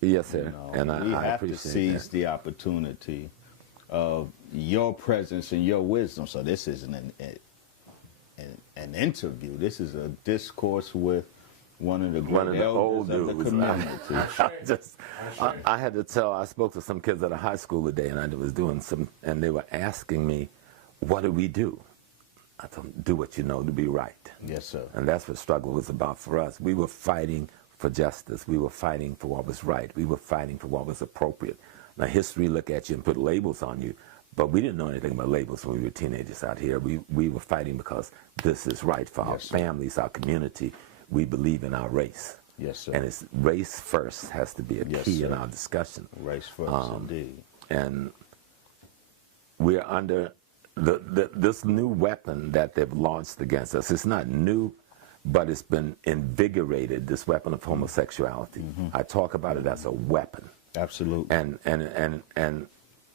Yes, sir. You know, And we I have to appreciate seize that. the opportunity of your presence and your wisdom. So this isn't an interview. This is a discourse with one of the great old elders of the dudes. community. I had to tell, I spoke to some kids at a high school today, and I was doing some, and they were asking me, what do we do? I told them, do what you know to be right. Yes, sir. And that's what struggle was about for us. We were fighting for justice. We were fighting for what was right. We were fighting for what was appropriate. Now, history look at you and put labels on you, but we didn't know anything about labels when we were teenagers out here. We were fighting because this is right for our families, our community. We believe in our race. Yes, sir. And it's race first has to be a key in our discussion. Race first, indeed. And we're under this new weapon that they've launched against us. It's not new, but it's been invigorated, this weapon of homosexuality. I talk about it as a weapon. Absolutely. And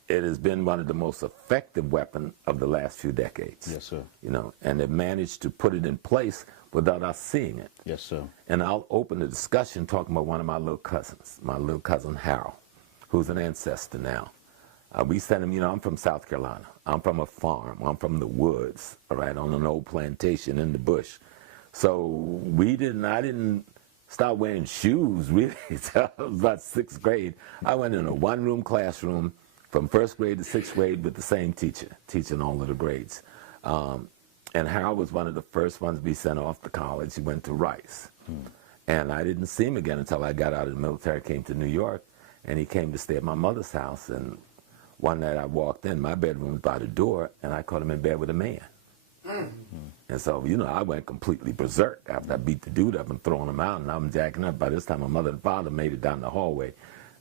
it has been one of the most effective weapons of the last few decades. Yes, sir. You know, and they've managed to put it in place without us seeing it. Yes, sir. And I'll open the discussion talking about one of my little cousins, my little cousin Harold, who's an ancestor now. We sent him, you know, I'm from South Carolina. I'm from a farm. I'm from the woods, all right, on an old plantation in the bush. So I didn't start wearing shoes really until I was about 6th grade. I went in a one-room classroom from 1st grade to 6th grade with the same teacher, teaching all of the grades. And Harold was one of the first ones to be sent off to college. He went to Rice. And I didn't see him again until I got out of the military, came to New York, and he came to stay at my mother's house. And one night I walked in, my bedroom was by the door, and I caught him in bed with a man. And so, you know, I went completely berserk after I beat the dude up and throwing him out, and I'm jacking up. By this time, my mother and father made it down the hallway,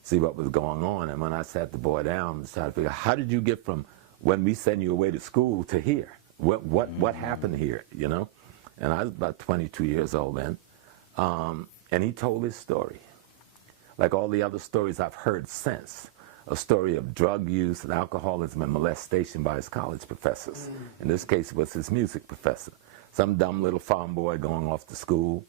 see what was going on. And when I sat the boy down, I tried to figure out, how did you get from when we send you away to school to here? What happened here, you know? And I was about 22 years old then. And he told his story, like all the other stories I've heard since. A story of drug use and alcoholism and molestation by his college professors. In this case, it was his music professor. Some dumb little farm boy going off to school,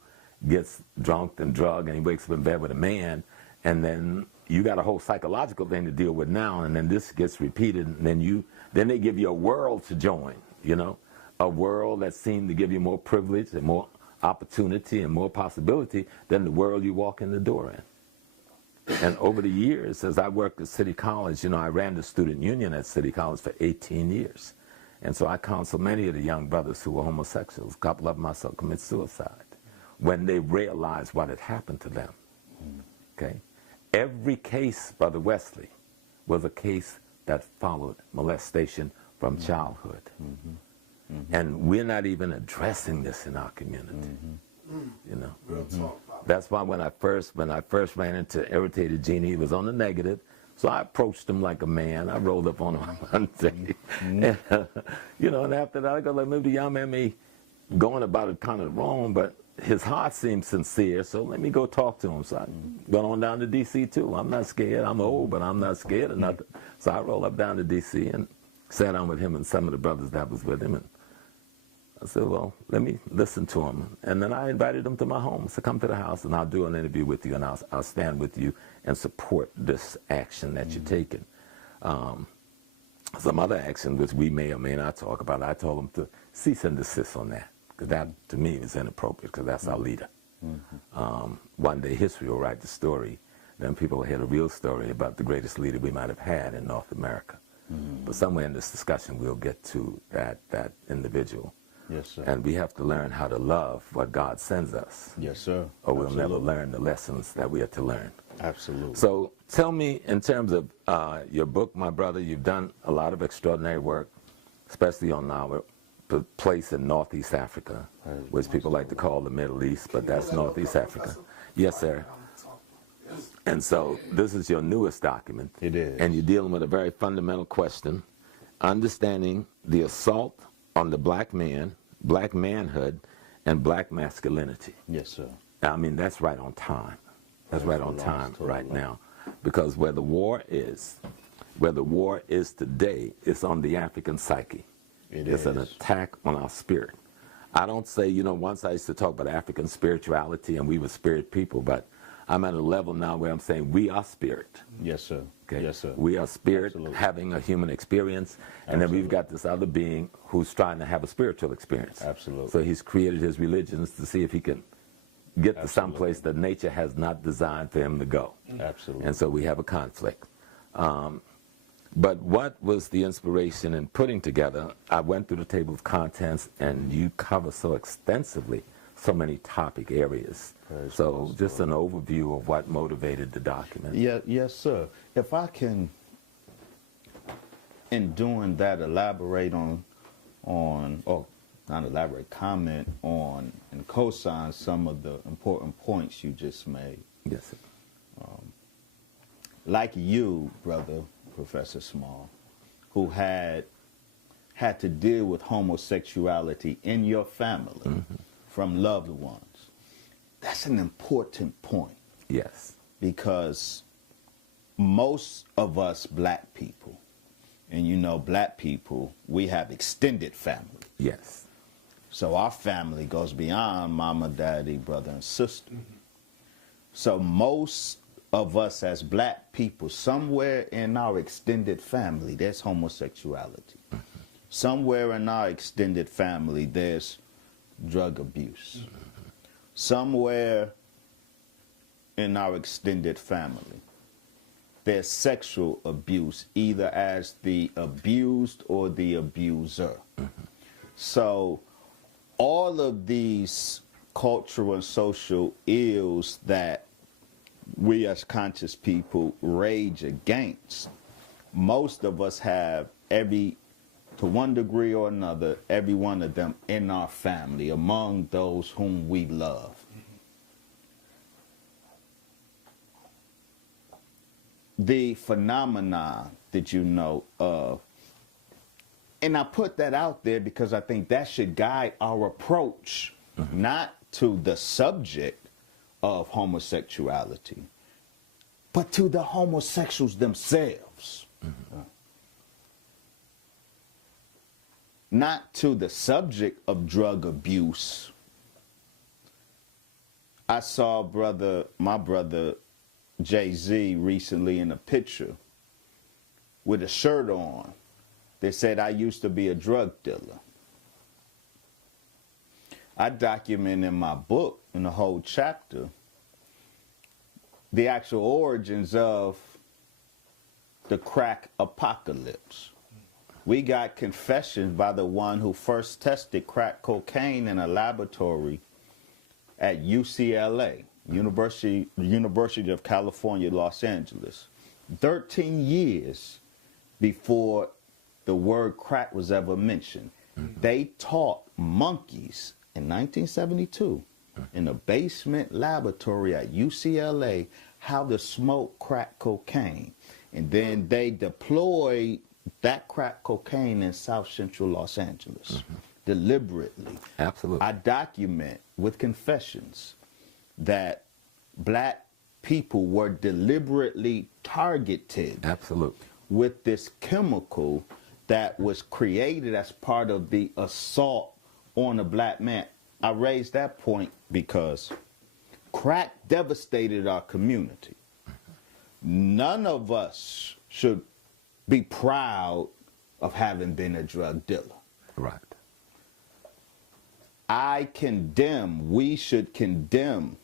gets drunk and drugged, and he wakes up in bed with a man, and then you got a whole psychological thing to deal with now, and then this gets repeated, and then they give you a world to join, you know, a world that seemed to give you more privilege and more opportunity and more possibility than the world you walk in the door in. And over the years, as I worked at City College, you know, I ran the student union at City College for 18 years. And so I counseled many of the young brothers who were homosexuals. A couple of them I saw commit suicide when they realized what had happened to them. Okay? Every case, Brother Wesley, was a case that followed molestation from childhood. And we're not even addressing this in our community. You know? Real talk. That's why when I first ran into Irritated Genie, he was on the negative. So I approached him like a man. I rolled up on him one day. And, you know, and after that, I go, like, maybe the young man may going about it kind of wrong, but his heart seemed sincere, so let me go talk to him. So I went on down to D.C. too. I'm not scared. I'm old, but I'm not scared of nothing. So I rolled up down to D.C. and sat down with him and some of the brothers that was with him. And I said, well, let me listen to him. And then I invited him to my home. So come to the house, and I'll do an interview with you, and I'll stand with you and support this action that you're taking. Some other action, which we may or may not talk about, I told him to cease and desist on that, because that, to me, is inappropriate, because that's our leader. One day history will write the story. Then people will hear the real story about the greatest leader we might have had in North America. But somewhere in this discussion, we'll get to that individual. Yes, sir. And we have to learn how to love what God sends us. Yes, sir. Or we'll never learn the lessons that we are to learn. Absolutely. So tell me, in terms of your book, my brother, you've done a lot of extraordinary work, especially on our place in Northeast Africa, which people like to call the Middle East, but that's Northeast Africa. Yes, sir. And so this is your newest document. It is. And you're dealing with a very fundamental question, understanding the assault on the black man, black manhood, and black masculinity. Yes, sir. I mean, that's right on time. That's right on time right now. Because where the war is today, it's on the African psyche. It's an attack on our spirit. I don't say, you know, once I used to talk about African spirituality and we were spirit people, but I'm at a level now where I'm saying we are spirit. Yes, sir. Okay? Yes, sir. We are spirit Absolutely. having a human experience, and Absolutely. then we've got this other being who's trying to have a spiritual experience. Absolutely. So he's created his religions to see if he can get to Absolutely. some place that nature has not designed for him to go. Absolutely. And so we have a conflict. But what was the inspiration in putting together? I went through the table of contents, and you cover so extensively so many topic areas. So just an overview of what motivated the document. Yeah, yes, sir. If I can, in doing that, elaborate on or not elaborate, comment on and co-sign some of the important points you just made. Yes, sir. Like you, brother, Professor Small, who had to deal with homosexuality in your family from loved ones. That's an important point. Yes. Because most of us black people, and you know black people, we have extended family. Yes. So our family goes beyond mama, daddy, brother, and sister. So most of us as black people, somewhere in our extended family, there's homosexuality. Somewhere in our extended family, there's drug abuse. Somewhere in our extended family, there's sexual abuse, either as the abused or the abuser. So all of these cultural and social ills that we as conscious people rage against, most of us have to one degree or another, every one of them in our family, among those whom we love. The phenomenon that you know of, and I put that out there because I think that should guide our approach, not to the subject of homosexuality, but to the homosexuals themselves. Not to the subject of drug abuse. I saw my brother Jay-Z recently in a picture with a shirt on. They said, "I used to be a drug dealer." I document in my book, in the whole chapter, the actual origins of the crack apocalypse. We got confessions by the one who first tested crack cocaine in a laboratory at UCLA, University of California, Los Angeles, 13 years before the word crack was ever mentioned. They taught monkeys in 1972 in a basement laboratory at UCLA how to smoke crack cocaine. And then they deployed that crack cocaine in South Central Los Angeles deliberately. Absolutely. I document with confessions that black people were deliberately targeted. Absolutely. With this chemical that was created as part of the assault on a black man. I raised that point because crack devastated our community. None of us should be proud of having been a drug dealer. Right. We should condemn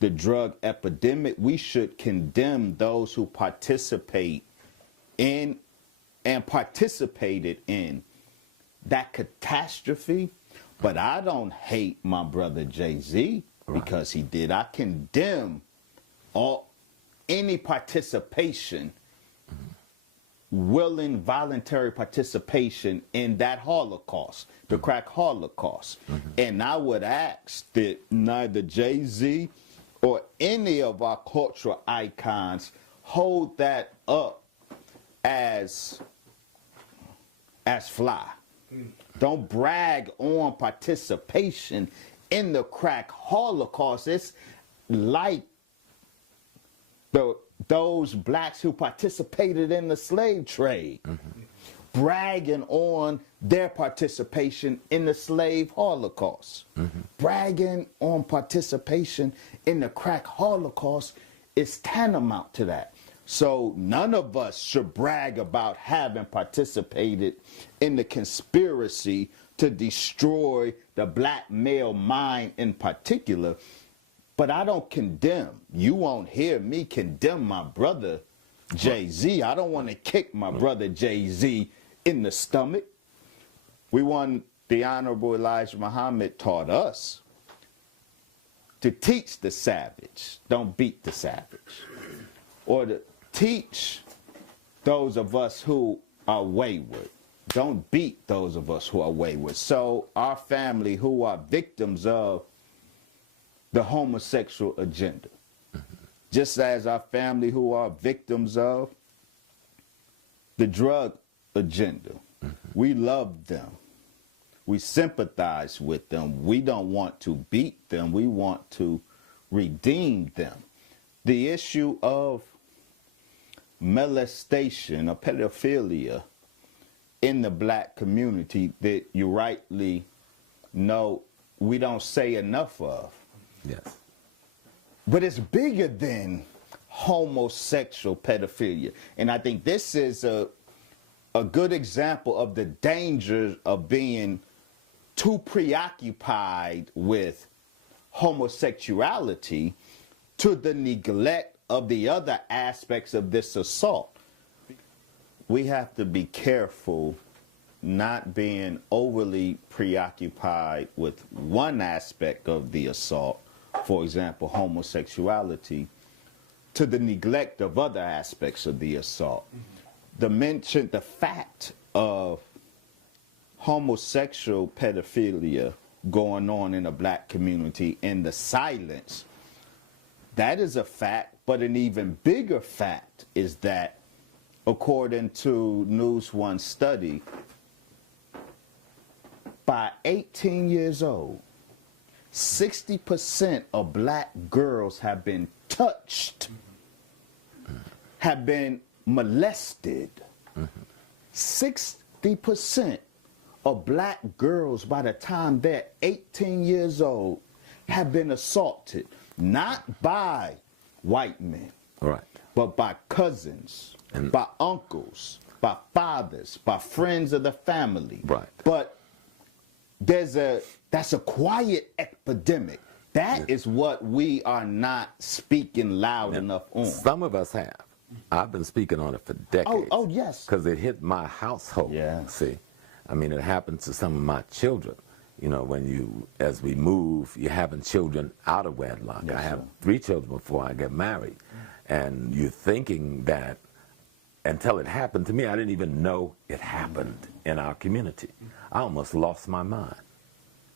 the drug epidemic. We should condemn those who participate in and participated in that catastrophe. But I don't hate my brother Jay-Z because he did. I condemn any participation, willing, voluntary participation in that Holocaust, the crack Holocaust. And I would ask that neither Jay-Z or any of our cultural icons hold that up as fly. Don't brag on participation in the crack Holocaust. It's like those blacks who participated in the slave trade. bragging on their participation in the slave Holocaust. Bragging on participation in the crack Holocaust is tantamount to that. So none of us should brag about having participated in the conspiracy to destroy the black male mind in particular. But I don't condemn. You won't hear me condemn my brother Jay-Z. I don't want to kick my brother Jay-Z in the stomach. The Honorable Elijah Muhammad taught us to teach the savage, don't beat the savage. Or to teach those of us who are wayward, don't beat those of us who are wayward. So our family who are victims of the homosexual agenda, just as our family who are victims of the drug agenda, we love them. We sympathize with them. We don't want to beat them. We want to redeem them. The issue of molestation or pedophilia in the black community that you rightly know we don't say enough of. Yes. But it's bigger than homosexual pedophilia. And I think this is a good example of the dangers of being too preoccupied with homosexuality to the neglect of the other aspects of this assault. We have to be careful not being overly preoccupied with one aspect of the assault, for example, homosexuality, to the neglect of other aspects of the assault. The fact of homosexual pedophilia going on in the black community and the silence, that is a fact, but an even bigger fact is that, according to News One study, by 18 years old, 60% of black girls have been touched, have been molested. 60% of black girls, by the time they're 18 years old, have been assaulted, not by white men, Right. but by cousins, by uncles, by fathers, by friends of the family. Right. But that's a quiet epidemic. That is what we are not speaking loud enough on. Some of us have. I've been speaking on it for decades. Oh, yes. Because it hit my household. Yeah. See, I mean, it happened to some of my children. You know, as we move, you're having children out of wedlock. Yes, I have sir. 3 children before I get married. And you're thinking that until it happened to me, I didn't even know it happened in our community. I almost lost my mind,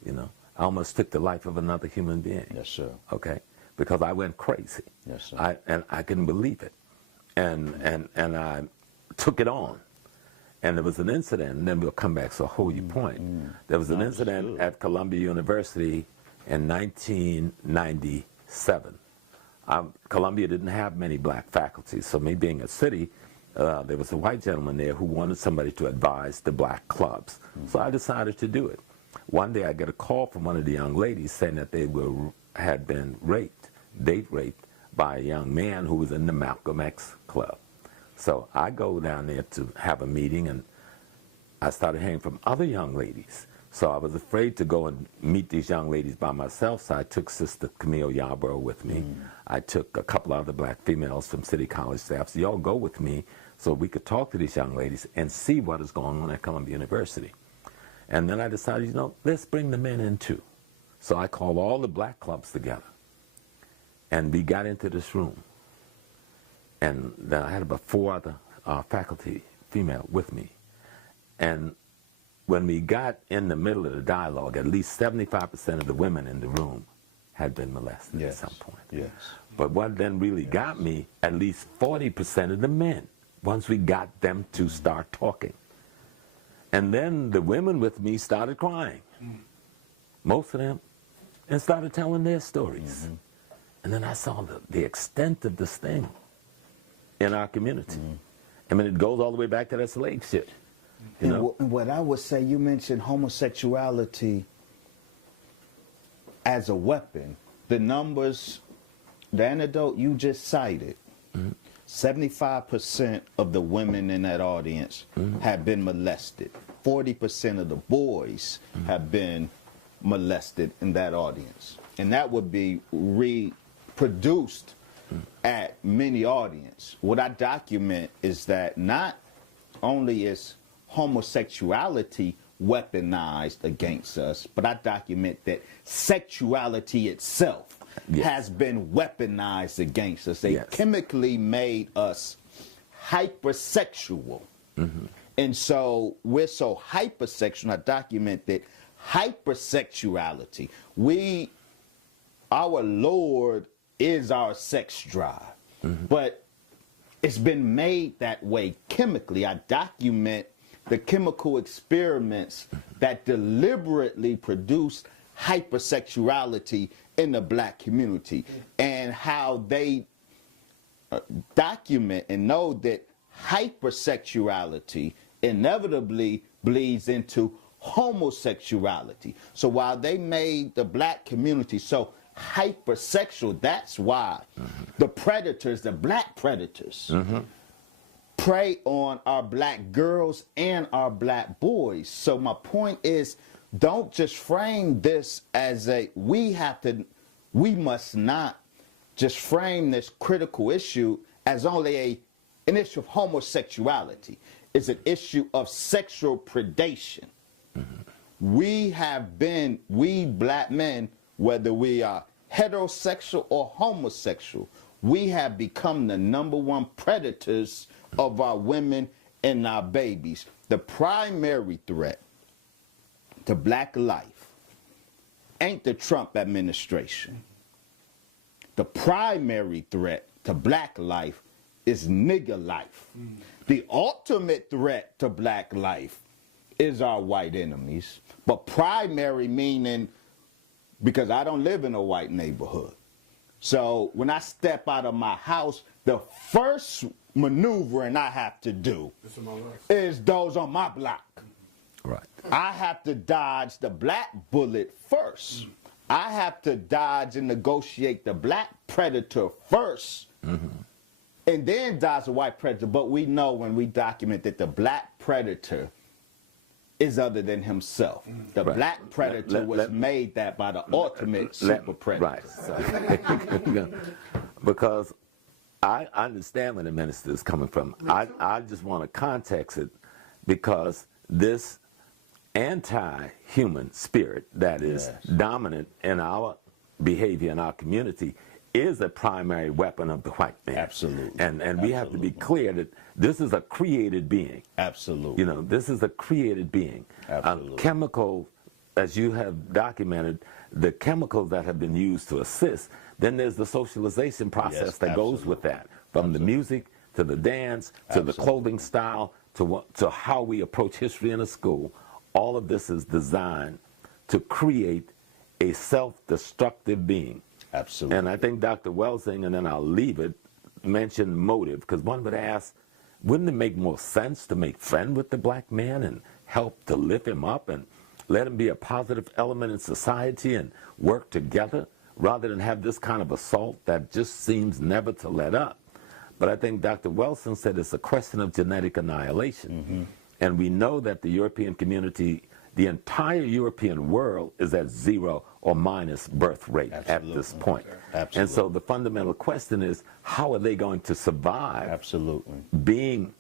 you know. I almost took the life of another human being. Yes, sir. Okay? Because I went crazy. Yes, sir. I couldn't believe it. And I took it on. And there was an incident, and then we'll come back, so hold your point. There was an incident at Columbia University in 1997. Columbia didn't have many black faculty, so me being a city, there was a white gentleman there who wanted somebody to advise the black clubs. So I decided to do it. One day I get a call from one of the young ladies saying that they had been raped, date raped, by a young man who was in the Malcolm X club. So I go down there to have a meeting, and I started hearing from other young ladies. So I was afraid to go and meet these young ladies by myself, so I took Sister Camille Yarborough with me. I took a couple other black females from City College staff, so y'all go with me so we could talk to these young ladies and see what is going on at Columbia University. And then I decided, you know, let's bring the men in too. So I called all the black clubs together, and we got into this room. And then I had about 4 other faculty, female, with me. And when we got in the middle of the dialogue, at least 75% of the women in the room had been molested at some point. Yes. But what then really got me, at least 40% of the men, once we got them to start talking. And then the women with me started crying, most of them, and started telling their stories. And then I saw the extent of this thing in our community. I mean, it goes all the way back to that slave shit. You know? And what I would say, you mentioned homosexuality as a weapon. The numbers, the anecdote you just cited, 75% of the women in that audience have been molested. 40% of the boys have been molested in that audience. And that would be reproduced at many audience. What I document is that not only is homosexuality weaponized against us, but I document that sexuality itself has been weaponized against us. They chemically made us hypersexual. And so we're so hypersexual. I document that hypersexuality, our Lord is our sex drive, but it's been made that way chemically. I document the chemical experiments that deliberately produced hypersexuality in the black community, and how they document and know that hypersexuality inevitably bleeds into homosexuality. So while they made the black community so hypersexual, that's why the predators, the black predators, prey on our black girls and our black boys. So my point is, don't just frame this as we must not just frame this critical issue as only an issue of homosexuality. It's an issue of sexual predation. We black men, whether we are heterosexual or homosexual, we have become the #1 predators of our women and our babies. The primary threat to black life ain't the Trump administration. The primary threat to black life is nigger life. The ultimate threat to black life is our white enemies. But primary meaning, because I don't live in a white neighborhood. So when I step out of my house, the first maneuvering I have to do is those on my block. Right. I have to dodge the black bullet first. I have to dodge and negotiate the black predator first. And then dodge the white predator. But we know when we document that the black predator is other than himself. The black predator was made that by the ultimate super predator. Right. Because I understand where the minister is coming from. I just want to context it, because this anti-human spirit that is dominant in our behavior in our community is a primary weapon of the white man. Absolutely. And we have to be clear that this is a created being. Absolutely. You know, this is a created being. Absolutely. Chemical, as you have documented, the chemicals that have been used to assist, then there's the socialization process that goes with that. From the music to the dance to the clothing style to how we approach history in a school. All of this is designed to create a self-destructive being. Absolutely. And I think Dr. Welsing, and then I'll leave it, mentioned motive, because one would ask, wouldn't it make more sense to make friend with the black man and help to lift him up and let him be a positive element in society and work together, rather than have this kind of assault that just seems never to let up? But I think Dr. Welsing said it's a question of genetic annihilation. And we know that the European community, the entire European world, is at 0 or minus birth rate at this point. Absolutely. And so the fundamental question is, how are they going to survive being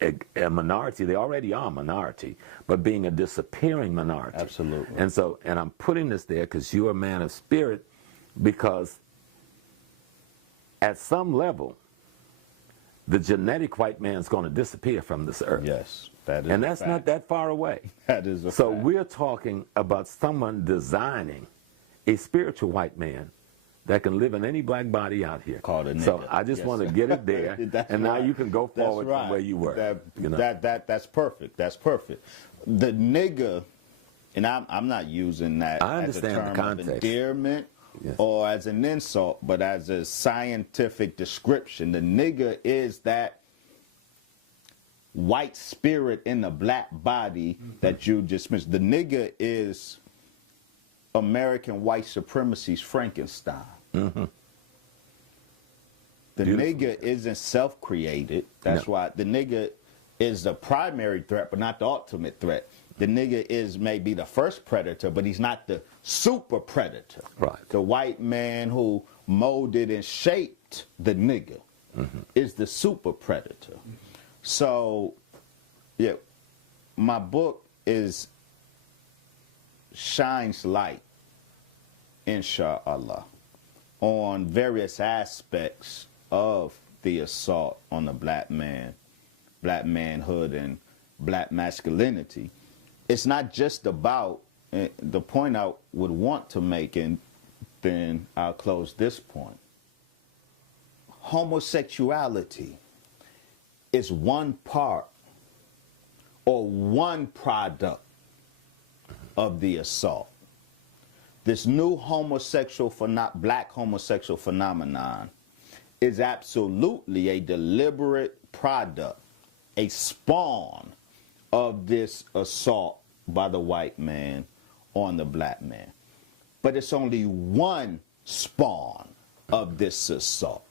a minority? They already are a minority, but being a disappearing minority. Absolutely. And so, and I'm putting this there because you're a man of spirit, because at some level, the genetic white man's going to disappear from this earth. Yes, that is. And that's not that far away. That is a So fact. we're talking about someone designing a spiritual white man that can live in any black body out here. Called a nigga. So I just want to get it there, and now you can go forward from where you were. That's perfect. That's perfect. The nigga, and I'm not using that I as a understand the term of context. endearment or as an insult, but as a scientific description. The nigga is that white spirit in the black body that you just mentioned. The nigger is American white supremacy's Frankenstein. The nigger isn't self-created. That's why the nigger is the primary threat, but not the ultimate threat. The nigger is maybe the first predator, but he's not the super predator. Right. The white man who molded and shaped the nigger is the super predator. So, yeah, my book shines light, inshallah, on various aspects of the assault on the black man, black manhood, and black masculinity. It's not just about, the point I would want to make, and then I'll close this point. Homosexuality is one part or one product of the assault. This new black homosexual phenomenon is absolutely a deliberate product, a spawn of this assault by the white man on the black man. But it's only one spawn of this assault.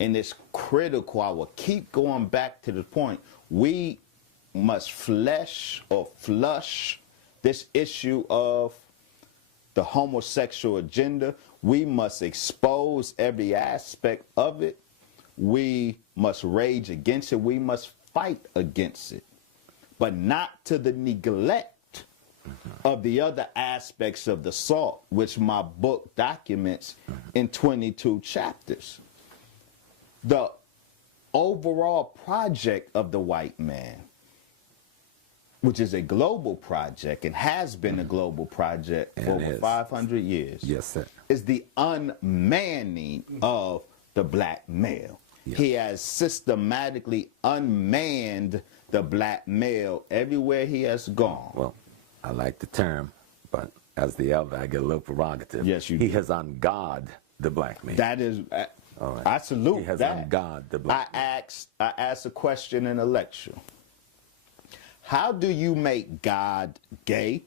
And it's critical. I will keep going back to the point. We must flush this issue of the homosexual agenda. We must expose every aspect of it. We must rage against it. We must fight against it. But not to the neglect of the other aspects of the assault, which my book documents in 22 chapters. The overall project of the white man, which is a global project and has been a global project for over 500 years, yes, sir, is the unmanning of the black male. Yes. He has systematically unmanned the black male everywhere he has gone. Well, I like the term, but as the elder, I get a little prerogative. Yes, you He do. has ungod the black man. That is, all right. I salute he has that. ungod the black man. I asked a question in a lecture. How do you make God gay?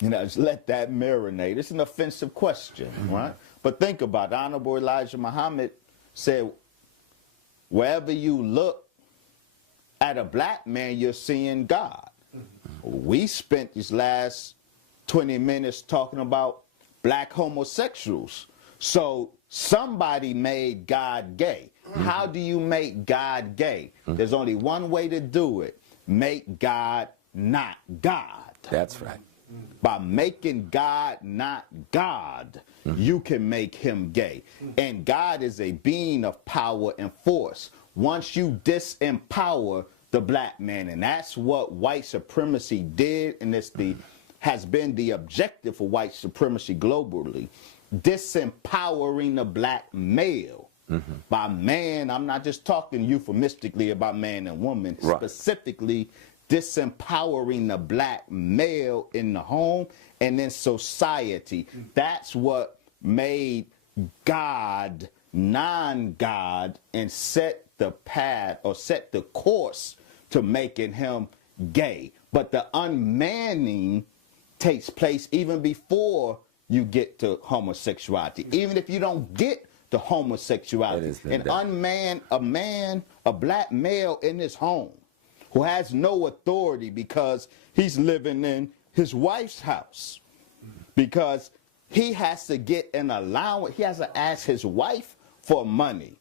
You know, just let that marinate. It's an offensive question, right? But think about it. Honorable Elijah Muhammad said, wherever you look at a black man, you're seeing God. We spent these last 20 minutes talking about black homosexuals. So somebody made God gay. How do you make God gay? There's only one way to do it. Make God not God. That's right. By making God not God, you can make him gay. And God is a being of power and force. Once you disempower the black man, and that's what white supremacy did, and has been the objective for white supremacy globally, disempowering the black male. By man, I'm not just talking euphemistically about man and woman, right, specifically disempowering the black male in the home and in society. That's what made God non-God and set the path or set the course to making him gay. But the unmanning takes place even before you get to homosexuality. Even if you don't get to homosexuality, a black male in his home who has no authority because he's living in his wife's house, because he has to get an allowance, he has to ask his wife for money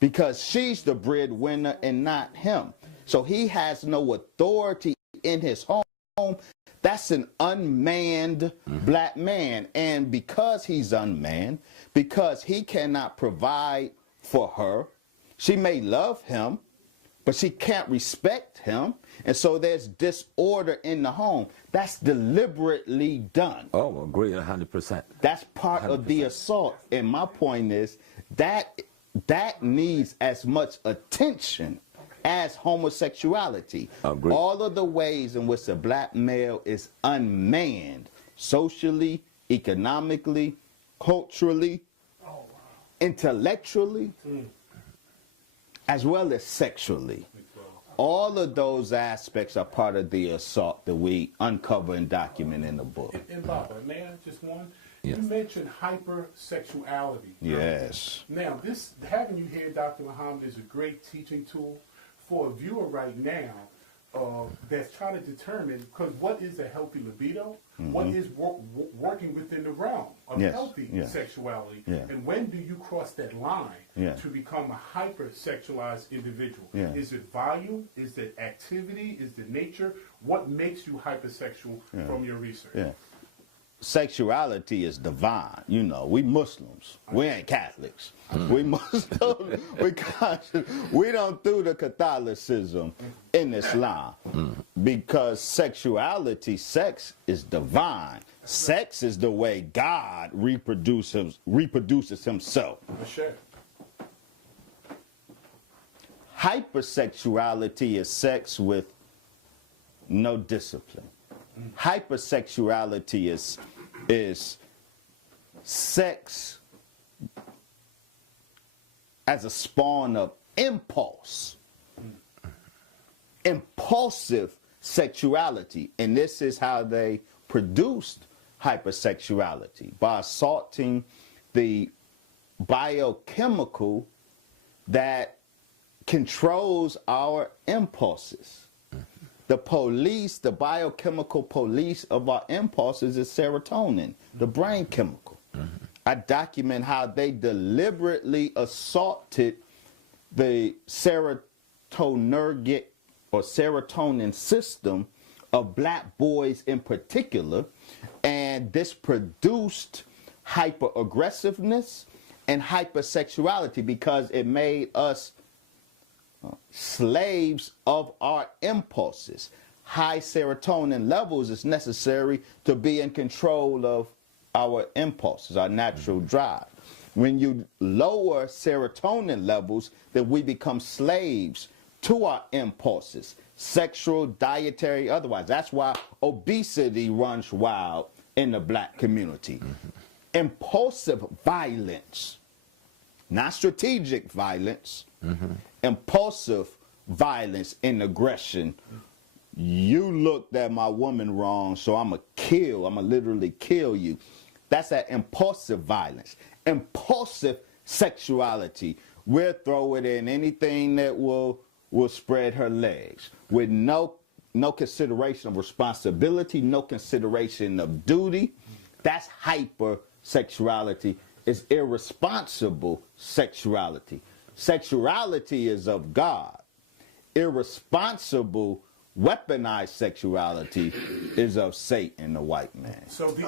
because she's the breadwinner and not him. So he has no authority in his home. That's an unmanned black man. And because he's unmanned, because he cannot provide for her, she may love him, but she can't respect him. And so there's disorder in the home. That's deliberately done. Oh, agree 100%. That's part 100%. Of the assault. And my point is that needs as much attention as homosexuality. Agreed. All of the ways in which a black male is unmanned, socially, economically, culturally, intellectually, as well as sexually. All of those aspects are part of the assault that we uncover and document in the book. And Baba, may I just one? Yes. You mentioned hypersexuality. Yes. Now, this having you here, Dr. Muhammad, is a great teaching tool for a viewer right now that's trying to determine, because what is a healthy libido? What is working within the realm of healthy sexuality? And when do you cross that line to become a hypersexualized individual? Is it volume? Is it activity? Is it nature? What makes you hypersexual from your research? Sexuality is divine. You know, we Muslims. We ain't Catholics. We Muslims. We don't do the Catholicism in Islam because sexuality, sex is divine. Sex is the way God reproduces himself. Sure. Hypersexuality is sex with no discipline. Hypersexuality is sex as a spawn of impulse. Impulsive sexuality. And this is how they produced hypersexuality, by assaulting the biochemical that controls our impulses. The police, the biochemical police of our impulses is serotonin, the brain chemical. I document how they deliberately assaulted the serotonergic or serotonin system of black boys in particular, and this produced hyper-aggressiveness and hypersexuality because it made us slaves of our impulses. High serotonin levels is necessary to be in control of our impulses, our natural drive. When you lower serotonin levels, then we become slaves to our impulses, sexual, dietary, otherwise. That's why obesity runs wild in the black community. Impulsive violence, not strategic violence, impulsive violence and aggression. You looked at my woman wrong, so I'm gonna literally kill you. That's that impulsive violence. Impulsive sexuality. We'll throw it in anything that will spread her legs with no consideration of responsibility, no consideration of duty. That's hypersexuality. It's irresponsible sexuality. Sexuality is of God. Irresponsible, weaponized sexuality is of Satan, the white man. So the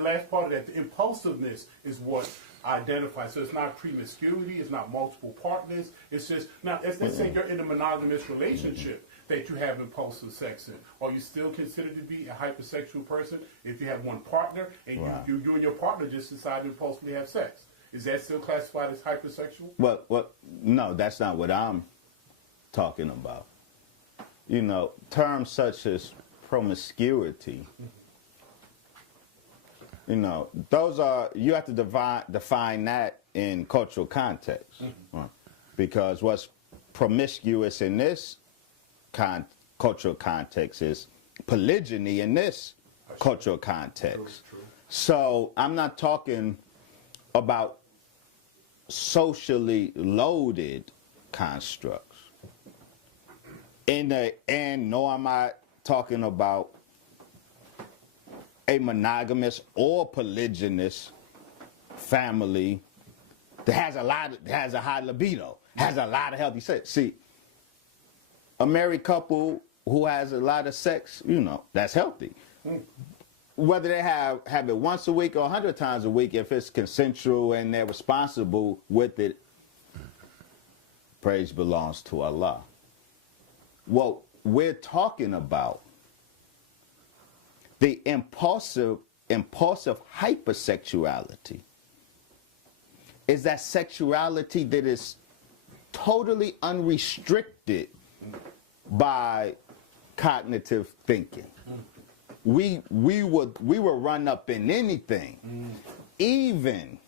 last part of that, the impulsiveness is what identifies. So it's not promiscuity, it's not multiple partners. It's just, now let's say you're in a monogamous relationship that you have impulsive sex in. Are you still considered to be a hypersexual person if you have one partner and you and your partner just decide to impulsively have sex? Is that still classified as hypersexual? Well, no, that's not what I'm talking about. You know, terms such as promiscuity, you know, those are, you have to define that in cultural context. Right? Because what's promiscuous in this cultural context is polygyny in this cultural context. True. So I'm not talking about socially loaded constructs. And nor am I talking about a monogamous or polygynous family that has a high libido, has a lot of healthy sex. See, a married couple who has a lot of sex, you know, that's healthy. Whether they have it once a week or 100 times a week, if it's consensual and they're responsible with it, praise belongs to Allah. What we're talking about, the impulsive hypersexuality, is that sexuality that is totally unrestricted by cognitive thinking. We will run up in anything, even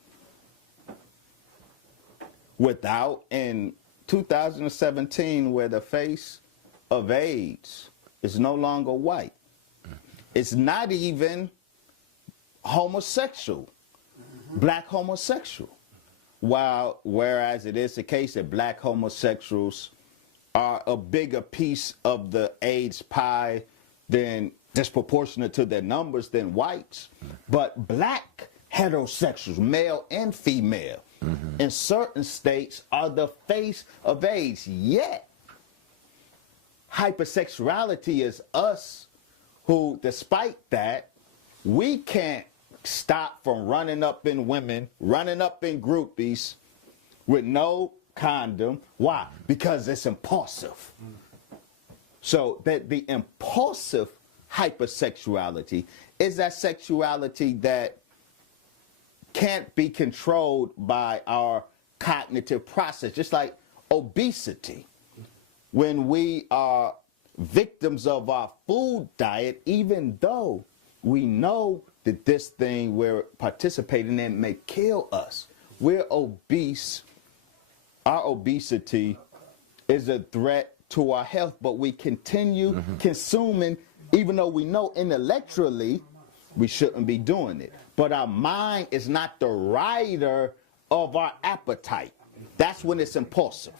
without, in 2017, where the face of AIDS is no longer white. It's not even homosexual, black homosexual. Whereas it is the case that black homosexuals are a bigger piece of the AIDS pie than disproportionate to their numbers than whites. But black heterosexuals, male and female, in certain states are the face of AIDS. Yet, hypersexuality is us who, despite that, we can't stop from running up in women, running up in groupies with no condom. Why? Because it's impulsive. So that the impulsive hypersexuality is that sexuality that can't be controlled by our cognitive process, just like obesity. When we are victims of our food diet, even though we know that this thing we're participating in may kill us, we're obese. Our obesity is a threat to our health, but we continue consuming, even though we know intellectually we shouldn't be doing it. But our mind is not the rider of our appetite. That's when it's impulsive.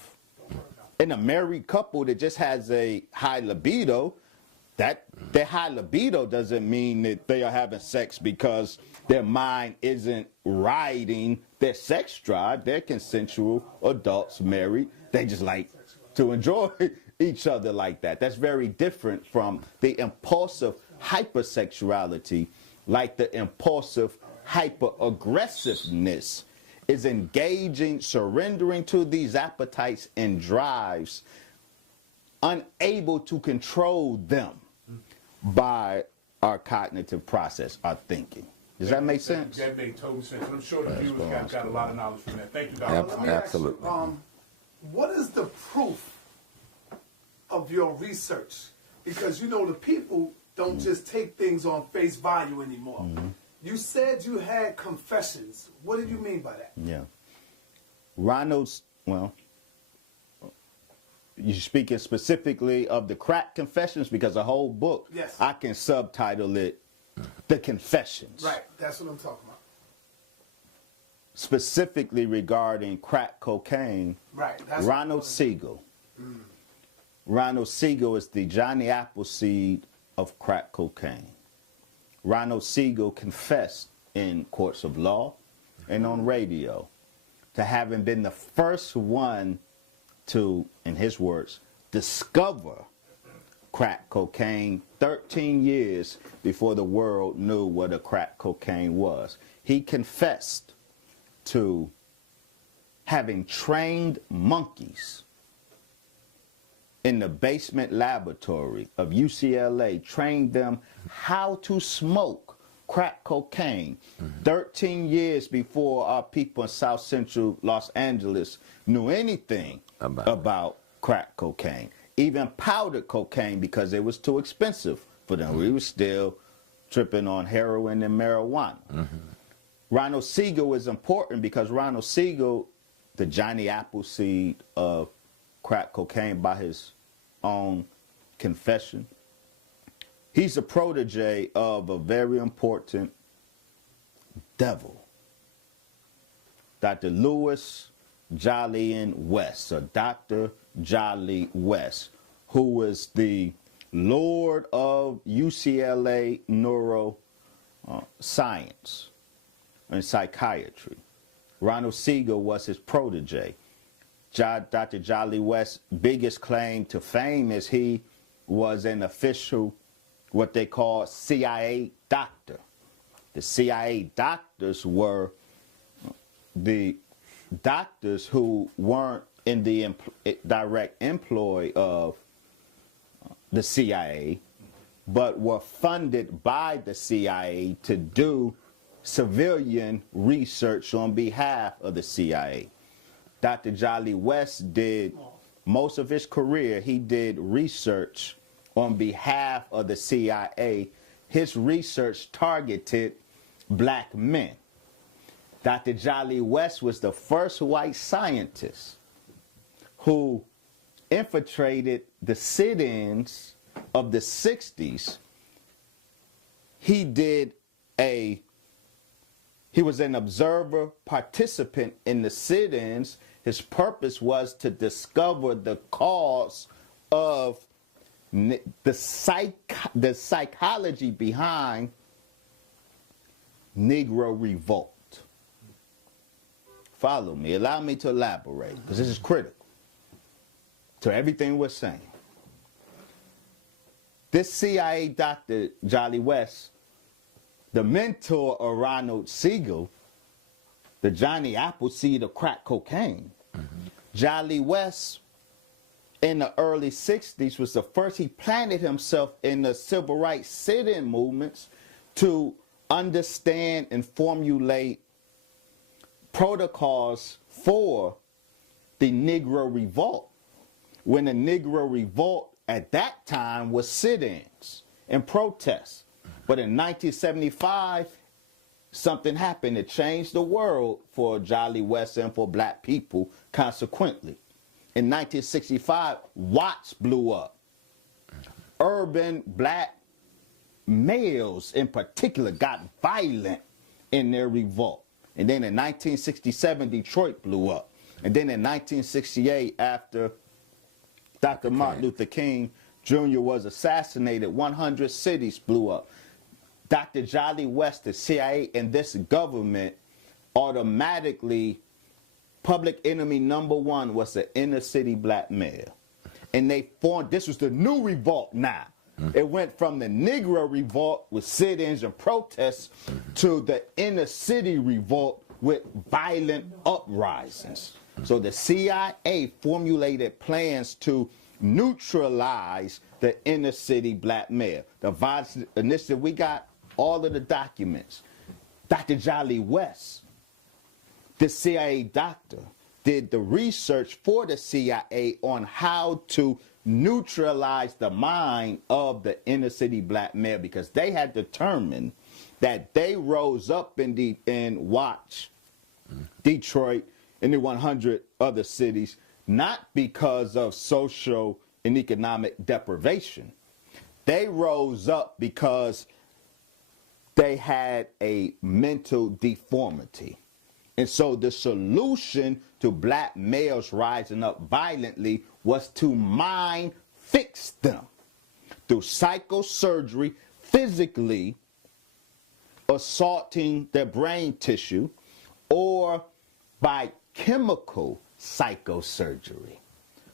In a married couple that just has a high libido, that their high libido doesn't mean that they are having sex because their mind isn't riding their sex drive. They're consensual adults married. They just like to enjoy each other like that. That's very different from the impulsive hypersexuality, like the impulsive hyper-aggressiveness is engaging, surrendering to these appetites and drives, unable to control them by our cognitive process, our thinking. Does that make sense? That made total sense. And I'm sure the viewers got a lot of knowledge from that. Thank you, Dr. Absolutely. What is the proof of your research? Because, you know, the people don't just take things on face value anymore. You said you had confessions. What did you mean by that? Yeah. Ronald's, well, you're speaking specifically of the crack confessions, because the whole book, yes, I can subtitle it The Confessions. Right, that's what I'm talking about. Specifically regarding crack cocaine, right, Ronald Siegel. Ronald Siegel is the Johnny Appleseed of crack cocaine. Ronald Siegel confessed in courts of law and on radio to having been the first one to, in his words, discover crack cocaine 13 years before the world knew what a crack cocaine was. He confessed to having trained monkeys in the basement laboratory of UCLA, trained them how to smoke crack cocaine 13 years before our people in South Central Los Angeles knew anything about crack cocaine, even powdered cocaine, because it was too expensive for them. We were still tripping on heroin and marijuana. Ronald Siegel is important because Ronald Siegel, the Johnny Appleseed of crack cocaine by his own confession, he's a protege of a very important devil, Dr. Lewis Jolyon West, or Dr. Jolly West, who was the Lord of UCLA neuroscience and psychiatry. Ronald Siegel was his protege. Dr. Jolly West's biggest claim to fame is he was an official, what they call CIA doctor. The CIA doctors were the doctors who weren't in the direct employ of the CIA, but were funded by the CIA to do civilian research on behalf of the CIA. Dr. Jolly West did most of his career, he did research on behalf of the CIA. His research targeted black men. Dr. Jolly West was the first white scientist who infiltrated the sit-ins of the 60s, he was an observer participant in the sit-ins. His purpose was to discover the cause of the psychology behind Negro revolt. Follow me. Allow me to elaborate, because this is critical to everything we're saying. This CIA doctor, Jolly West, the mentor of Ronald Siegel, the Johnny Appleseed of crack cocaine, Jolly West in the early 60s was the first. He planted himself in the civil rights sit-in movements to understand and formulate protocols for the Negro Revolt, when the Negro Revolt at that time was sit-ins and protests. But in 1975, something happened that changed the world for Jolly West and for black people consequently. In 1965, Watts blew up. Urban black males in particular got violent in their revolt. And then in 1967, Detroit blew up. And then in 1968, after Dr. Martin Luther King Jr. was assassinated, 100 cities blew up. Dr. Jolly West, the CIA, and this government automatically, public enemy number one was the inner city black male. And they formed, this was the new revolt now. It went from the Negro revolt with sit-ins and protests to the inner city revolt with violent uprisings. So the CIA formulated plans to neutralize the inner city black male. The violence initiative, we got all of the documents. Dr. Jolly West, the CIA doctor, did the research for the CIA on how to neutralize the mind of the inner city black male, because they had determined that they rose up in Watts, Detroit, and the 100 other cities, not because of social and economic deprivation. They rose up because they had a mental deformity. And so the solution to black males rising up violently was to mind fix them through psychosurgery, physically assaulting their brain tissue, or by chemical psychosurgery,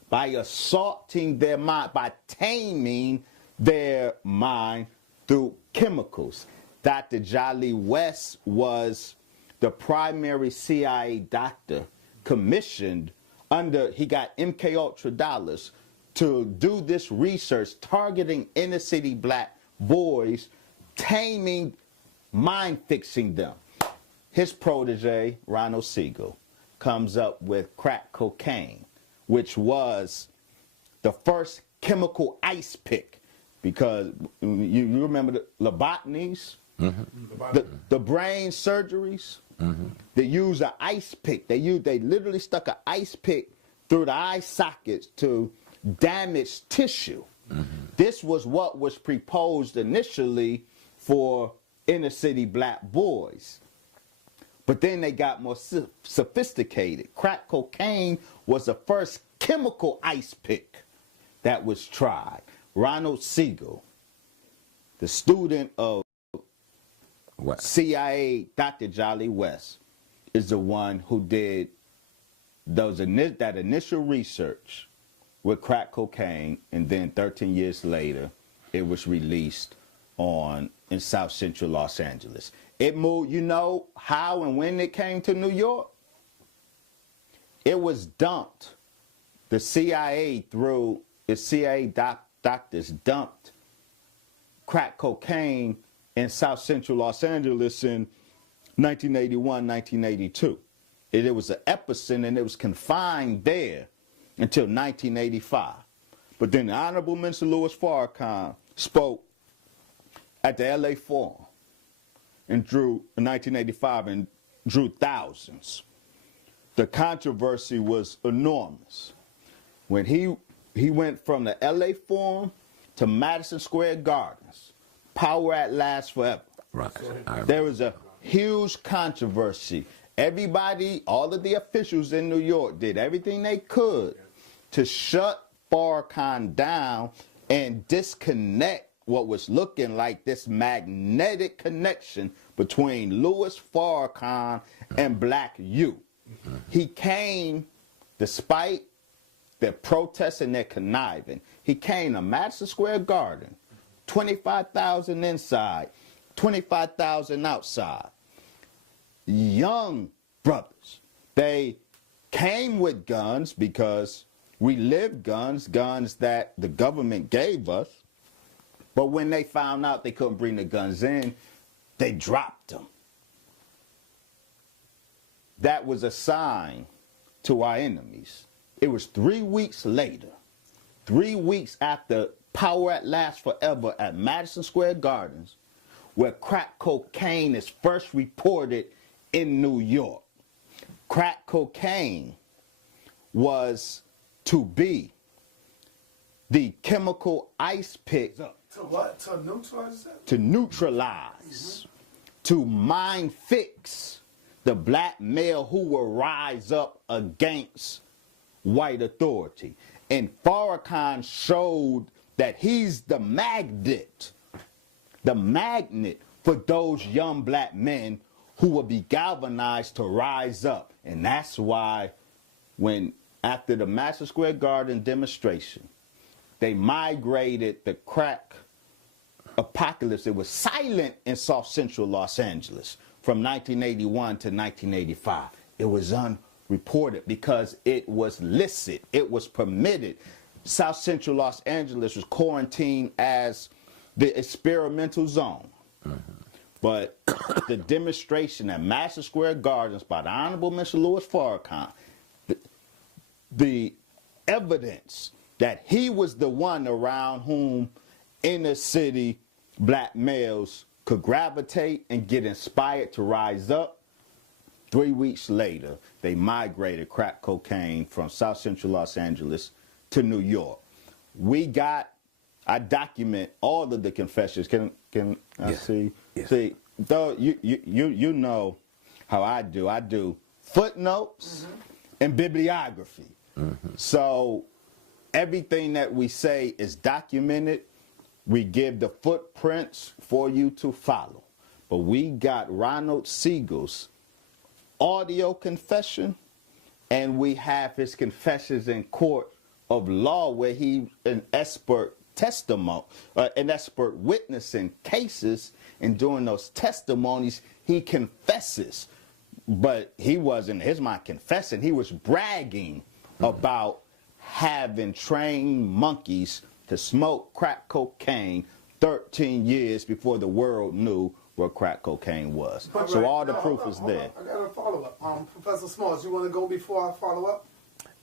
by assaulting their mind, by taming their mind through chemicals. Dr. Jolly West was the primary CIA doctor commissioned under, he got MK Ultra dollars to do this research targeting inner city black boys, taming, mind fixing them. His protege, Ronald Siegel, comes up with crack cocaine, which was the first chemical ice pick, because you remember the lobotomies, the brain surgeries. They use an ice pick. They literally stuck an ice pick through the eye sockets to damage tissue. This was what was proposed initially for inner city black boys. But then they got more sophisticated. Crack cocaine was the first chemical ice pick that was tried. Ronald Siegel, the student of CIA Dr. Jolly West, is the one who did that initial research with crack cocaine, and then 13 years later, it was released in South Central Los Angeles. It moved, you know how and when it came to New York? It was dumped. The CIA, through the CIA doctors, dumped crack cocaine in South Central Los Angeles in 1981, 1982. It was an epicenter, and it was confined there until 1985. But then the Honorable Minister Louis Farrakhan spoke at the LA Forum in 1985 and drew thousands. The controversy was enormous. When he he went from the LA Forum to Madison Square Gardens. Power at last forever. Right. There was a huge controversy. Everybody, all of the officials in New York did everything they could to shut Farrakhan down and disconnect what was looking like this magnetic connection between Louis Farrakhan and Black youth. He came, despite their protests and their conniving, he came to Madison Square Garden, 25,000 inside, 25,000 outside. Young brothers. They came with guns because we lived guns that the government gave us. But when they found out they couldn't bring the guns in, they dropped them. That was a sign to our enemies. It was 3 weeks later, 3 weeks after Power at Last Forever at Madison Square Gardens, where crack cocaine is first reported in New York. Crack cocaine was to be the chemical ice pick. To what? To neutralize that? To neutralize, to mind fix the black male who will rise up against white authority. And Farrakhan showed that he's the magnet for those young black men who will be galvanized to rise up. And that's why when, after the Madison Square Garden demonstration, they migrated the crack apocalypse. It was silent in South Central Los Angeles from 1981 to 1985. It was unreported because it was licit. It was permitted. South Central Los Angeles was quarantined as the experimental zone. But the demonstration at Madison Square Gardens by the Honorable Mr. Louis Farrakhan, the evidence that he was the one around whom inner city black males could gravitate and get inspired to rise up. 3 weeks later, they migrated crack cocaine from South Central Los Angeles to New York. I document all of the confessions. Can I see? Yes. See, though you know how I do. I do footnotes and bibliography. So everything that we say is documented. We give the footprints for you to follow. But we got Ronald Siegel's audio confession, and we have his confessions in court of law where he an expert testimony, an expert witness in cases, and during those testimonies he confesses. But he wasn't, here's my confessing, he was bragging about having trained monkeys to smoke crack cocaine 13 years before the world knew what crack cocaine was. But so all the proof is there. I got a follow-up. Professor Smalls, you want to go before I follow up?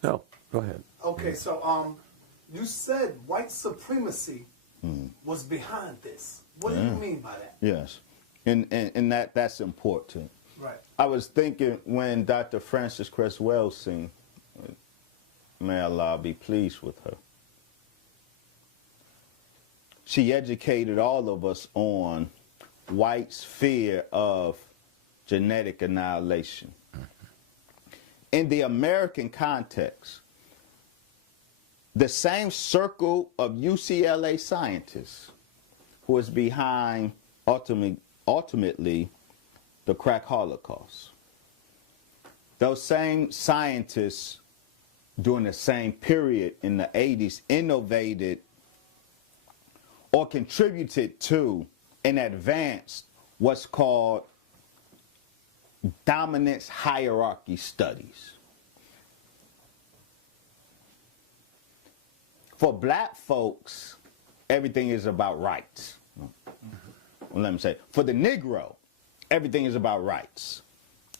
No, go ahead. Okay, so you said white supremacy was behind this. What do you mean by that? Yes, and that's important. Right. I was thinking when Dr. Frances Cress Welsing, may Allah be pleased with her, she educated all of us on whites' fear of genetic annihilation. In the American context, the same circle of UCLA scientists who is behind ultimately the crack holocaust, those same scientists during the same period in the 80s innovated or contributed to and advanced what's called dominance hierarchy studies. For black folks, everything is about rights. Well, let me say, for the Negro, everything is about rights.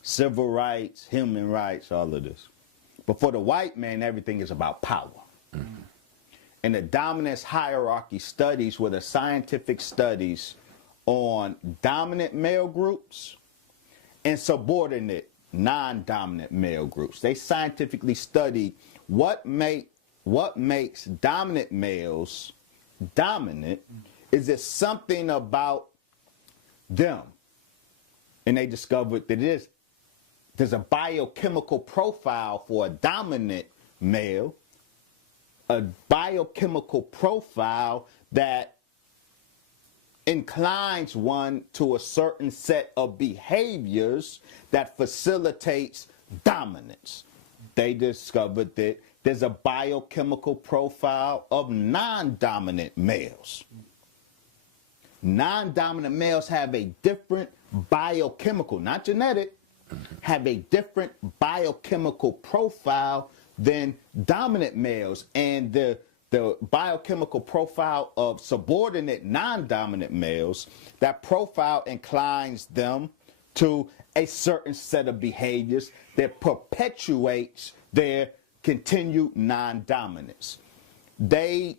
Civil rights, human rights, all of this. But for the white man, everything is about power. And the dominance hierarchy studies were the scientific studies on dominant male groups and subordinate non-dominant male groups. They scientifically studied what made what makes dominant males dominant is there's something about them. And they discovered that there's a biochemical profile for a dominant male, a biochemical profile that inclines one to a certain set of behaviors that facilitates dominance. They discovered that there's a biochemical profile of non-dominant males. Non-dominant males have a different biochemical, not genetic, have a different biochemical profile than dominant males. And the biochemical profile of subordinate non-dominant males, that profile inclines them to a certain set of behaviors that perpetuates their continued non-dominance. They,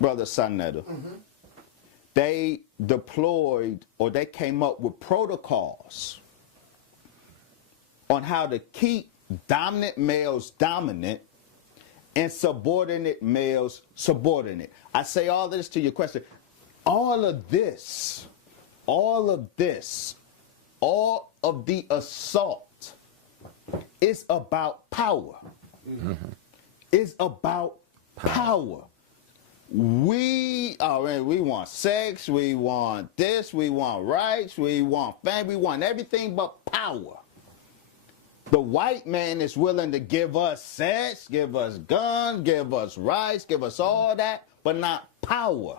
Brother Sonetta, they deployed, or they came up with protocols on how to keep dominant males dominant and subordinate males subordinate. I say all this to your question. All of the assault is about power. It's about power. We want sex, we want this, we want rights, we want family, we want everything but power. The white man is willing to give us sex, give us guns, give us rights, give us all that, but not power.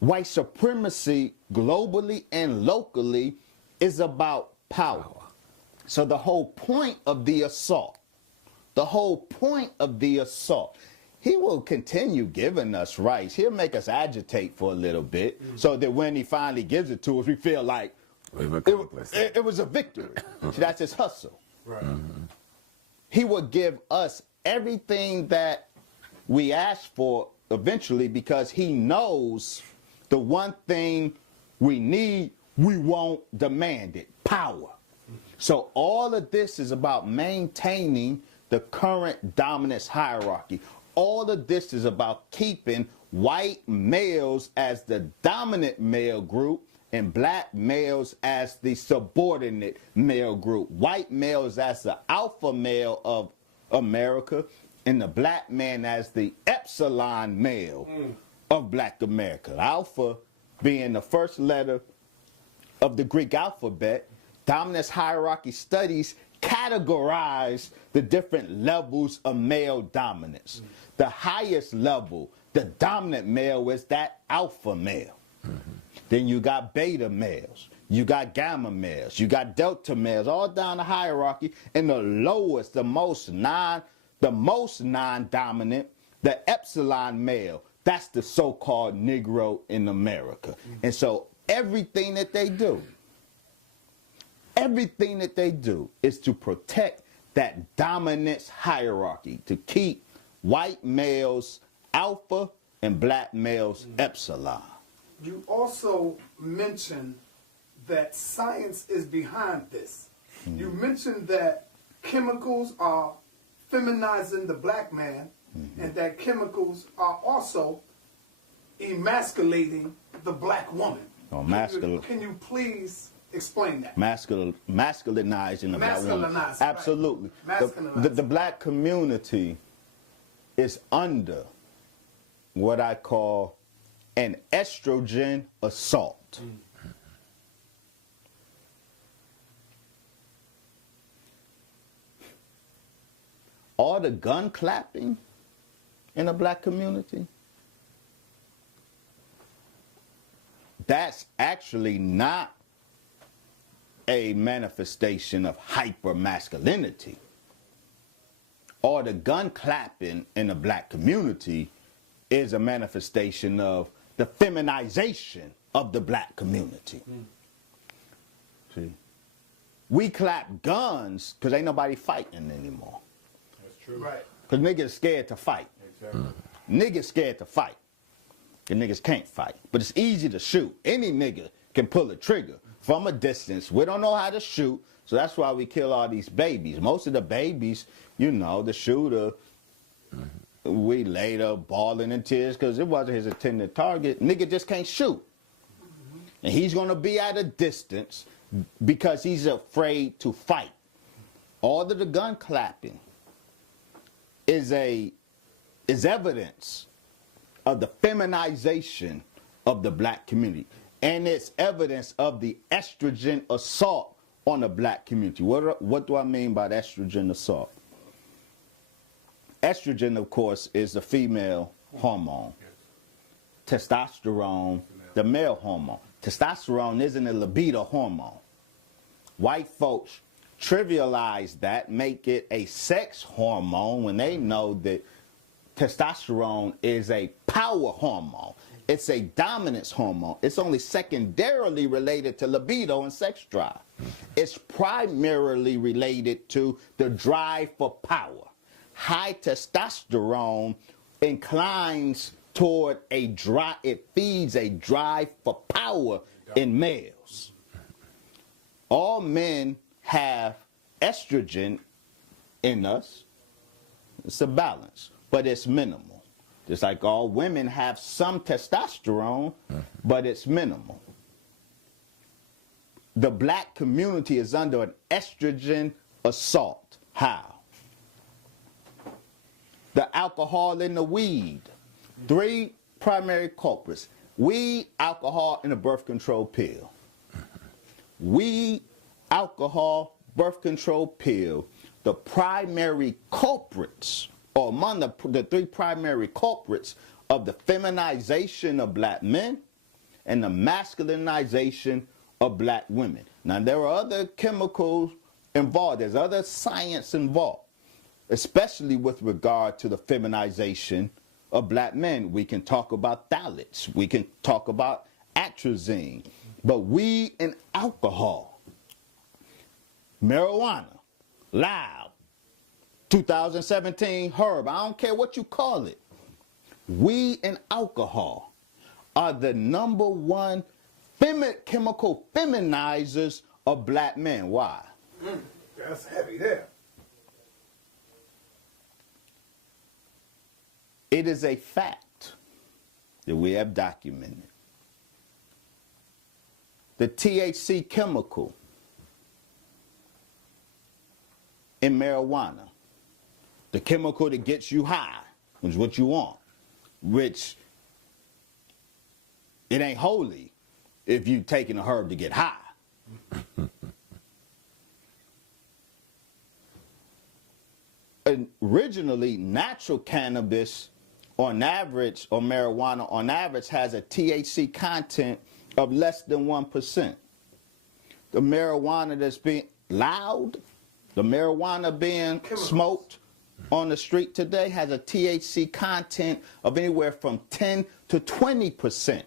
White supremacy, globally and locally, is about power. So the whole point of the assault, he will continue giving us rights. He'll make us agitate for a little bit so that when he finally gives it to us, we feel like it was a victory. See, that's his hustle. Right. He will give us everything that we ask for eventually because he knows the one thing we need, we won't demand it. Power. So all of this is about maintaining the current dominance hierarchy. All of this is about keeping white males as the dominant male group and black males as the subordinate male group. White males as the alpha male of America and the black man as the epsilon male of black America. Alpha being the first letter of the Greek alphabet. Dominance hierarchy studies categorize the different levels of male dominance. The highest level, the dominant male, is that alpha male. Then you got beta males, you got gamma males, you got delta males, all down the hierarchy. And the lowest, the most non-dominant, the epsilon male, that's the so-called Negro in America. And so everything that they do is to protect that dominance hierarchy, to keep white males alpha and black males epsilon. You also mentioned that science is behind this. You mentioned that chemicals are feminizing the black man, and that chemicals are also emasculating the black woman. Can you please explain that? Masculinizing the black woman. Absolutely. Right. The black community is under what I call an estrogen assault. All the gun clapping in the black community, that's actually not a manifestation of hyper-masculinity. All the gun clapping in the black community is a manifestation of the feminization of the black community. See, we clap guns because ain't nobody fighting anymore. That's true. Right. Because niggas scared to fight. Exactly. Niggas scared to fight. The niggas can't fight. But it's easy to shoot. Any nigga can pull a trigger from a distance. We don't know how to shoot, so that's why we kill all these babies. Most of the babies, you know, the shooter We later bawling in tears because it wasn't his intended target. Nigga just can't shoot. And he's going to be at a distance because he's afraid to fight. All of the gun clapping is evidence of the feminization of the black community. And it's evidence of the estrogen assault on the black community. What do I mean by estrogen assault? Estrogen, of course, is the female hormone. Testosterone, the male hormone. Testosterone isn't a libido hormone. White folks trivialize that, make it a sex hormone when they know that testosterone is a power hormone. It's a dominance hormone. It's only secondarily related to libido and sex drive. It's primarily related to the drive for power. High testosterone inclines toward a drive, it feeds a drive for power in males. All men have estrogen in us. It's a balance, but it's minimal. Just like all women have some testosterone, but it's minimal. The black community is under an estrogen assault. How? The alcohol and the weed. 3 primary culprits. Weed, alcohol, and a birth control pill. Weed, alcohol, birth control pill. The primary culprits, or among the 3 primary culprits of the feminization of black men and the masculinization of black women. Now, there are other chemicals involved. There's other science involved, especially with regard to the feminization of black men. We can talk about phthalates. We can talk about atrazine. But weed and alcohol, marijuana, loud, 2017 herb, I don't care what you call it. Weed and alcohol are the #1 chemical feminizers of black men. Why? That's heavy there. It is a fact that we have documented. The THC chemical in marijuana, the chemical that gets you high, is what you want, which it ain't holy if you taking a herb to get high. And originally, natural cannabis on average, or marijuana on average, has a THC content of less than 1%. The marijuana that's being loud, the marijuana being smoked on the street today has a THC content of anywhere from 10 to 20%.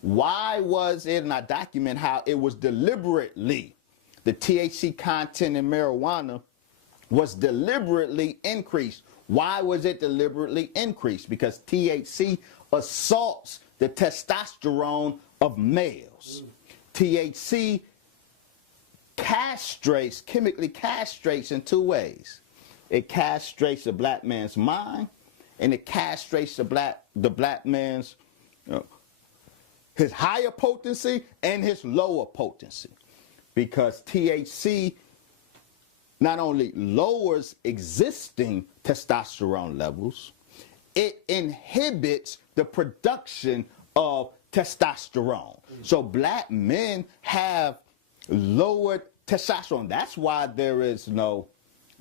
Why was it, and I document how it was deliberately, the THC content in marijuana was deliberately increased. Why was it deliberately increased? Because THC assaults the testosterone of males. THC castrates, chemically castrates in 2 ways. It castrates the black man's mind, and it castrates the black man's his higher potency and his lower potency. Because THC not only lowers existing testosterone levels, it inhibits the production of testosterone. So black men have lowered testosterone. That's why there is no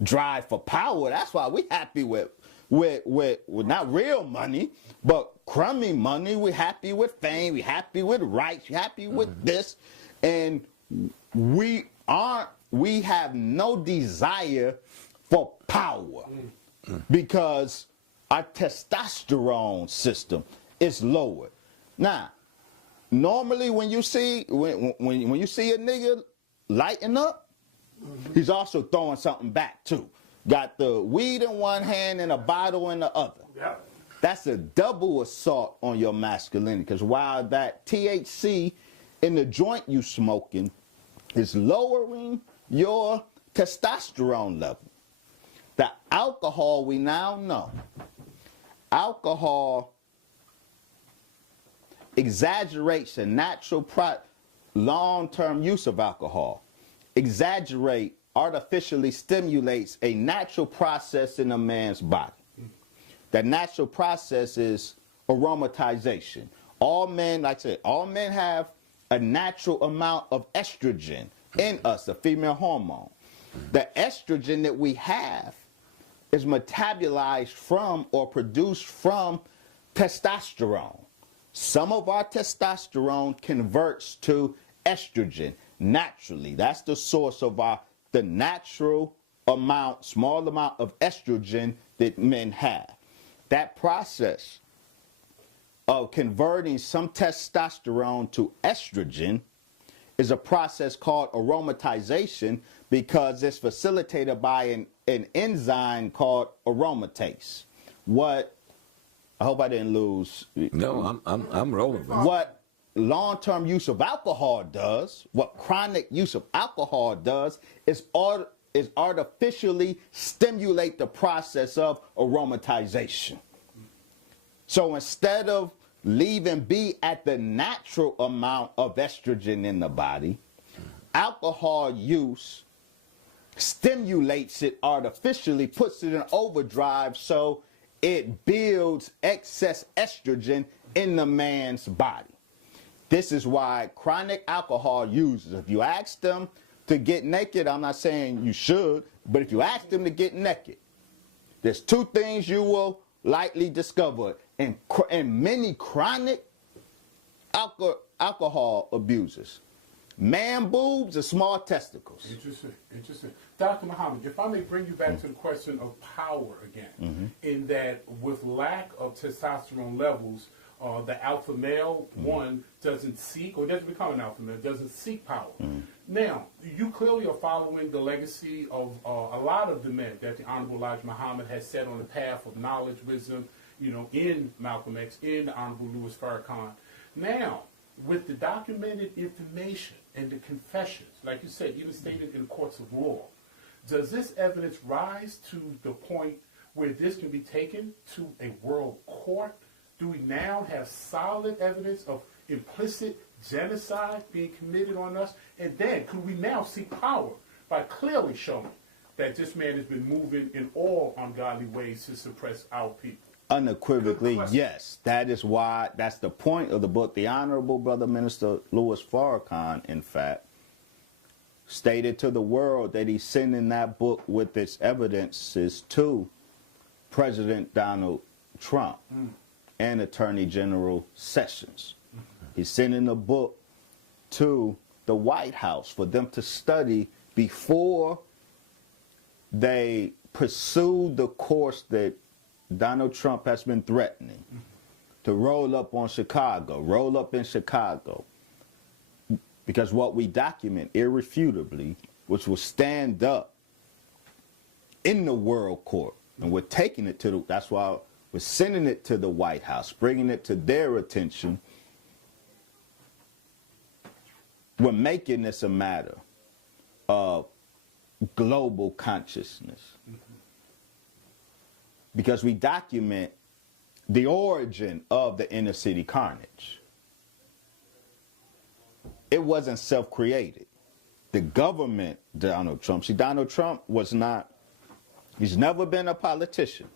drive for power. That's why we happy with not real money, but crummy money. We're happy with fame. We're happy with rights. We're happy with this. And we have no desire for power because our testosterone system is lowered. Now, normally when you see when you see a nigga lighting up, he's also throwing something back too. Got the weed in one hand and a bottle in the other. Yeah. That's a double assault on your masculinity, because while that THC in the joint you smoking is lowering your testosterone level, the alcohol, we now know, alcohol exaggerates the natural long-term use of alcohol. Exaggerate artificially stimulates a natural process in a man's body. That natural process is aromatization. All men, like I said, all men have a natural amount of estrogen in us, a female hormone. The estrogen that we have is metabolized from or produced from testosterone. Some of our testosterone converts to estrogen naturally. That's the source of the natural amount, small amount of estrogen that men have. That process of converting some testosterone to estrogen is a process called aromatization because it's facilitated by an enzyme called aromatase. I hope I didn't lose. No, I'm rolling. What long-term use of alcohol does, what chronic use of alcohol does, is artificially stimulate the process of aromatization. So instead of leaving be at the natural amount of estrogen in the body, alcohol use stimulates it artificially, puts it in overdrive, so it builds excess estrogen in the man's body. This is why chronic alcohol users, if you ask them to get naked, I'm not saying you should, but if you ask them to get naked, there's two things you will likely discover in many chronic alcohol abusers. Man boobs and small testicles. Interesting. Dr. Muhammad, if I may bring you back to the question of power again, in that with lack of testosterone levels, the alpha male, one, doesn't seek, or doesn't become an alpha male, doesn't seek power. Now, you clearly are following the legacy of a lot of the men that the Honorable Elijah Muhammad has set on the path of knowledge, wisdom, in Malcolm X, in the Honorable Louis Farrakhan. Now, with the documented information and the confessions, like you said, even stated in courts of law, does this evidence rise to the point where this can be taken to a world court? Do we now have solid evidence of implicit genocide being committed on us? And then could we now seek power by clearly showing that this man has been moving in all ungodly ways to suppress our people? Unequivocally, yes. That's the point of the book. The Honorable Brother Minister Louis Farrakhan, in fact, stated to the world that he's sending that book with its evidences to President Donald Trump and Attorney General Sessions. He's sending the book to the White House for them to study before they pursue the course that Donald Trump has been threatening to roll up in Chicago. Because what we document irrefutably, which will stand up in the world court, and we're taking it to that's why we're sending it to the White House, bringing it to their attention. We're making this a matter of global consciousness. Because we document the origin of the inner city carnage. It wasn't self-created. The government, Donald Trump, he's never been a politician.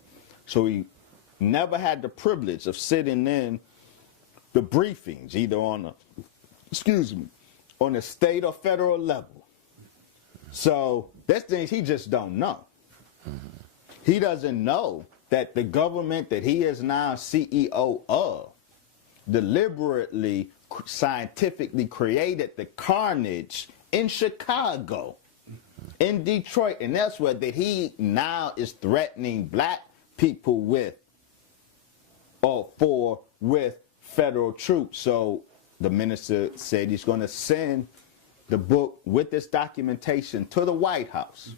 So he never had the privilege of sitting in the briefings, either on the state or federal level. So there's things he just don't know. He doesn't know that the government that he is now CEO of deliberately, scientifically created the carnage in Chicago, in Detroit, and elsewhere that he now is threatening black people with federal troops. So the minister said he's going to send the book with this documentation to the White House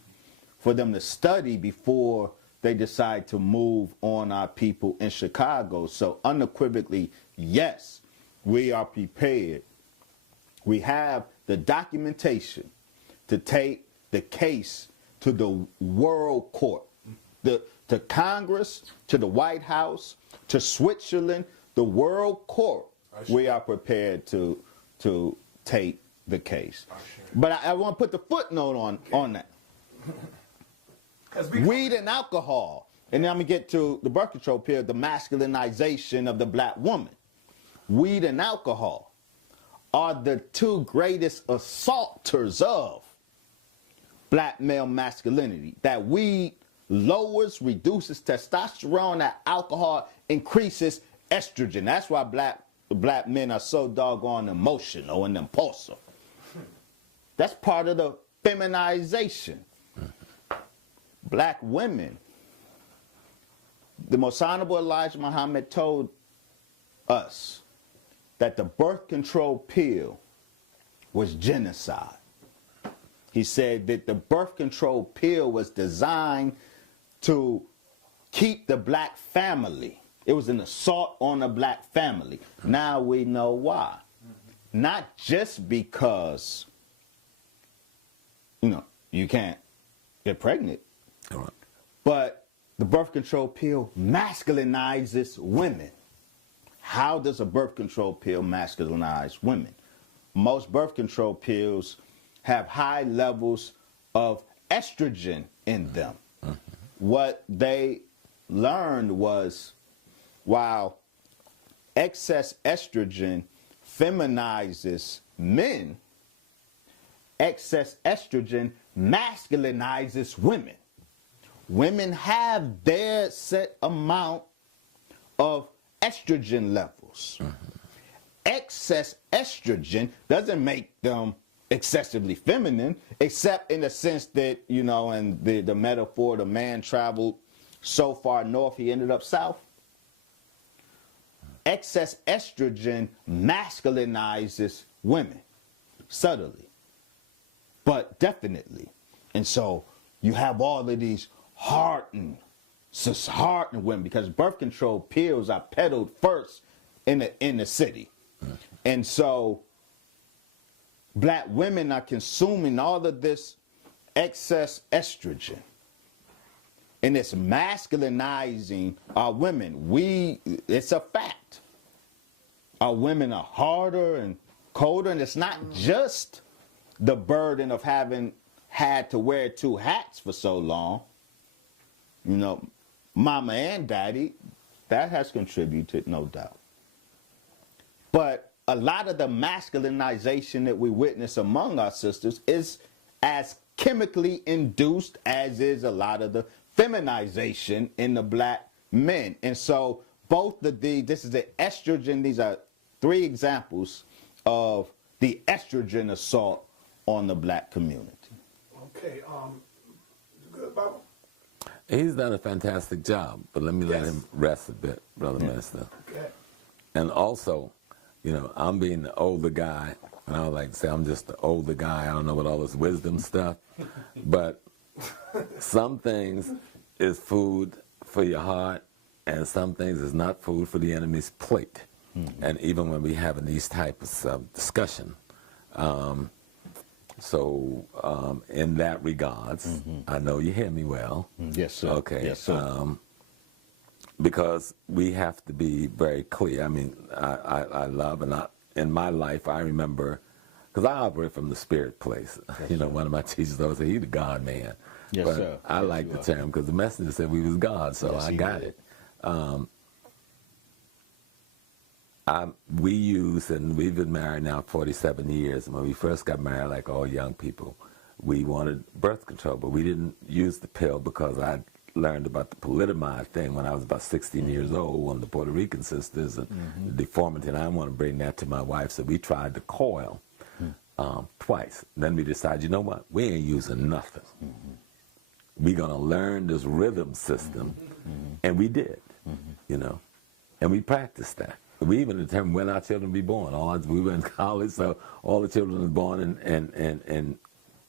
for them to study before they decide to move on our people in Chicago. So unequivocally, yes, we are prepared. We have the documentation to take the case to the world court. to Congress, to the White House, to Switzerland, the World Court, we are prepared to take the case. But I want to put the footnote on that. Weed and alcohol. And then I'm going to get to the birth control pill, the masculinization of the black woman. Weed and alcohol are the two greatest assaulters of black male masculinity. That weed lowers, reduces testosterone, that alcohol increases estrogen. That's why black men are so doggone emotional and impulsive. That's part of the feminization. Black women, the Most Honorable Elijah Muhammad told us that the birth control pill was genocide. He said that the birth control pill was designed to keep the black family. It was an assault on the black family. Now we know why. Not just because, you can't get pregnant, but the birth control pill masculinizes women. How does a birth control pill masculinize women? Most birth control pills have high levels of estrogen in them. What they learned was, while excess estrogen feminizes men, excess estrogen masculinizes women. Women have their set amount of estrogen levels. Excess estrogen doesn't make them excessively feminine, except in the sense that, in the metaphor, the man traveled so far north, he ended up south. Excess estrogen masculinizes women, subtly, but definitely. And so you have all of these hardened women, because birth control pills are peddled first in the city. And so black women are consuming all of this excess estrogen, and it's masculinizing our women. It's a fact. Our women are harder and colder, and it's not just the burden of having had to wear two hats for so long. Mama and daddy, that has contributed, no doubt. But a lot of the masculinization that we witness among our sisters is as chemically induced as is a lot of the feminization in the black men. And so both this is the estrogen, these are 3 examples of the estrogen assault on the black community. Okay, good, Baba? He's done a fantastic job, but let me let him rest a bit, Brother Minister. Okay. And also, I'm being the older guy, and I would like to say I'm just the older guy. I don't know what all this wisdom stuff, but some things is food for your heart, and some things is not food for the enemy's plate. And even when we having these types of discussion, in that regards, I know you hear me well. Yes, sir. Okay. Yes, sir. Because we have to be very clear. I mean, I love, and in my life, I remember, because I operate from the spirit place. Yes, one of my teachers always said, he's the God man. Yes, but sir. I like the term because the messenger said we was God, so yes, I got it. We use, and we've been married now 47 years, and when we first got married, like all young people, we wanted birth control, but we didn't use the pill because I learned about the thalidomide thing when I was about 16 years old, one of the Puerto Rican sisters, and the deformity, and I didn't want to bring that to my wife, so we tried the coil twice. Then we decided, you know what, we ain't using nothing. We're going to learn this rhythm system, and we did, and we practiced that. We even determined when our children be born. We were in college, so all the children were born in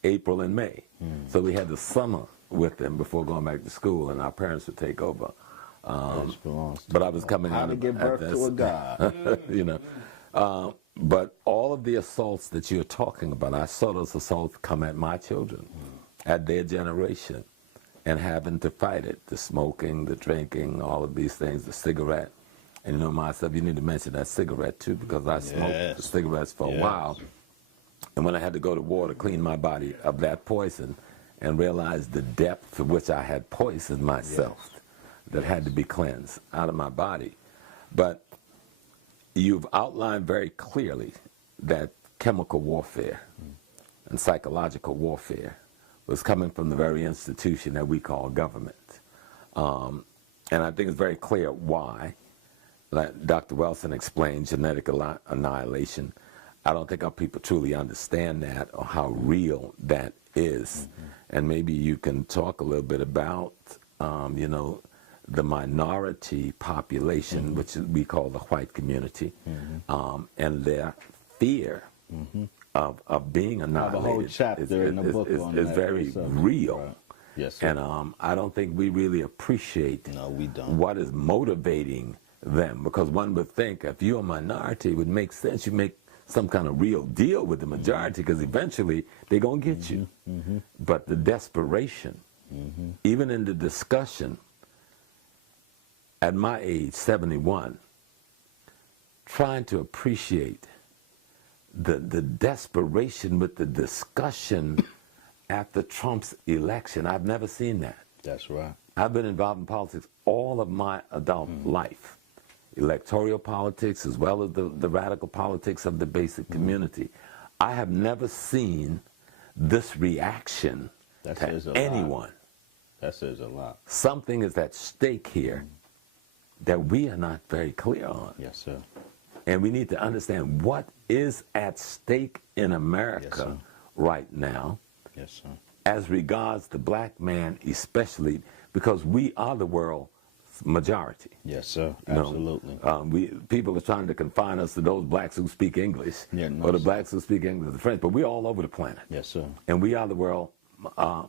April and May. So we had the summer with them before going back to school, and our parents would take over. But I was coming out of give birth to a God. But all of the assaults that you're talking about, I saw those assaults come at my children, at their generation. and having to fight it, the smoking, the drinking, all of these things, the cigarette. And you know myself, you need to mention that cigarette too, because I smoked the cigarettes for a while. And when I had to go to war to clean my body of that poison and realize the depth to which I had poisoned myself, that had to be cleansed out of my body. But you've outlined very clearly that chemical warfare and psychological warfare was coming from the very institution that we call government. And I think it's very clear why. Like Dr. Wilson explained genetic annihilation. I don't think our people truly understand that or how real that is. And maybe you can talk a little bit about, you know, the minority population, which we call the white community, and their fear of being annihilated. The whole chapter in the book on that is very real. Right. Yes, sir. And I don't think we really appreciate what is motivating them, because one would think if you're a minority, it would make sense you make some kind of real deal with the majority, because eventually they're going to get you. But the desperation, even in the discussion, at my age, 71, trying to appreciate the desperation with the discussion after Trump's election. I've never seen that. That's right. I've been involved in politics all of my adult life, electoral politics as well as the radical politics of the basic community. I have never seen this reaction to anyone. That says a lot. Something is at stake here that we are not very clear on. Yes, sir. And we need to understand what is at stake in America right now. Yes, sir. As regards the black man especially, because we are the world's majority. Yes, sir. Absolutely. People are trying to confine us to those blacks who speak English, or the blacks who speak English, the French, but we're all over the planet. Yes, sir. And we are the world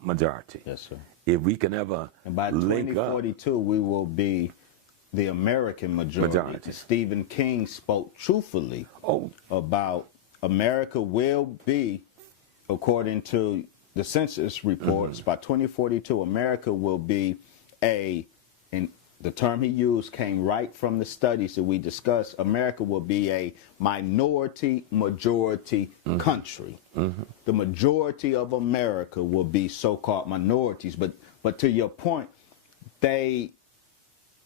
majority. Yes, sir. If we can ever and by link 2042, we will be the American majority. Stephen King spoke truthfully about America will be, according to the census reports, by 2042, America will be and the term he used came right from the studies that we discussed, America will be a minority-majority country. The majority of America will be so-called minorities. But to your point, they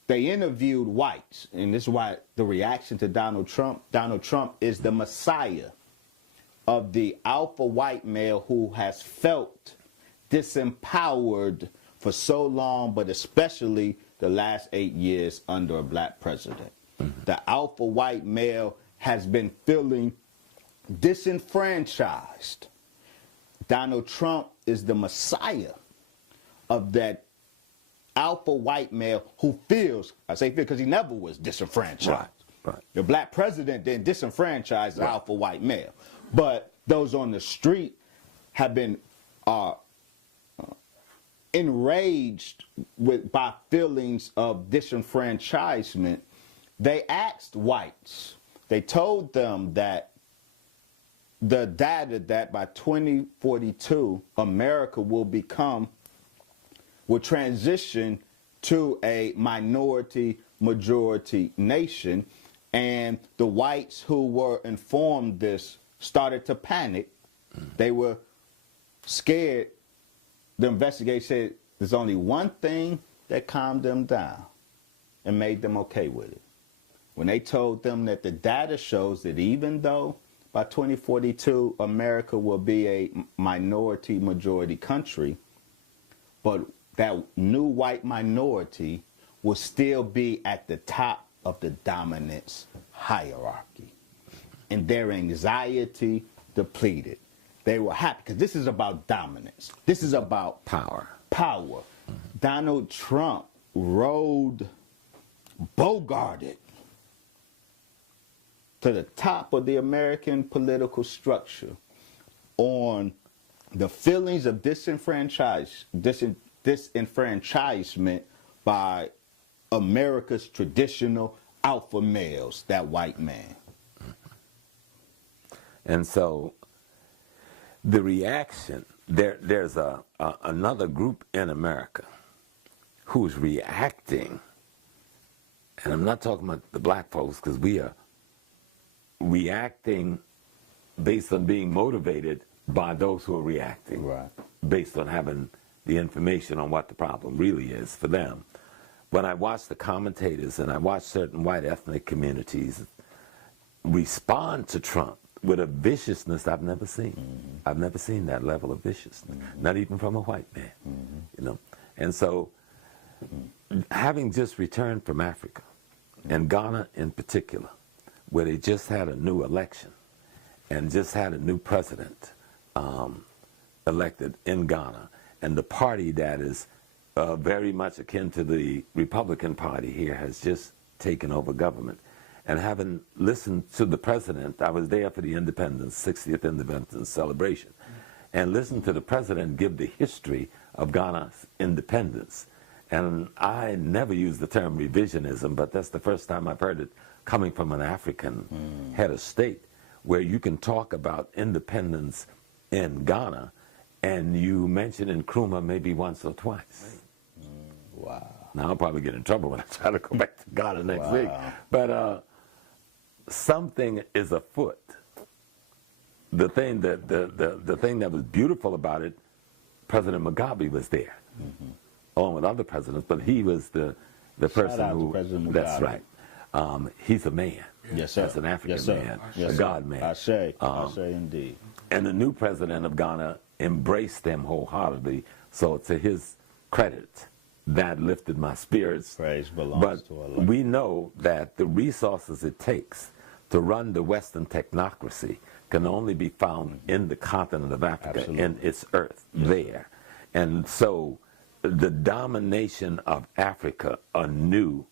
interviewed whites, and this is why the reaction to Donald Trump is the messiah of the alpha white male who has felt disempowered for so long, but especially the last 8 years under a black president. The alpha white male has been feeling disenfranchised. Donald Trump is the messiah of that alpha white male who feels, I say feel because he never was disenfranchised. Right. The black president didn't disenfranchise the alpha white male. But those on the street have been enraged by feelings of disenfranchisement. They asked whites, they told them that the data that by 2042, America will transition to a minority-majority nation, and the whites who were informed this started to panic. They were scared. The investigator said there's only one thing that calmed them down and made them okay with it. When they told them that the data shows that even though by 2042 America will be a minority-majority country, but that new white minority will still be at the top of the dominance hierarchy. And their anxiety depleted. They were happy because this is about dominance. This is about power. Donald Trump bogarted to the top of the American political structure on the feelings of disenfranchisement by America's traditional alpha males, that white man. And so the reaction, there's another group in America who's reacting, and I'm not talking about the black folks, because we are reacting based on being motivated by those who are reacting, Right. based on having the information on what the problem really is for them. When I watch the commentators and I watch certain white ethnic communities respond to Trump with a viciousness I've never seen. Mm-hmm. I've never seen that level of viciousness, not even from a white man, you know. And so, having just returned from Africa, and Ghana in particular, where they just had a new election and just had a new president elected in Ghana, and the party that is very much akin to the Republican Party here has just taken over government. And having listened to the president, I was there for the independence, 60th independence celebration, and listened to the president give the history of Ghana's independence. And I never use the term revisionism, but that's the first time I've heard it coming from an African head of state, where you can talk about independence in Ghana, and you mention Nkrumah maybe once or twice. Wow. Now I'll probably get in trouble when I try to go back to Ghana next week. But something is afoot. The thing that the thing that was beautiful about it, President Mugabe was there, along with other presidents, but he was the person who. That's right. He's a man. Yes, sir. As an African man, Yes, a God man. I say indeed. And the new president of Ghana embraced them wholeheartedly. So to his credit, that lifted my spirits. Praise belongs to Allah. We know that the resources it takes to run the Western technocracy can only be found in the continent of Africa, Absolutely. in its earth, there. And so the domination of Africa anew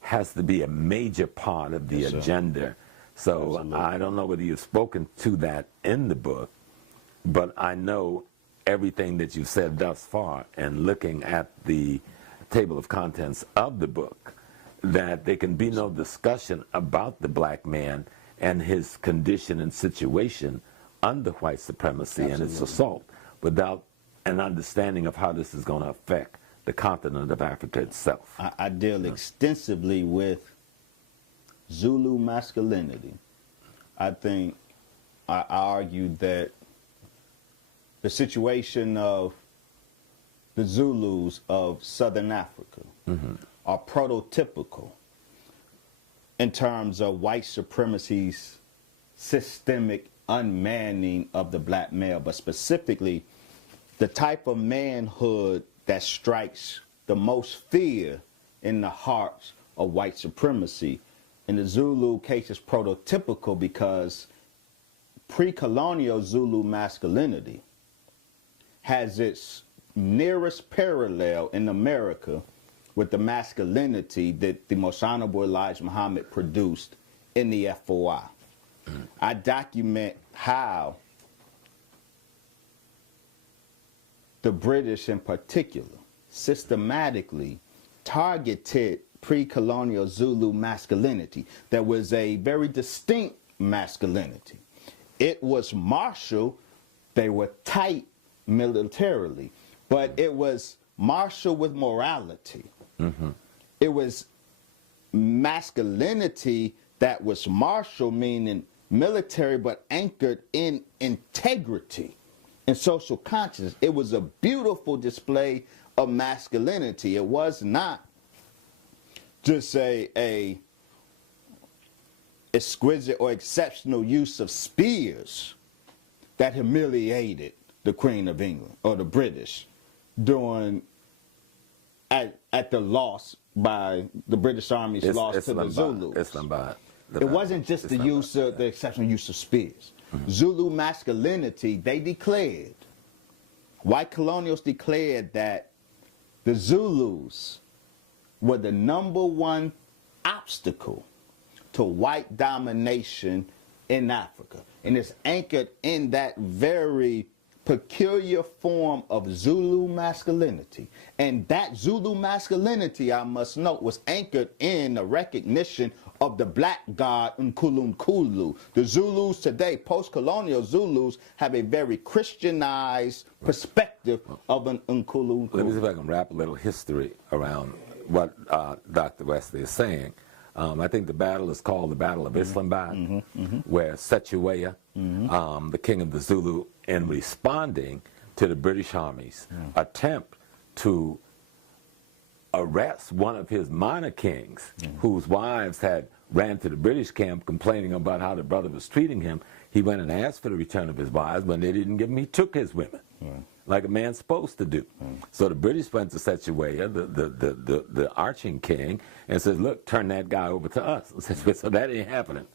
has to be a major part of the agenda. So Absolutely. I don't know whether you've spoken to that in the book, but I know everything that you've said thus far, and looking at the table of contents of the book, that there can be no discussion about the black man and his condition and situation under white supremacy and its assault without an understanding of how this is going to affect the continent of Africa itself. I deal extensively with Zulu masculinity. I think I argue that the situation of the Zulus of Southern Africa are prototypical in terms of white supremacy's systemic unmanning of the black male, but specifically the type of manhood that strikes the most fear in the hearts of white supremacy. In the Zulu case, is prototypical because pre-colonial Zulu masculinity has its nearest parallel in America with the masculinity that the Most Honorable Elijah Muhammad produced in the FOI. I document how the British in particular systematically targeted pre-colonial Zulu masculinity. There was a very distinct masculinity. It was martial, they were tight militarily, but it was martial with morality. It was masculinity that was martial, meaning military, but anchored in integrity and social consciousness. It was a beautiful display of masculinity. It was not just a exquisite or exceptional use of spears that humiliated the Queen of England or the British during at the loss by the British Army's loss to the Zulus. It wasn't just the use of the exceptional use of spears. Zulu masculinity, they declared, white colonials declared that the Zulus were the #1 obstacle to white domination in Africa. And it's anchored in that very peculiar form of Zulu masculinity. And that Zulu masculinity, I must note, was anchored in the recognition of the black god Nkulunkulu. The Zulus today, post-colonial Zulus, have a very Christianized perspective of an Nkulunkulu. Let me see if I can wrap a little history around what Dr. Wesley is saying. I think the battle is called the Battle of Islamabad, where Sechuaya, the king of the Zulu, in responding to the British Army's attempt to arrest one of his minor kings, whose wives had ran to the British camp complaining about how the brother was treating him. He went and asked for the return of his wives. When they didn't give him, he took his women, like a man's supposed to do. So the British went to Sechuaya, the arching king, and says, look, turn that guy over to us. So that ain't happening.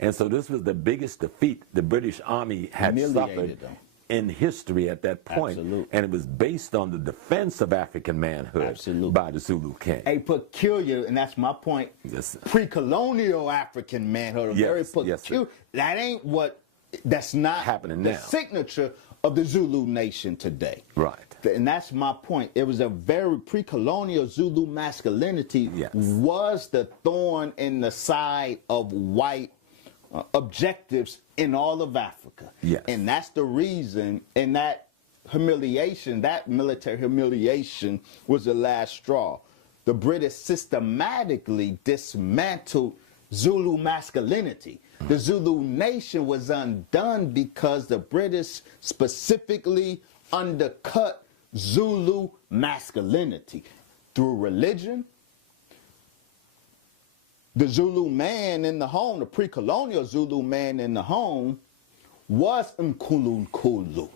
And so this was the biggest defeat the British Army had suffered in history at that point. And it was based on the defense of African manhood by the Zulu king. A peculiar, and that's my point, pre-colonial African manhood. Very peculiar. That ain't what, that's not happening the now. Signature of the Zulu nation today. Right. And that's my point. It was a very pre-colonial Zulu masculinity was the thorn in the side of white objectives in all of Africa. And that's the reason, and that humiliation, that military humiliation was the last straw. The British systematically dismantled Zulu masculinity. The Zulu nation was undone because the British specifically undercut Zulu masculinity through religion. The Zulu man in the home, the pre-colonial Zulu man in the home, was Nkulunkulu.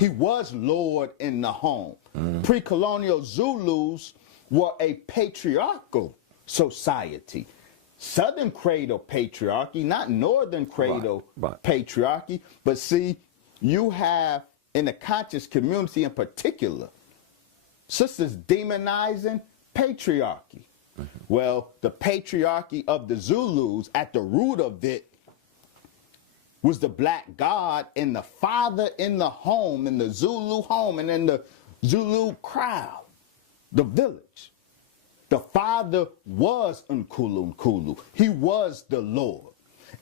He was Lord in the home. Pre-colonial Zulus were a patriarchal society. Southern cradle patriarchy, not northern cradle patriarchy. But see, you have, in the conscious community in particular, sisters demonizing patriarchy. Well, the patriarchy of the Zulus, at the root of it, was the black god and the father in the home, in the Zulu home, and in the Zulu crowd, the village. The father was Nkulunkulu. He was the Lord.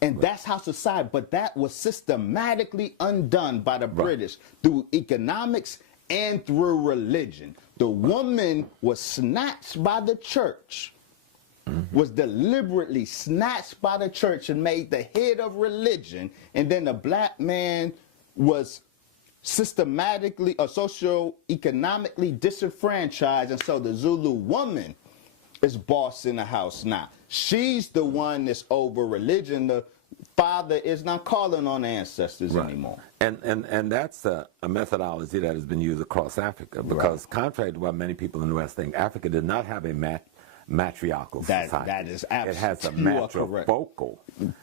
And that's how society, but that was systematically undone by the British through economics and through religion. The woman was snatched by the church, was deliberately snatched by the church and made the head of religion. And then the black man was systematically or socio-economically disenfranchised. And so the Zulu woman is boss in the house now. She's the one that's over religion. The father is not calling on ancestors anymore. And that's a methodology that has been used across Africa, because contrary to what many people in the West think, Africa did not have a matriarchal society. That is absolutely. It has a matrifocal,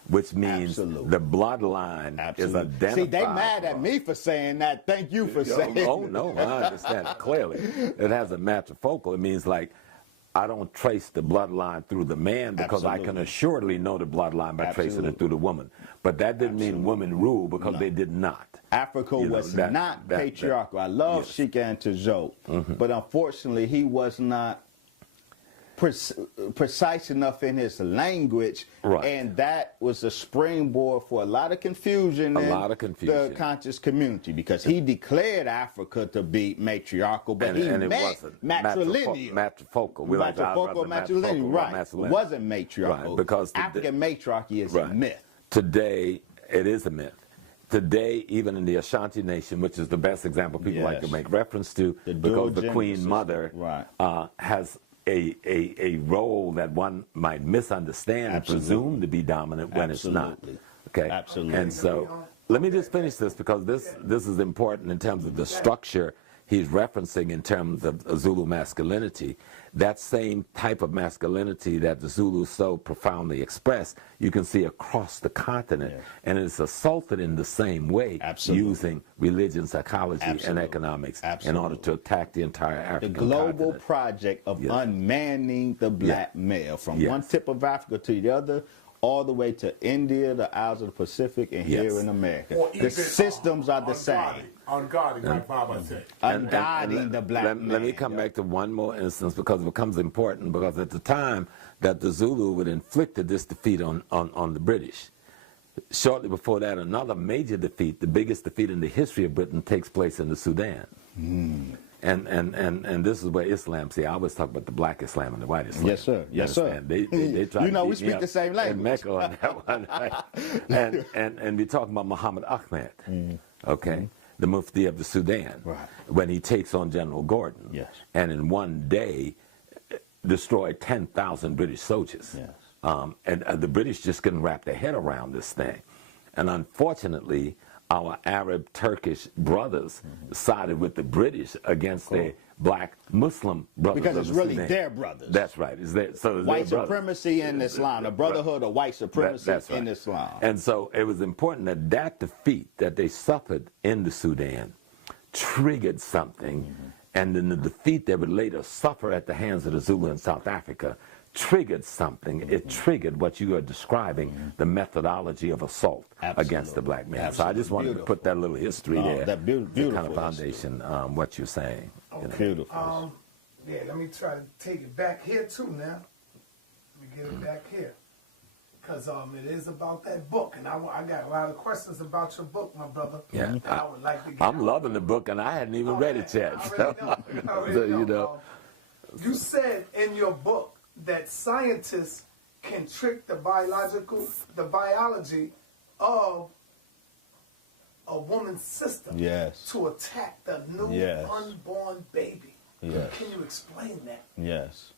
which means the bloodline is identified. See, they mad at me for saying that. Thank you for saying Oh, no, I understand it clearly. It has a matrifocal. It means like, I don't trace the bloodline through the man because I can assuredly know the bloodline by tracing it through the woman. But that didn't mean women rule, because they did not. Africa was not patriarchal. I love Sheikh Anta but unfortunately he was not precise enough in his language, and that was a springboard for a lot of confusion in the conscious community, because he declared Africa to be matriarchal, but he meant matrilineal. Matrifocal. Matrilineal, right. It wasn't matriarchal. Because African matriarchy is a myth. Today, it is a myth. Today, even in the Ashanti Nation, which is the best example people like to make reference to, because the Queen Mother has a role that one might misunderstand and presume to be dominant when it's not. Okay. And so let me just finish this, because this is important in terms of the structure he's referencing in terms of Zulu masculinity. That same type of masculinity that the Zulus so profoundly express, you can see across the continent, and it's assaulted in the same way, using religion, psychology, and economics in order to attack the entire African continent. The global project of unmanning the black male from one tip of Africa to the other, all the way to India, the Isles of the Pacific, and Yes. here in America. Or The even, systems are the same. Unguarding, like Baba said. Unguarding the black man. Let me come back to one more instance because it becomes important, because at the time that the Zulu would inflicted this defeat on the British, shortly before that, another major defeat, the biggest defeat in the history of Britain, takes place in the Sudan. And this is where Islam, see, I always talk about the black Islam and the white Islam. Yes, sir. Yes, sir. They try You know, to we beat me speak up the same language. in Mecca on that one, right? and we're talking about Muhammad Ahmed, okay? The Mufti of the Sudan, Right. when he takes on General Gordon. Yes. And in one day, destroyed 10,000 British soldiers. Yes. And the British just couldn't wrap their head around this thing. And unfortunately, our Arab, Turkish brothers sided with the British against their black Muslim brothers. Because of it's the really Sudan. their brothers. That's right. It's their, so it's White their brothers. supremacy in Islam, the brotherhood of white supremacy That's right. in Islam. And so it was important that that defeat that they suffered in the Sudan triggered something, and then the defeat they would later suffer at the hands of the Zulu in South Africa triggered something. It triggered what you are describing, the methodology of assault against the black man. So I just wanted to put that little history there, that the beautiful kind of foundation, what you're saying. You know. Beautiful. Yeah, let me try to take it back here too now. Let me get it back here. Because it is about that book, and I got a lot of questions about your book, my brother. Yeah, that I would like to get I'm loving the book, and I hadn't even read it yet. So, you know. You said in your book that scientists can trick the biology of a woman's system Yes. to attack the new Yes. unborn baby. Yes. Can you explain that? Yes.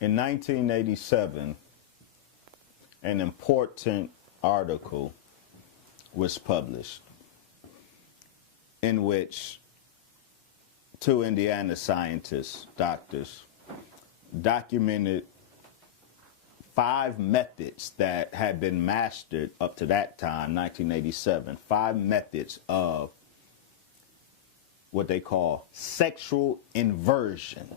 In 1987, an important article was published in which two Indiana scientists, doctors, documented 5 methods that had been mastered up to that time, 1987, 5 methods of what they call sexual inversion,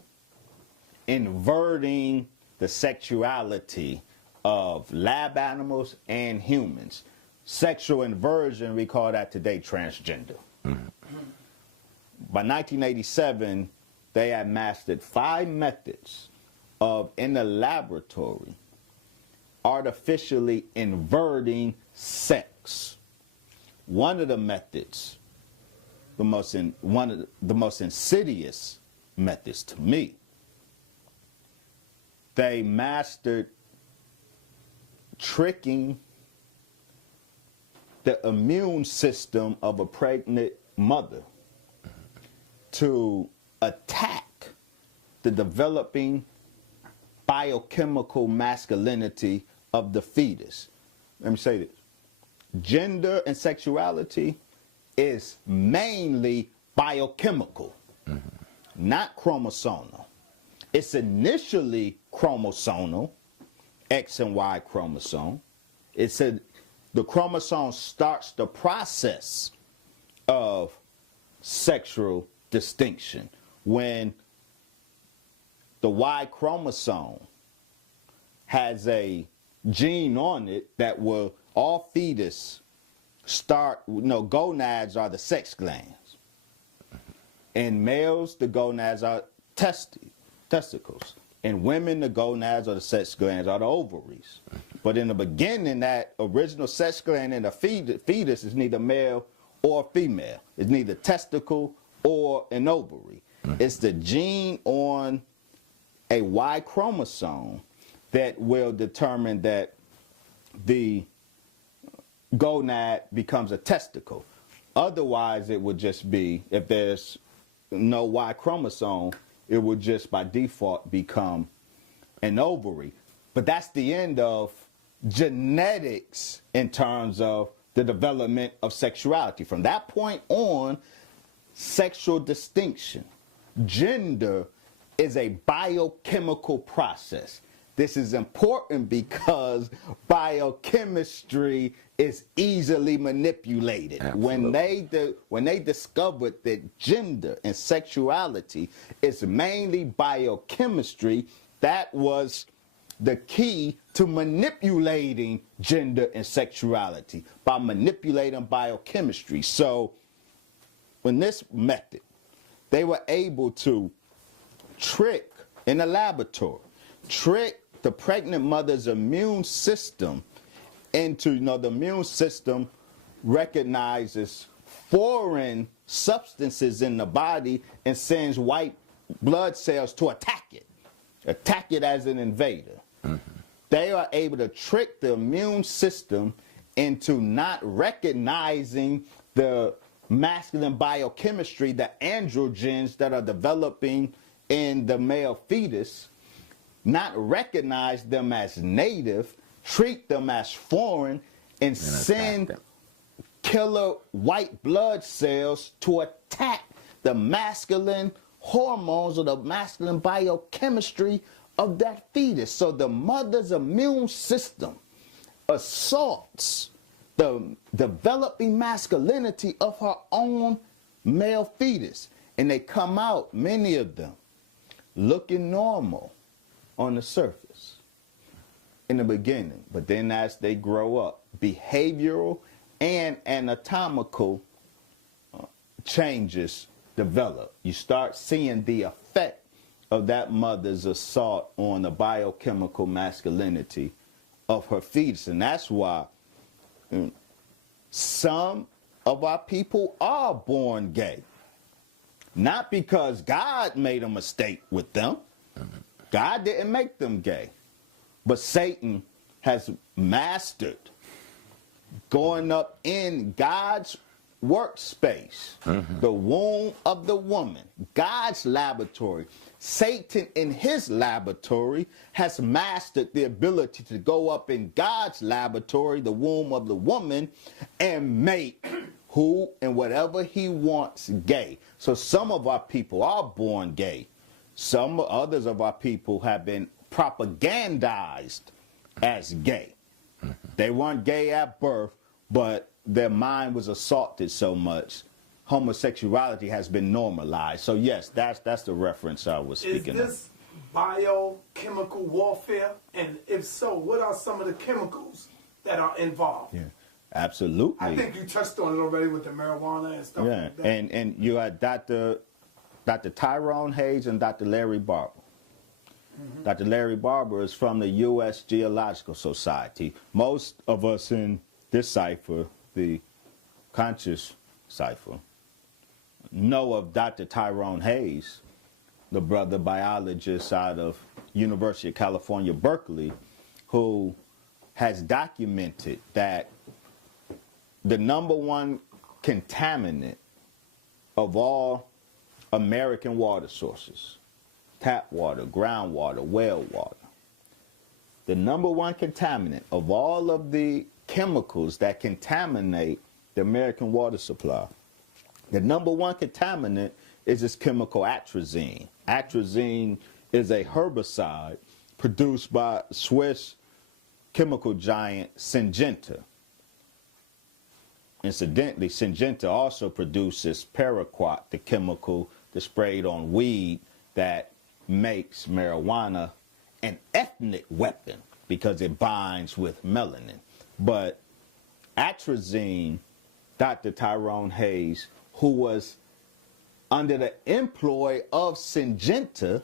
inverting the sexuality of lab animals and humans. Sexual inversion, we call that today transgender. By 1987, they had mastered 5 methods of, in the laboratory, artificially inverting sex. One of the methods, one of the most insidious methods to me, they mastered tricking the immune system of a pregnant mother to attack the developing biochemical masculinity of the fetus. Let me say this. Gender and sexuality is mainly biochemical, not chromosomal. It's initially chromosomal, X and Y chromosome. It said the chromosome starts the process of sexual distinction when the Y chromosome has a gene on it that will, all fetus start, gonads are the sex glands. In males, the gonads are testicles. In women, the gonads or the sex glands are the ovaries. But in the beginning, that original sex gland in the fetus is neither male or female. It's neither testicle or an ovary. It's the gene on a Y chromosome that will determine that the gonad becomes a testicle. Otherwise, it would just be, if there's no Y chromosome, it would just by default become an ovary. But that's the end of genetics in terms of the development of sexuality. From that point on, sexual distinction, gender is a biochemical process. This is important because biochemistry is easily manipulated. Absolutely. When they discovered that gender and sexuality is mainly biochemistry, that was the key to manipulating gender and sexuality, by manipulating biochemistry. So in this method, they were able to trick, in a laboratory, trick the pregnant mother's immune system into, the immune system recognizes foreign substances in the body and sends white blood cells to attack it as an invader. They are able to trick the immune system into not recognizing the masculine biochemistry, the androgens that are developing in the male fetus, not recognize them as native, treat them as foreign, and send killer white blood cells to attack the masculine hormones or the masculine biochemistry of that fetus. So the mother's immune system assaults the developing masculinity of her own male fetus. And they come out, many of them, looking normal on the surface in the beginning. But then as they grow up, behavioral and anatomical changes develop. You start seeing the effect of that mother's assault on the biochemical masculinity of her fetus. And that's why some of our people are born gay. Not because God made a mistake with them. God didn't make them gay. But Satan has mastered going up in God's workspace, the womb of the woman, God's laboratory. Satan in his laboratory has mastered the ability to go up in God's laboratory, the womb of the woman, and make who and whatever he wants gay. So some of our people are born gay. Some others of our people have been propagandized as gay. They weren't gay at birth, but their mind was assaulted so much, homosexuality has been normalized. So yes, that's the reference I was speaking of. Is this biochemical warfare? And if so, what are some of the chemicals that are involved? Yeah, absolutely. I think you touched on it already with the marijuana and stuff like that. And you had Dr. Tyrone Hayes and Dr. Larry Barber. Dr. Larry Barber is from the U.S. Geological Society. Most of us in this cipher, the conscious cipher, know of Dr. Tyrone Hayes, the brother biologist out of University of California, Berkeley, who has documented that the #1 contaminant of all American water sources, tap water, groundwater, well water, the #1 contaminant of all of the chemicals that contaminate the American water supply, the #1 contaminant is this chemical atrazine. Atrazine is a herbicide produced by Swiss chemical giant Syngenta. Incidentally, Syngenta also produces paraquat, the chemical that's sprayed on weed that makes marijuana an ethnic weapon because it binds with melanin. But atrazine, Dr. Tyrone Hayes, who was under the employ of Syngenta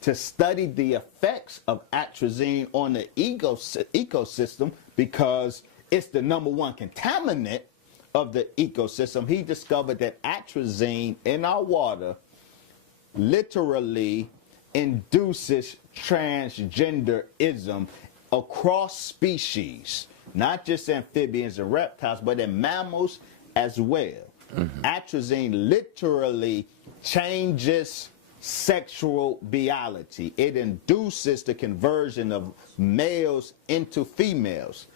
to study the effects of atrazine on the ecosystem because it's the #1 contaminant of the ecosystem, he discovered that atrazine in our water literally induces transgenderism across species, not just amphibians and reptiles, but in mammals as well. Atrazine literally changes sexual biology. It induces the conversion of males into females.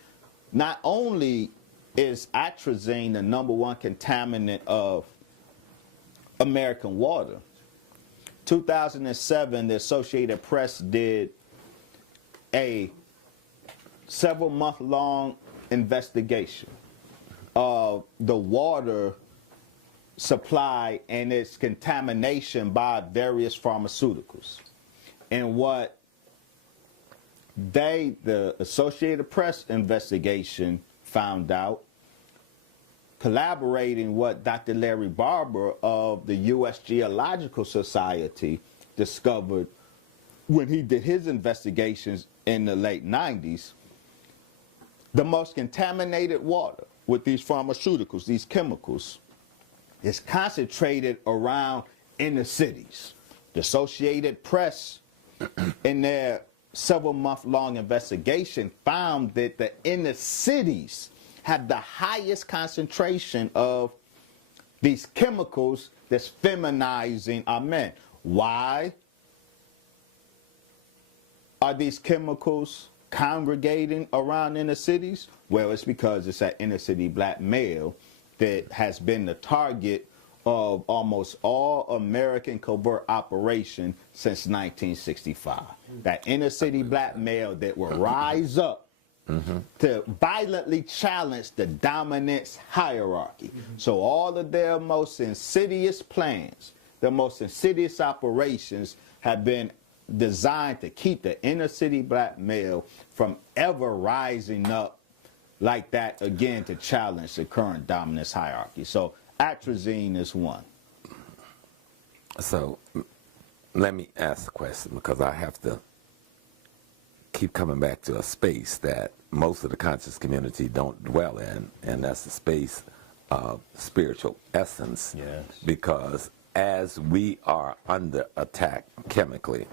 Not only is atrazine the #1 contaminant of American water, 2007, the Associated Press did a several-month-long investigation of the water supply and its contamination by various pharmaceuticals. And what the Associated Press investigation found out, collaborating what Dr. Larry Barber of the U.S. Geological Society discovered when he did his investigations in the late 90s, the most contaminated water with these pharmaceuticals, these chemicals, is concentrated around inner cities. The Associated Press, in their several-month-long investigation, found that the inner cities have the highest concentration of these chemicals that's feminizing our men. Why are these chemicals congregating around inner cities? Well, it's because it's that inner city black male that has been the target of almost all American covert operation since 1965. That inner city black male that will rise up to violently challenge the dominance hierarchy. So all of their most insidious plans, their most insidious operations have been designed to keep the inner city black male from ever rising up like that again to challenge the current dominance hierarchy. So atrazine is one. So let me ask the question, because I have to keep coming back to a space that most of the conscious community don't dwell in, and that's the space of spiritual essence. Yes. Because as we are under attack chemically,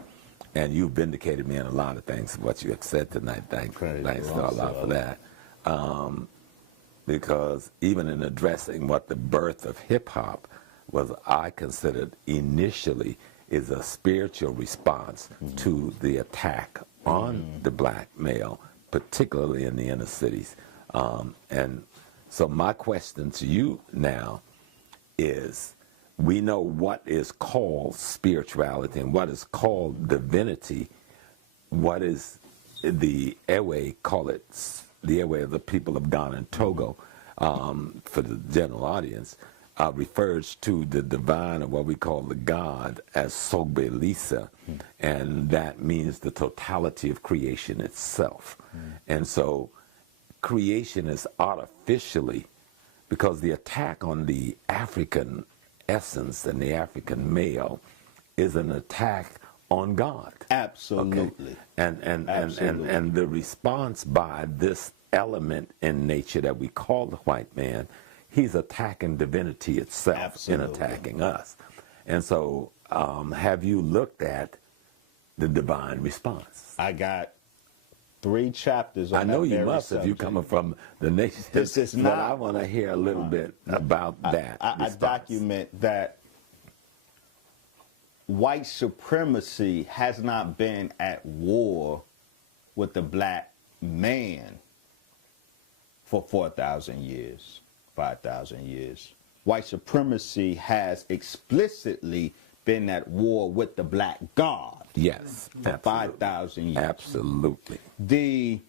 and you've vindicated me in a lot of things, what you have said tonight, thanks a lot for that. Because even in addressing what the birth of hip-hop was, I considered initially is a spiritual response to the attack on the black male, particularly in the inner cities. And so my question to you now is, we know what is called spirituality and what is called divinity. What is the Ewe, call it the Ewe of the people of Ghana and Togo, for the general audience, refers to the divine, or what we call the God, as Sogbe Lisa, and that means the totality of creation itself. And so creation is artificially, because the attack on the African essence and the African male is an attack on God. Absolutely. Okay. And the response by this element in nature that we call the white man, he's attacking divinity itself. Absolutely. In attacking us. And so have you looked at the divine response? I got 3 chapters on I know that you must, subject. if you're coming from the nation. This is not, but I want to hear a little bit about that. I document that white supremacy has not been at war with the black man for 4,000 years, 5,000 years. White supremacy has explicitly been at war with the black God. Yes, for 5,000 years. Absolutely. The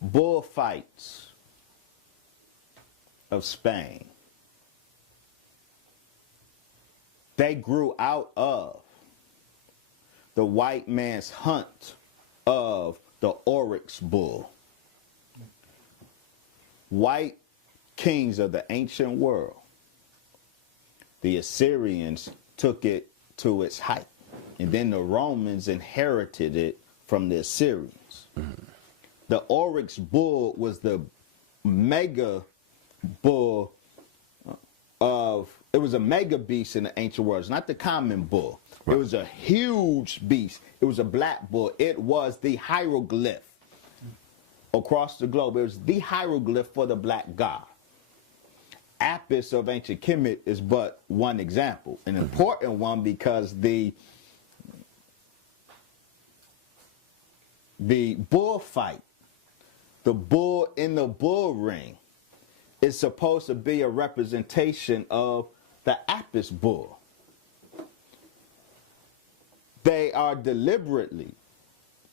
bullfights of Spain, they grew out of the white man's hunt of the oryx bull. White kings of the ancient world, the Assyrians took it to its height, and then the Romans inherited it from the Assyrians. The oryx bull was the mega bull it was a mega beast in the ancient world. It's not the common bull. Right. It was a huge beast. It was a black bull. It was the hieroglyph across the globe. It was the hieroglyph for the black god. Apis of ancient Kemet is but one example, an important one, because the bullfight, the bull in the bull ring, is supposed to be a representation of the Apis bull. They are deliberately,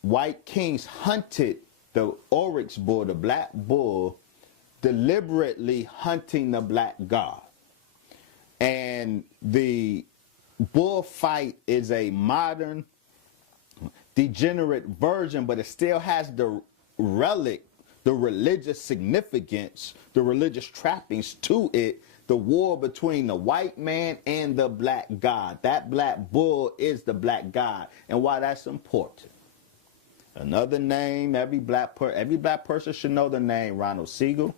white kings hunted the oryx bull, the black bull, deliberately hunting the black god. And the bullfight is a modern degenerate version, but it still has the relic, the religious significance, the religious trappings to it. The war between the white man and the black god. That black bull is the black god, and why that's important. Another name, every black person should know the name Ronald Siegel.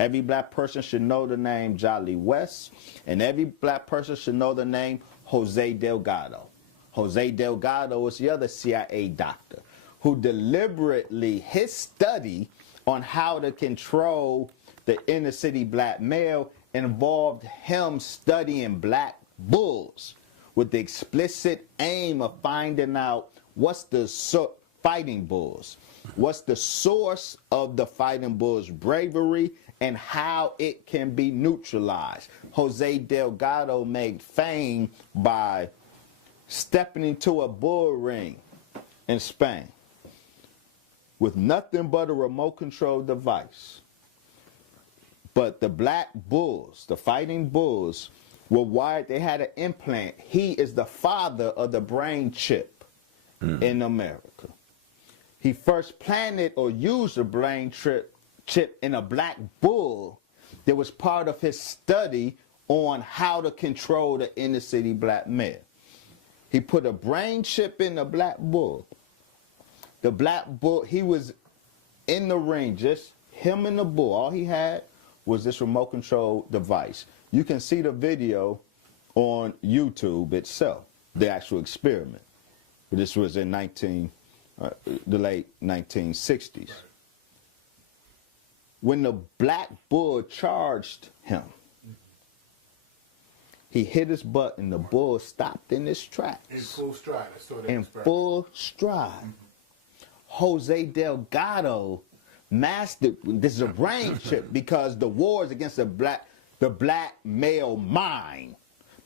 Every black person should know the name Jolly West, and every black person should know the name Jose Delgado. Jose Delgado is the other CIA doctor who deliberately, his study on how to control the inner city black male involved him studying black bulls with the explicit aim of finding out what's the fighting bulls, what's the source of the fighting bull's bravery, and how it can be neutralized. Jose Delgado made fame by stepping into a bull ring in Spain with nothing but a remote control device. But the black bulls, the fighting bulls, were wired, they had an implant. He is the father of the brain chip in America. He first planted or used a brain chip in a black bull that was part of his study on how to control the inner city black male. He put a brain chip in the black bull. The black bull, he was in the ring, just him and the bull. All he had was this remote control device. You can see the video on YouTube itself, the actual experiment. This was in the late 1960s. When the black bull charged him, he hit his butt and the bull stopped in his tracks. In full stride. I saw that in full stride. Jose Delgado mastered, this is a brain chip, because the war is against the black male mind.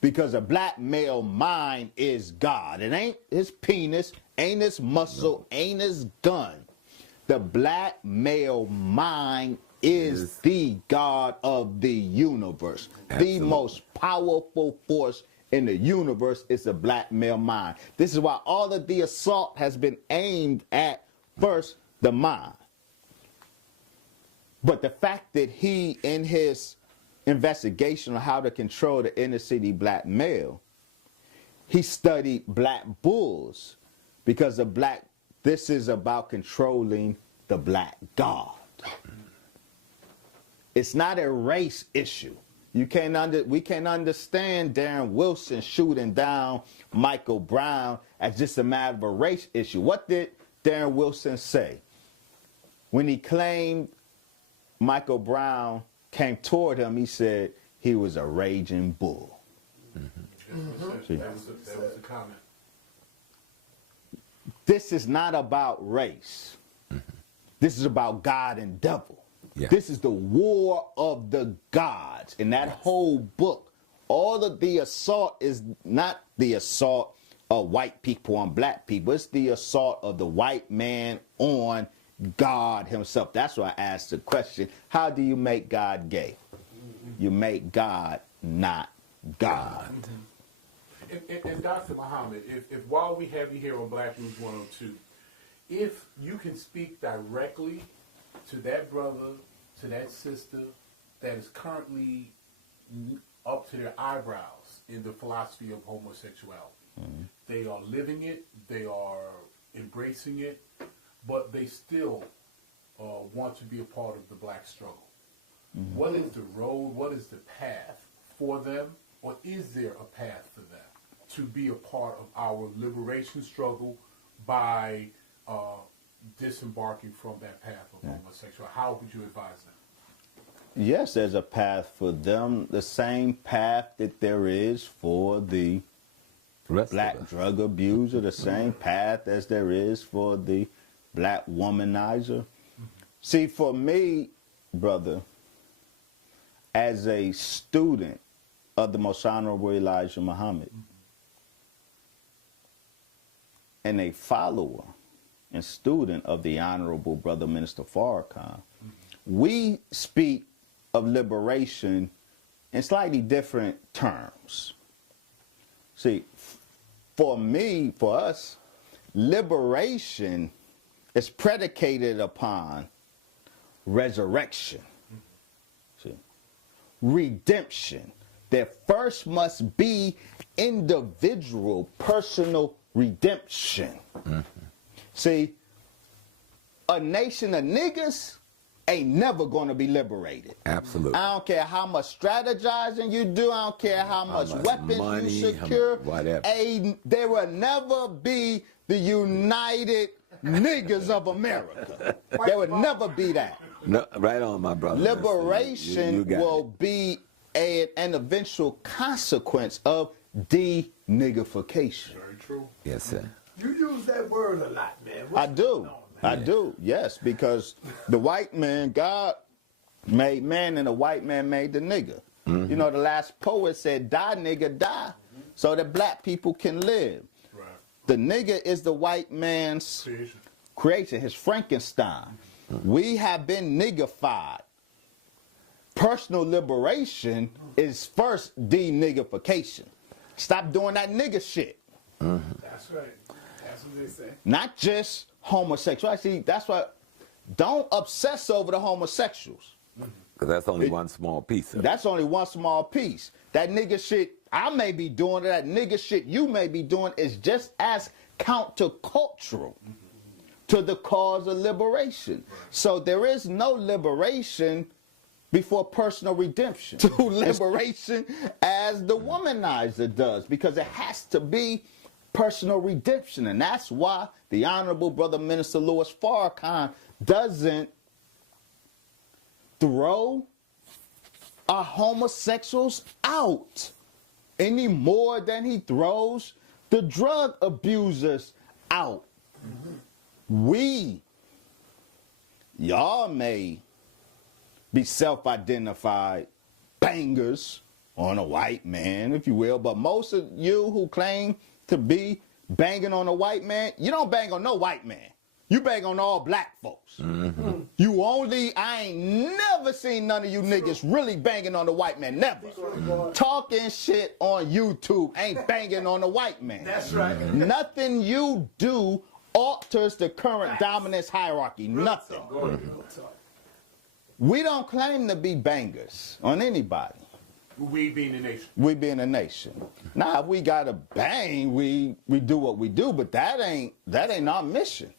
Because the black male mind is God. It ain't his penis, ain't his muscle, ain't his gun. The black male mind is the God of the universe. Absolutely. The most powerful force in the universe is the black male mind. This is why all of the assault has been aimed at first the mind. But the fact that he, in his investigation on how to control the inner city black male, he studied black bulls because this is about controlling the black god. It's not a race issue. We can't understand Darren Wilson shooting down Michael Brown as just a matter of a race issue. What did Darren Wilson say when he claimed Michael Brown came toward him? He said he was a raging bull. That was the comment. This is not about race. This is about God and devil. Yeah. This is the war of the gods. In that whole book, all of the assault is not the assault of white people on black people. It's the assault of the white man on God himself. That's why I asked the question, how do you make God gay? You make God not God. And Dr. Muhammad, if while we have you here on Black News 102, if you can speak directly to that brother, to that sister that is currently up to their eyebrows in the philosophy of homosexuality. They are living it, they are embracing it, but they still want to be a part of the black struggle. What is the road, what is the path for them, or is there a path for them to be a part of our liberation struggle by disembarking from that path of homosexuality? How would you advise them? Yes, there's a path for them, the same path that there is for the black drug abuser, the same path as there is for the black womanizer. See, for me, brother, as a student of the Most Honorable Elijah Muhammad and a follower and student of the Honorable Brother Minister Farrakhan, we speak of liberation in slightly different terms. See, for me, for us, liberation is predicated upon resurrection. See? Redemption. There first must be individual, personal redemption. See, a nation of niggas ain't never going to be liberated. Absolutely. I don't care how much strategizing you do. I don't care how much weapons money, you secure. whatever. There will never be the United Niggas of America. There will never be that. No, right on, my brother. Liberation You got will be an eventual consequence of de-niggification. Very true. Yes, sir. You use that word a lot, man. I do. I do, yes, because the white man, God made man and the white man made the nigga. You know, the last poet said, die, nigga, die, so that black people can live. Right. The nigga is the white man's creation, his Frankenstein. We have been niggified. Personal liberation is first de-niggification. Stop doing that nigga shit. That's right. That's what they say. Not just homosexuality. That's why, don't obsess over the homosexuals. Because that's only one small piece of it. That's only one small piece. That nigga shit I may be doing, that nigga shit you may be doing is just as countercultural to the cause of liberation. So there is no liberation before personal redemption. To liberation as the womanizer does, because it has to be personal redemption. And that's why the Honorable Brother Minister Louis Farrakhan doesn't throw our homosexuals out any more than he throws the drug abusers out. Y'all may be self-identified bangers on a white man, if you will, but most of you who claim to be banging on a white man, you don't bang on no white man. You bang on all black folks. I ain't never seen none of you niggas really banging on the white man, never. Talking shit on YouTube ain't banging on the white man. That's right. Nothing you do alters the current dominance hierarchy, nothing. We don't claim to be bangers on anybody. We being a nation. We being a nation. Now, if we gotta bang, we do what we do, but that ain't our mission.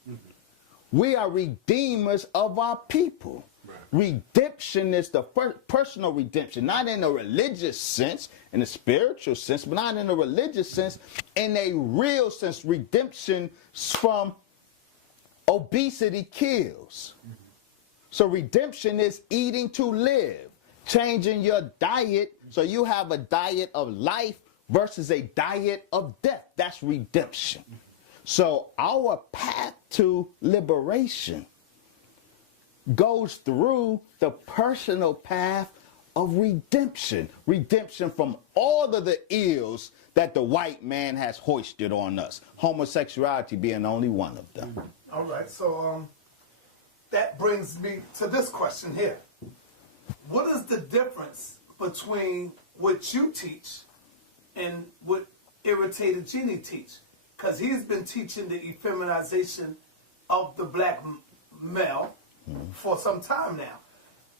We are redeemers of our people. Right. Redemption is the personal redemption, not in a religious sense, in a spiritual sense, but not in a religious sense, in a real sense. Redemption from obesity kills. So redemption is eating to live, changing your diet so you have a diet of life versus a diet of death. That's redemption. So our path to liberation goes through the personal path of redemption. Redemption from all of the ills that the white man has hoisted on us. Homosexuality being only one of them. All right, so that brings me to this question here. What is the difference between what you teach and what Irritated Genie teach? Because he's been teaching the effeminization of the black male for some time now.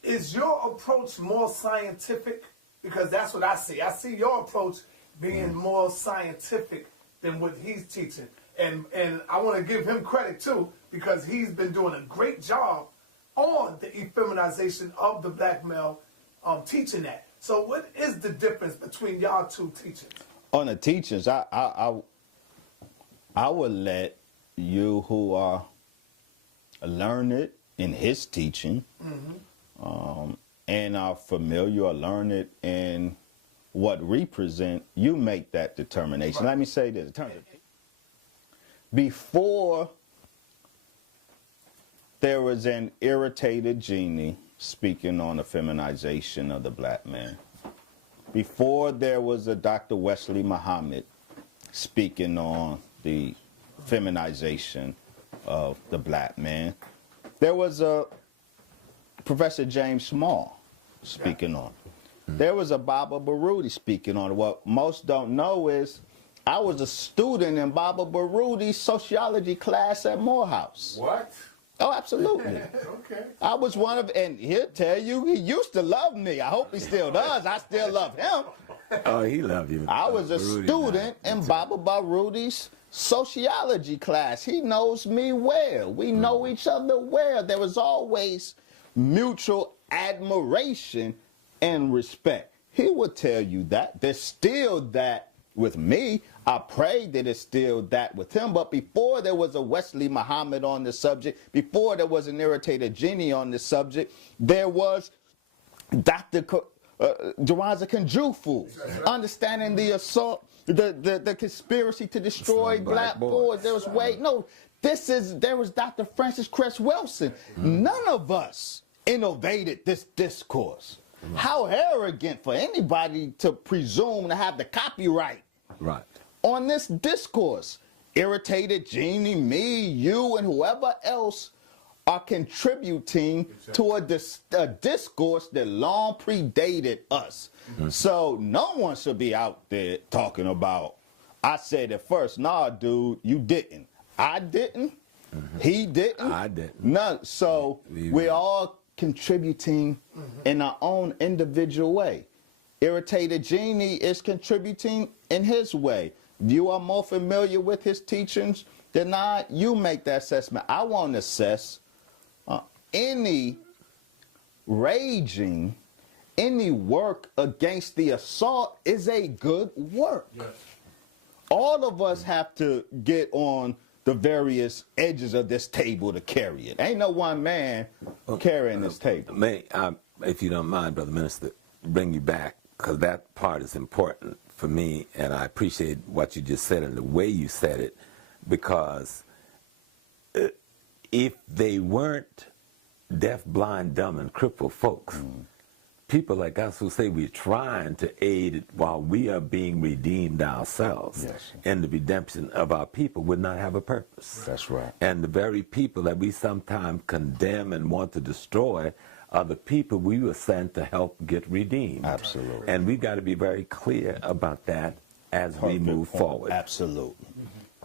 Is your approach more scientific? Because that's what I see. I see your approach being more scientific than what he's teaching. And I want to give him credit, too, because he's been doing a great job on the effeminization of the black male, teaching that. So what is the difference between y'all two teachings? On the teachings, I would let you who are learned in his teaching and are familiar or learned in what represent, you make that determination. Right. Let me say this. Before there was an Irritated Genie speaking on the feminization of the black man, before there was a Dr. Wesley Muhammad speaking on the feminization of the black man, there was a Professor James Small speaking on it. There was a Baba Baruti speaking on it. What most don't know is I was a student in Baba Barudi's sociology class at Morehouse. What? Oh, absolutely. Okay. I was one of, and he'll tell you, he used to love me. I hope he still does. I still love him. Oh, he loved you. I was a student in Baba Barudi's sociology class. He knows me well. We know each other well. There was always mutual admiration and respect. He would tell you that. There's still that with me. I pray that it's still that with him. But before there was a Wesley Muhammad on the subject, before there was an irritated genie on the subject, there was Dr. Daraza Kanjufu, understanding the assault, the conspiracy to destroy black boys. There was there was Dr. Francis Cress Wilson. None of us innovated this discourse. How arrogant for anybody to presume to have the copyright on this discourse. Irritated Genie, me, you, and whoever else are contributing to a discourse that long predated us. So no one should be out there talking about, I said it first. Nah, dude, you didn't. I didn't. He didn't. I didn't. No. So we're all contributing in our own individual way. Irritated Genie is contributing in his way. If you are more familiar with his teachings than I, you make that assessment. I won't assess any raging, any work against the assault is a good work. Yes. All of us have to get on the various edges of this table to carry it. Ain't no one man carrying this table. May I, if you don't mind, Brother Minister, bring you back, because that part is important for me, and I appreciate what you just said and the way you said it, because if they weren't deaf, blind, dumb, and crippled folks, people like us who say we're trying to aid it while we are being redeemed ourselves, and the redemption of our people would not have a purpose. That's right. And the very people that we sometimes condemn and want to destroy are the people we were sent to help get redeemed. Absolutely. And we've got to be very clear about that as we move forward. Absolutely.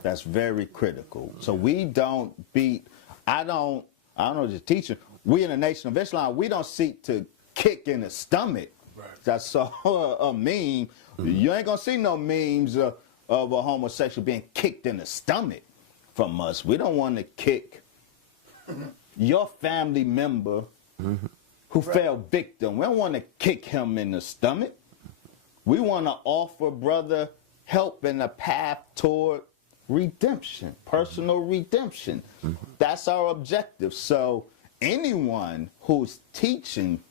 That's very critical. So we don't beat, I don't know the teacher, we in the Nation of Islam, we don't seek to kick in the stomach. I saw a meme. You ain't gonna see no memes of a homosexual being kicked in the stomach from us. We don't want to kick your family member who fell victim. We don't want to kick him in the stomach. We want to offer brother help in a path toward redemption, personal redemption. That's our objective. So anyone who's teaching,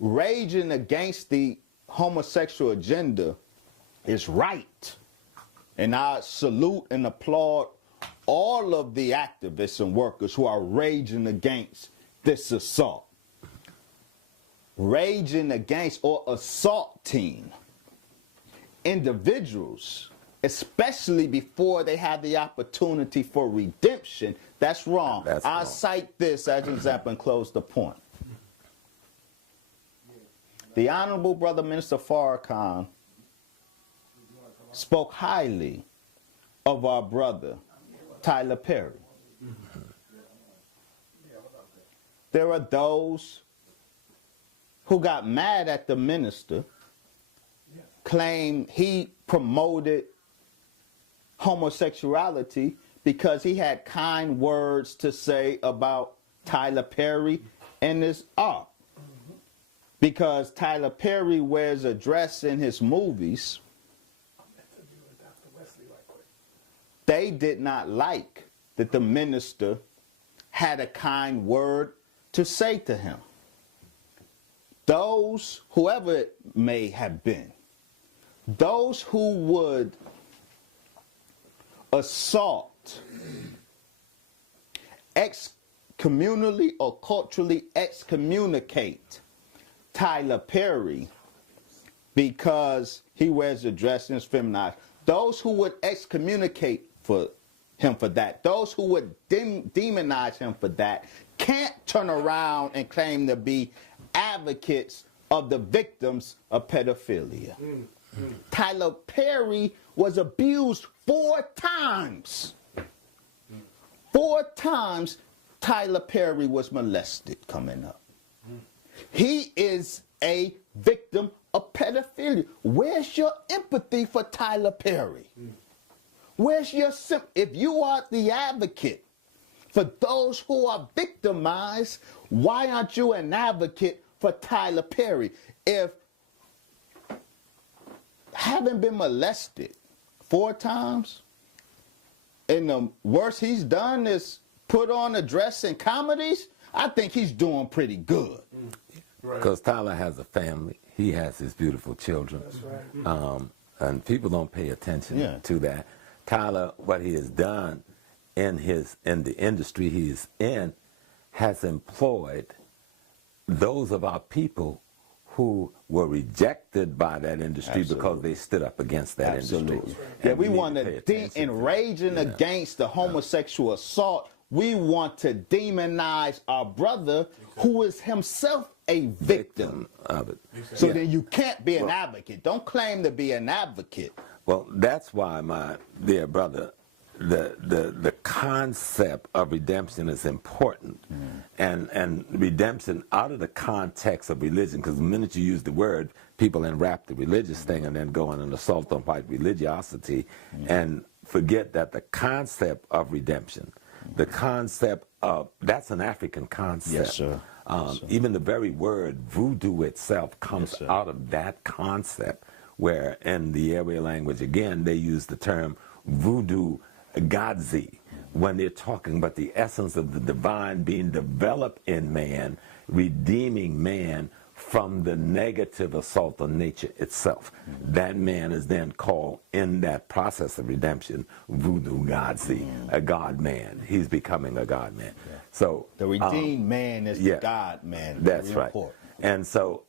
raging against the homosexual agenda is right. And I salute and applaud all of the activists and workers who are raging against this assault. Raging against or assaulting individuals, especially before they have the opportunity for redemption, that's wrong. I'll cite this as an example and close the point. The Honorable Brother Minister Farrakhan spoke highly of our brother, Tyler Perry. There are those who got mad at the minister, claimed he promoted homosexuality because he had kind words to say about Tyler Perry and his art. Because Tyler Perry wears a dress in his movies, they did not like that the minister had a kind word to say to him. Those, whoever it may have been, those who would assault, excommunally or culturally excommunicate Tyler Perry because he wears a dress and is feminized, those who would excommunicate for him for that, those who would demonize him for that, can't turn around and claim to be advocates of the victims of pedophilia. Tyler Perry was abused 4 times. 4 times Tyler Perry was molested coming up. He is a victim of pedophilia. Where's your empathy for Tyler Perry? Where's your if you are the advocate for those who are victimized, why aren't you an advocate for Tyler Perry? If having been molested 4 times, and the worst he's done is put on a dress in comedies, I think he's doing pretty good. Because Tyler has a family. He has his beautiful children. That's right. And people don't pay attention to that. Tyler, what he has done in the industry he's in, has employed those of our people who were rejected by that industry because they stood up against that industry. Yeah, we want to enraging against the homosexual assault. We want to demonize our brother who is himself a victim of it. So then you can't be an advocate. Don't claim to be an advocate. Well, that's why, my dear brother, the concept of redemption is important, and redemption out of the context of religion, because the minute you use the word, people enwrap the religious thing and then go on an assault on white religiosity and forget that the concept of redemption, the concept of, that's an African concept. Yes, sir. Even the very word voodoo itself comes out of that concept, where in the Ewe language, again, they use the term voodoo Godzi when they're talking about the essence of the divine being developed in man, redeeming man from the negative assault on nature itself. That man is then called, in that process of redemption, voodoo Godzi, a God man. He's becoming a God man. So the redeemed man is the God man. That's right. And so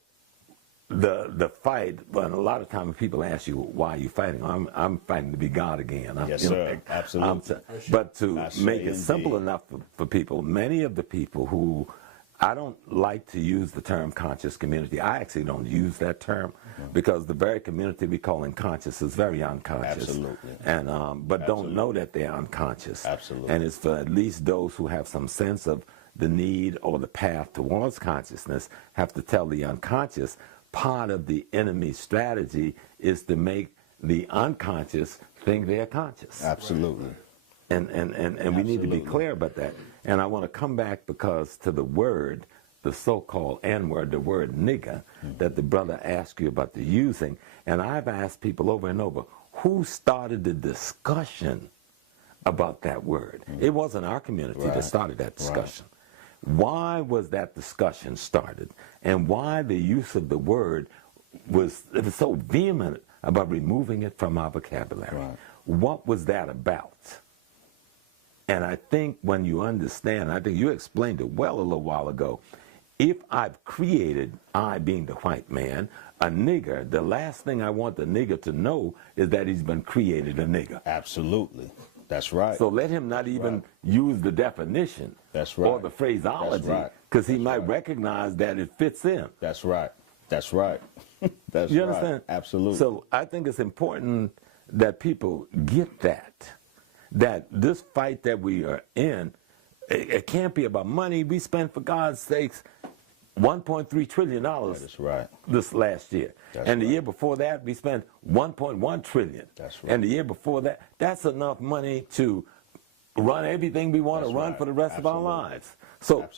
the fight, but a lot of times people ask you, why are you fighting? I'm fighting to be God again. Yes, sir. Absolutely. But to make it simple enough for people, many of the people who, I don't like to use the term conscious community. I actually don't use that term because the very community we call unconscious is very unconscious. Absolutely. And but don't know that they're unconscious. Absolutely. And it's for at least those who have some sense of the need or the path towards consciousness have to tell the unconscious, part of the enemy's strategy is to make the unconscious think they're conscious. Absolutely. And we need to be clear about that. And I want to come back because to the word, the so-called N-word, the word nigger, that the brother asked you about the using. And I've asked people over and over, who started the discussion about that word? It wasn't our community that started that discussion. Why was that discussion started? And why the use of the word was so vehement about removing it from our vocabulary? What was that about? And I think when you understand, I think you explained it well a little while ago, if I've created, I being the white man, a nigger, the last thing I want the nigger to know is that he's been created a nigger. Absolutely. That's right. So let him not even use the definition or the phraseology, because he might recognize that it fits in. That's right. That's right. That's you understand? Absolutely. So I think it's important that people get that this fight that we are in, it can't be about money. We spent, for God's sakes, $1.3 trillion this last year. And the year before that, we spent $1.1 trillion. And the year before that, that's enough money to run everything we want to run for the rest of our lives. So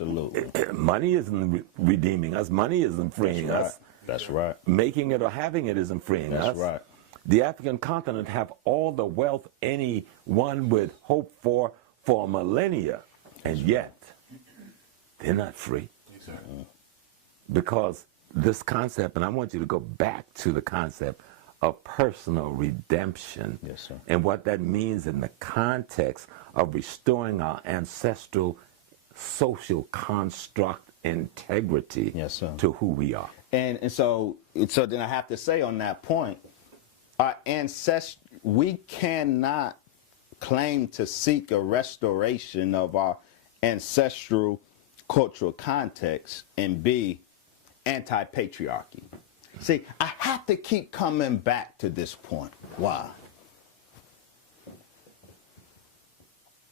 money isn't redeeming us. Money isn't freeing us. That's right. Making it or having it isn't freeing us. That's right. The African continent have all the wealth anyone would hope for millennia, and yet they're not free. Because this concept, and I want you to go back to the concept of personal redemption and what that means in the context of restoring our ancestral social construct integrity to who we are. And so then I have to say on that point, our we cannot claim to seek a restoration of our ancestral cultural context and be anti-patriarchy. See, I have to keep coming back to this point. Why?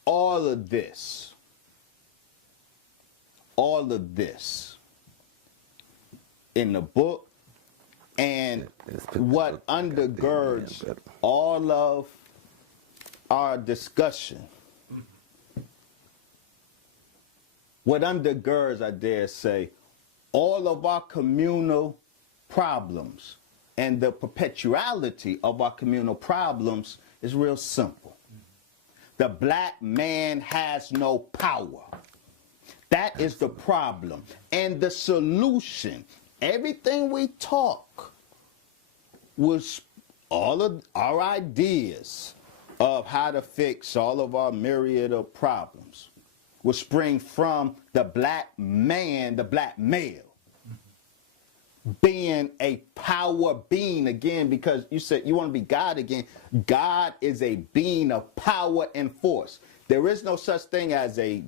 All of this in the book, and what undergirds all of our discussion, what undergirds, I dare say, all of our communal problems and the perpetuality of our communal problems is real simple. The black man has no power. That is the problem. And the solution, everything we talk was all of our ideas of how to fix all of our myriad of problems will spring from the black man, the black male, being a power being again, because you said you want to be God again. God is a being of power and force. There is no such thing as a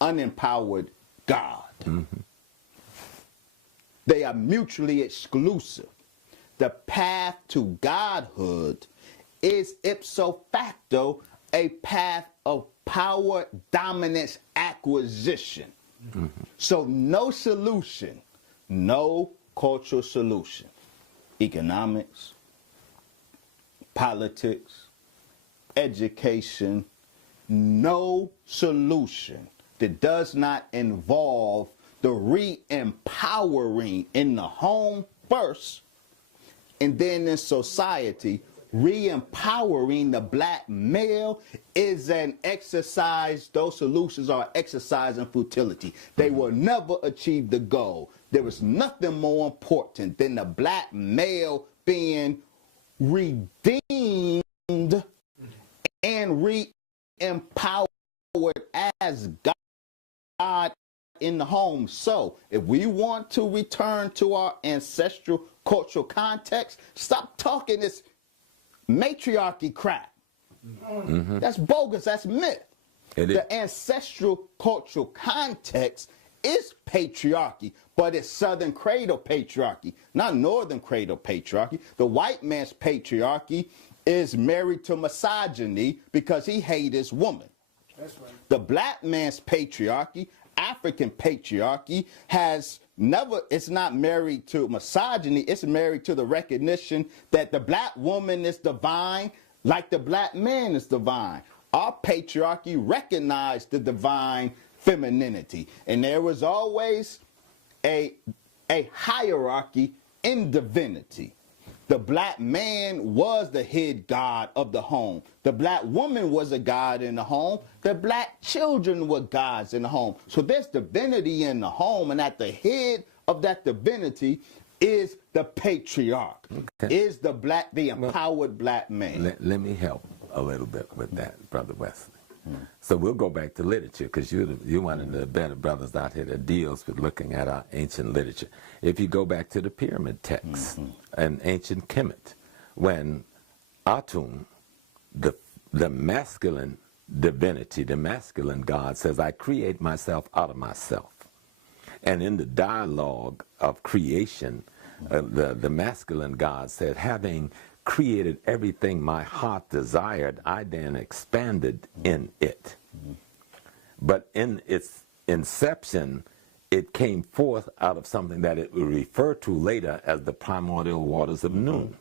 unempowered God. They are mutually exclusive. The path to godhood is ipso facto a path of power dominance acquisition. So no solution, no cultural solution, economics, politics, education, no solution that does not involve the re-empowering in the home first, and then in society. Re-empowering the black male is an exercise. Those solutions are exercise in futility. They will never achieve the goal. There is nothing more important than the black male being redeemed and re-empowered as God in the home. So if we want to return to our ancestral cultural context, stop talking this matriarchy crap. That's bogus. That's myth. The ancestral cultural context is patriarchy, but it's Southern cradle patriarchy, not Northern cradle patriarchy. The white man's patriarchy is married to misogyny because he hates his woman. That's right. The black man's patriarchy, African patriarchy, has never, it's not married to misogyny, it's married to the recognition that the black woman is divine like the black man is divine. Our patriarchy recognized the divine femininity, and there was always a hierarchy in divinity. The black man was the head god of the home. The black woman was a god in the home. The black children were gods in the home. So there's divinity in the home, and at the head of that divinity is the patriarch, is the empowered black man. Let me help a little bit with that, Brother Wesley. So we'll go back to literature, because you're one of the better brothers out here that deals with looking at our ancient literature. If you go back to the pyramid texts and ancient Kemet, when Atum, the masculine divinity, the masculine God, says, I create myself out of myself. And in the dialogue of creation, the masculine God said, having created everything my heart desired, I then expanded in it. But in its inception, it came forth out of something that it will refer to later as the primordial waters of Noon,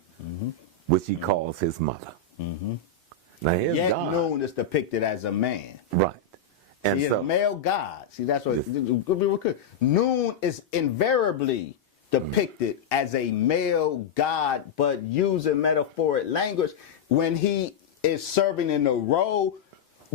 which he calls his mother. Now here's Yet God. Noon is depicted as a man. Right. And He so, is a male god. See, that's what Noon is invariably depicted as a male god, but using metaphoric language. When he is serving in the role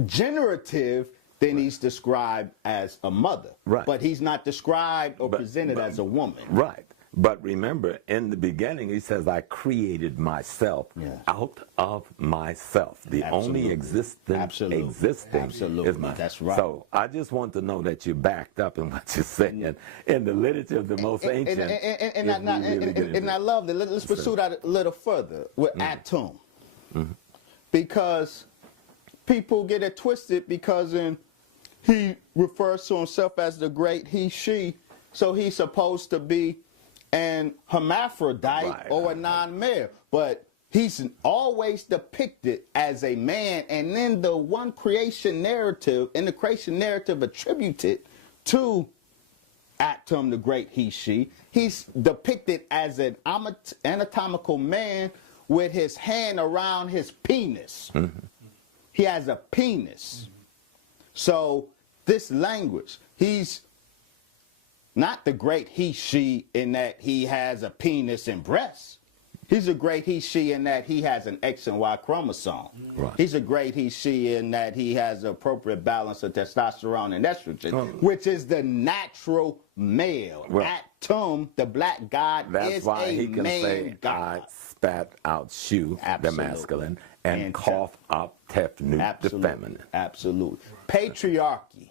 generative, then he's described as a mother. Right. But he's not described or presented as a woman. Right. But remember, in the beginning, he says, I created myself out of myself. The only existing is my. That's right. So I just want to know that you're backed up in what you're saying in the literature of the most ancient. And I love that. Let's pursue that a little further with Atum. Because people get it twisted, because he refers to himself as the great he, she, so he's supposed to be an hermaphrodite or a non-male, but he's always depicted as a man. And then the one creation narrative, attributed to Atum the Great He, She, he's depicted as an anatomical man with his hand around his penis. He has a penis. So this language, he's not the great he, she in that he has a penis and breasts. He's a great he, she in that he has an X and Y chromosome. Right. He's a great he, she in that he has the appropriate balance of testosterone and estrogen, which is the natural male. Atum, the black god, that's is why a he can man say, god. I spat out Shu, the masculine, and cough up Tefnut, the feminine. Absolutely. Patriarchy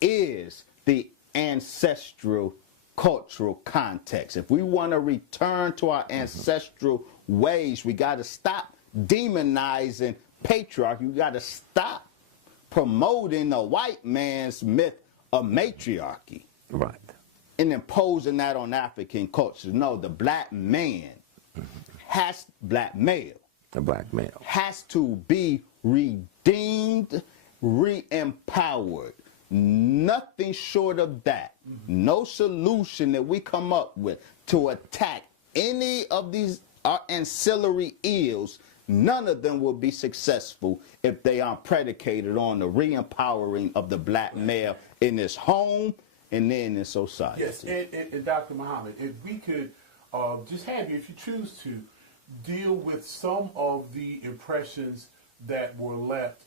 is the ancestral cultural context. If we want to return to our ancestral ways, we got to stop demonizing patriarchy. We got to stop promoting the white man's myth of matriarchy. Right. And imposing that on African culture. No, the black man black male. The black male. Has to be redeemed, re-empowered. Nothing short of that. No solution that we come up with to attack any of these ancillary ills, none of them will be successful if they aren't predicated on the re-empowering of the black male in his home and then in society. Yes, and Dr. Muhammad, if we could just have you, if you choose to, deal with some of the impressions that were left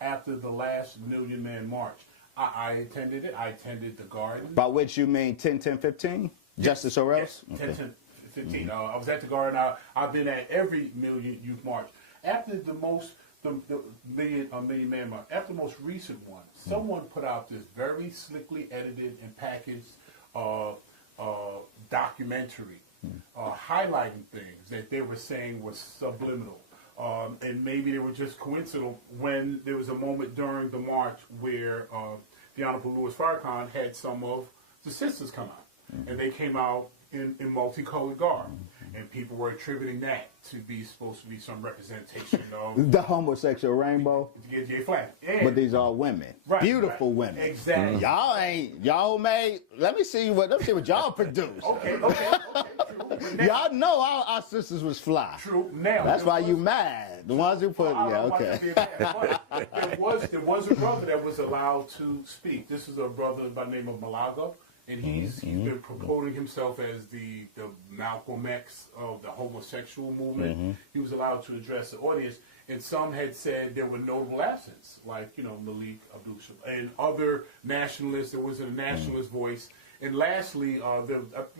after the last Million Man March. I attended it. I attended the Garden. By which you mean 10-10-15? Yes. Justice or else? Yes, 10-10-15. I was at the Garden. I've been at every Million Youth March. After the Million Man March, after the most recent one, someone put out this very slickly edited and packaged documentary highlighting things that they were saying was subliminal. And maybe they were just coincidental when there was a moment during the march where the Honorable Louis Farrakhan had some of the sisters come out. And they came out in multicolored garb. And people were attributing that to be supposed to be some representation of the homosexual rainbow. But these are women. Right, beautiful right. women. Exactly. Y'all made, let me see what y'all produced. Okay. Now, y'all know our sisters was fly. True. Now that's why you mad. The ones who put okay. There was a brother that was allowed to speak. This is a brother by the name of Malaga. And he's been promoting himself as the Malcolm X of the homosexual movement. He was allowed to address the audience, and some had said there were notable absence, like Malik Abdul and other nationalists. There wasn't a nationalist voice. And lastly, I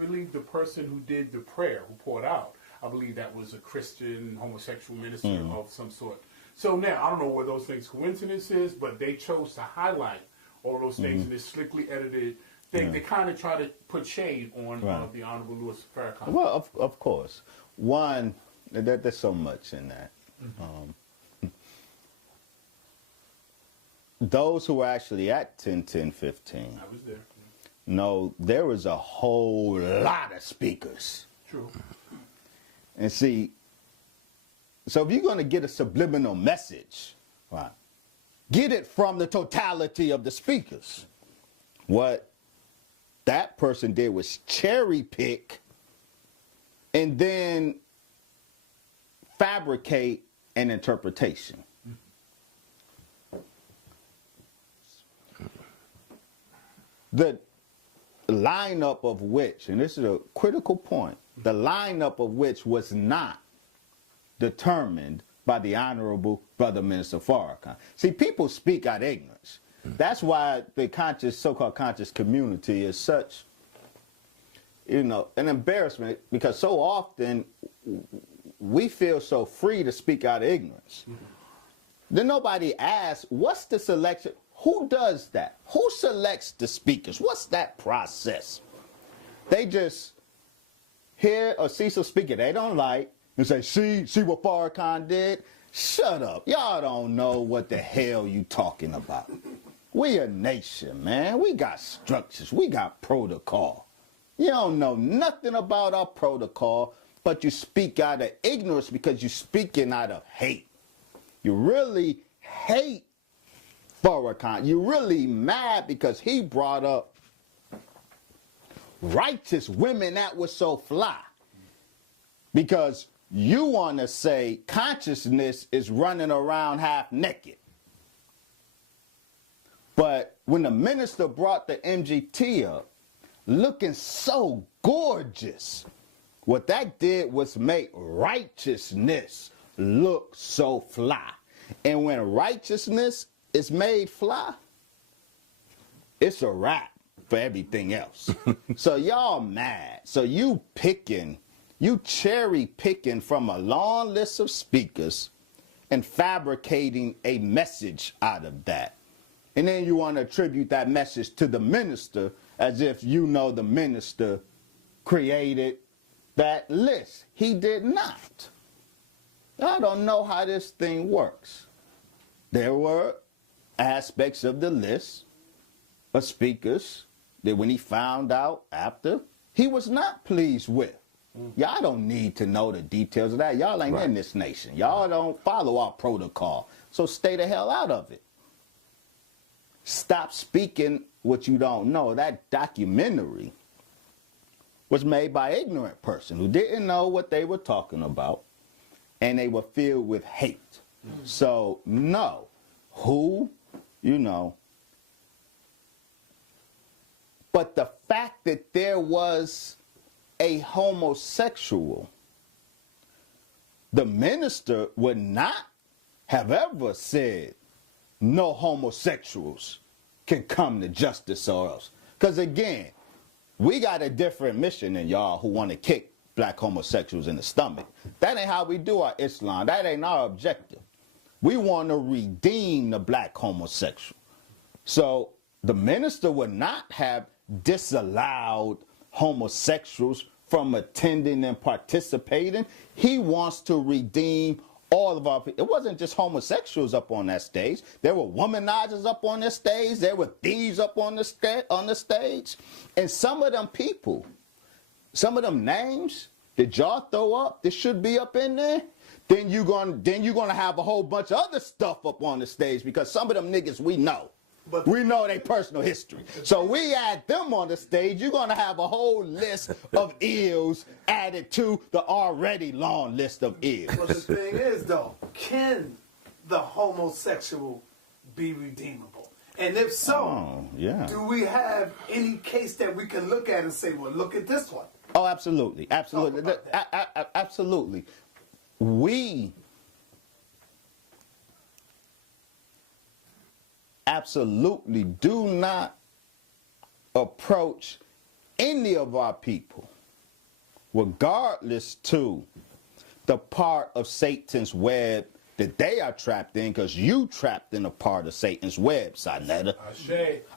believe the person who did the prayer, who poured out, I believe that was a Christian homosexual minister of some sort. So now I don't know where those things coincidence is, but they chose to highlight all those things in this slickly edited. They kind of try to put shade on the Honorable Louis Farrakhan. Well, of course. One, there's so much in that. Those who were actually at 10-10-15. I was there. No, there was a whole lot of speakers. True. And see, so if you're going to get a subliminal message, get it from the totality of the speakers. What that person did was cherry pick and then fabricate an interpretation. The lineup of which, and this is a critical point, the lineup of which was not determined by the Honorable Brother Minister Farrakhan. See, people speak out of ignorance. That's why the so-called conscious community is such, an embarrassment, because so often we feel so free to speak out of ignorance. Then nobody asks, what's the selection? Who does that? Who selects the speakers? What's that process? They just hear or see some speaker they don't like and say, see what Farrakhan did? Shut up. Y'all don't know what the hell you talking about. We a nation, man. We got structures. We got protocol. You don't know nothing about our protocol, but you speak out of ignorance because you're speaking out of hate. You really hate Farrakhan. You're really mad because he brought up righteous women that were so fly. Because you want to say consciousness is running around half naked. But when the minister brought the MGT up, looking so gorgeous, what that did was make righteousness look so fly. And when righteousness is made fly, it's a wrap for everything else. So y'all mad. So you cherry picking from a long list of speakers and fabricating a message out of that. And then you want to attribute that message to the minister as if you know the minister created that list. He did not. I don't know how this thing works. There were aspects of the list of speakers that when he found out after, he was not pleased with. Y'all don't need to know the details of that. Y'all ain't in this nation. Y'all don't follow our protocol. So stay the hell out of it. Stop speaking what you don't know. That documentary was made by an ignorant person who didn't know what they were talking about, and they were filled with hate. So, no. Who, you know. But the fact that there was a homosexual, the minister would not have ever said no homosexuals can come to justice or else. Because again, we got a different mission than y'all who want to kick black homosexuals in the stomach. That ain't how we do our Islam. That ain't our objective. We want to redeem the black homosexual. So the minister would not have disallowed homosexuals from attending and participating. He wants to redeem all of our people. It wasn't just homosexuals up on that stage. There were womanizers up on the stage. There were thieves up on the stage. And some of them people, some of them names that y'all throw up that should be up in there, then you're gonna have a whole bunch of other stuff up on the stage because some of them niggas we know. But we know their personal history. So we add them on the stage, you're going to have a whole list of ills added to the already long list of ills. Well, the thing is, though, can the homosexual be redeemable? And if so, do we have any case that we can look at and say, well, look at this one? Oh, absolutely. Absolutely. Absolutely. We absolutely do not approach any of our people, regardless to the part of Satan's web that they are trapped in, because you trapped in a part of Satan's web, Sinetta.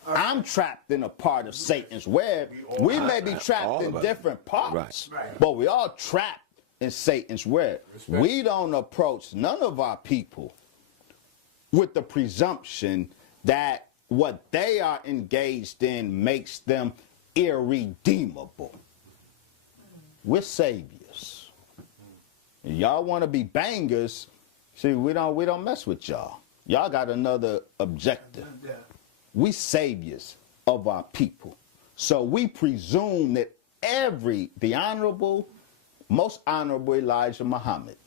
I'm trapped in a part of Satan's web. We may be trapped in different parts, but we all trapped in Satan's web. We don't approach none of our people with the presumption that what they are engaged in makes them irredeemable. We're saviors. Y'all want to be bangers. See, we don't mess with y'all. Y'all got another objective. We saviors of our people. So we presume that the honorable, most honorable Elijah Muhammad,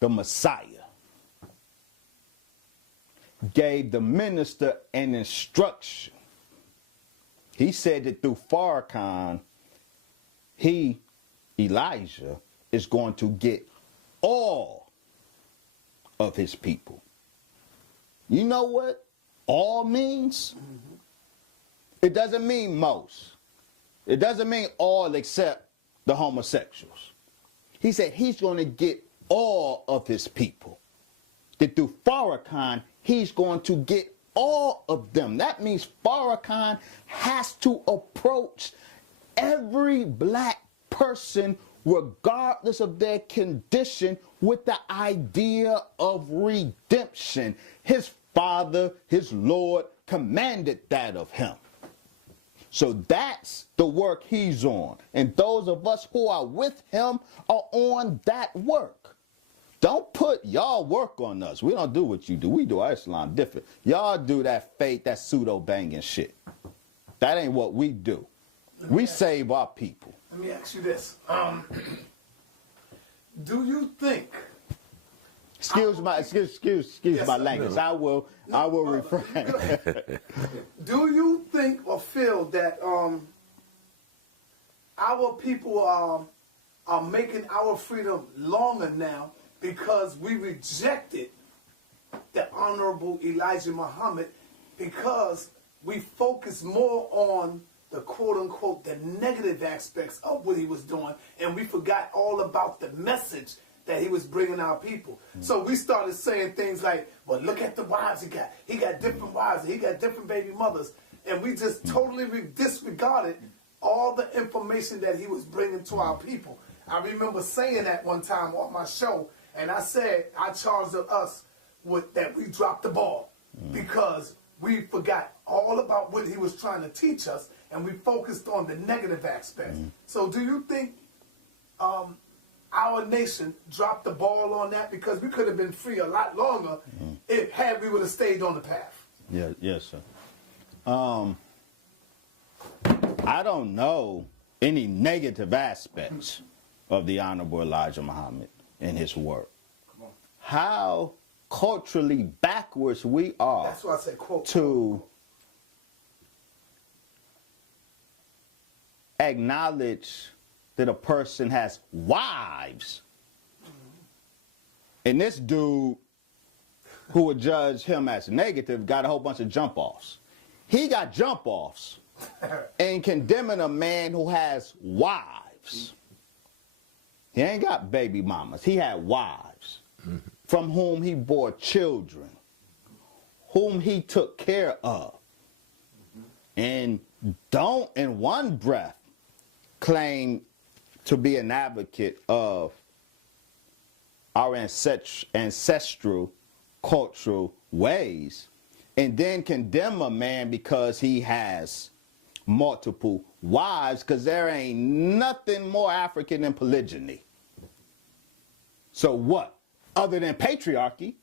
the Messiah, gave the minister an instruction. He said that through Farrakhan, Elijah, is going to get all of his people. You know what all means? It doesn't mean most. It doesn't mean all except the homosexuals. He said he's going to get all of his people. That through Farrakhan, he's going to get all of them. That means Farrakhan has to approach every black person, regardless of their condition, with the idea of redemption. His father, his Lord, commanded that of him. So that's the work he's on. And those of us who are with him are on that work. Don't put y'all work on us. We don't do what you do. We do our Islam different. Y'all do that fake, that pseudo-banging shit. That ain't what we do. We save our people. Let me ask you this. Do you think... Excuse my language. No. I will refrain. Do you think or feel that our people are making our freedom longer now because we rejected the Honorable Elijah Muhammad, because we focus more on the quote-unquote the negative aspects of what he was doing, and we forgot all about the message that he was bringing our people. So we started saying things like, well, look at the wives he got. He got different wives. He got different baby mothers. And we just totally disregarded all the information that he was bringing to our people. I remember saying that one time on my show, and I said, I charged us with that we dropped the ball because we forgot all about what he was trying to teach us, and we focused on the negative aspects. So do you think our nation dropped the ball on that? Because we could have been free a lot longer if we would have stayed on the path. Yeah, yes, sir. I don't know any negative aspects of the Honorable Elijah Muhammad and his work. How culturally backwards we are. That's why I said quote. To acknowledge that a person has wives. And this dude, who would judge him as negative, got a whole bunch of jump-offs. He got jump-offs in condemning a man who has wives. He ain't got baby mamas. He had wives from whom he bore children, whom he took care of. And don't in one breath claim to be an advocate of our ancestral cultural ways and then condemn a man because he has multiple wives, because there ain't nothing more African than polygyny. So what? Other than patriarchy.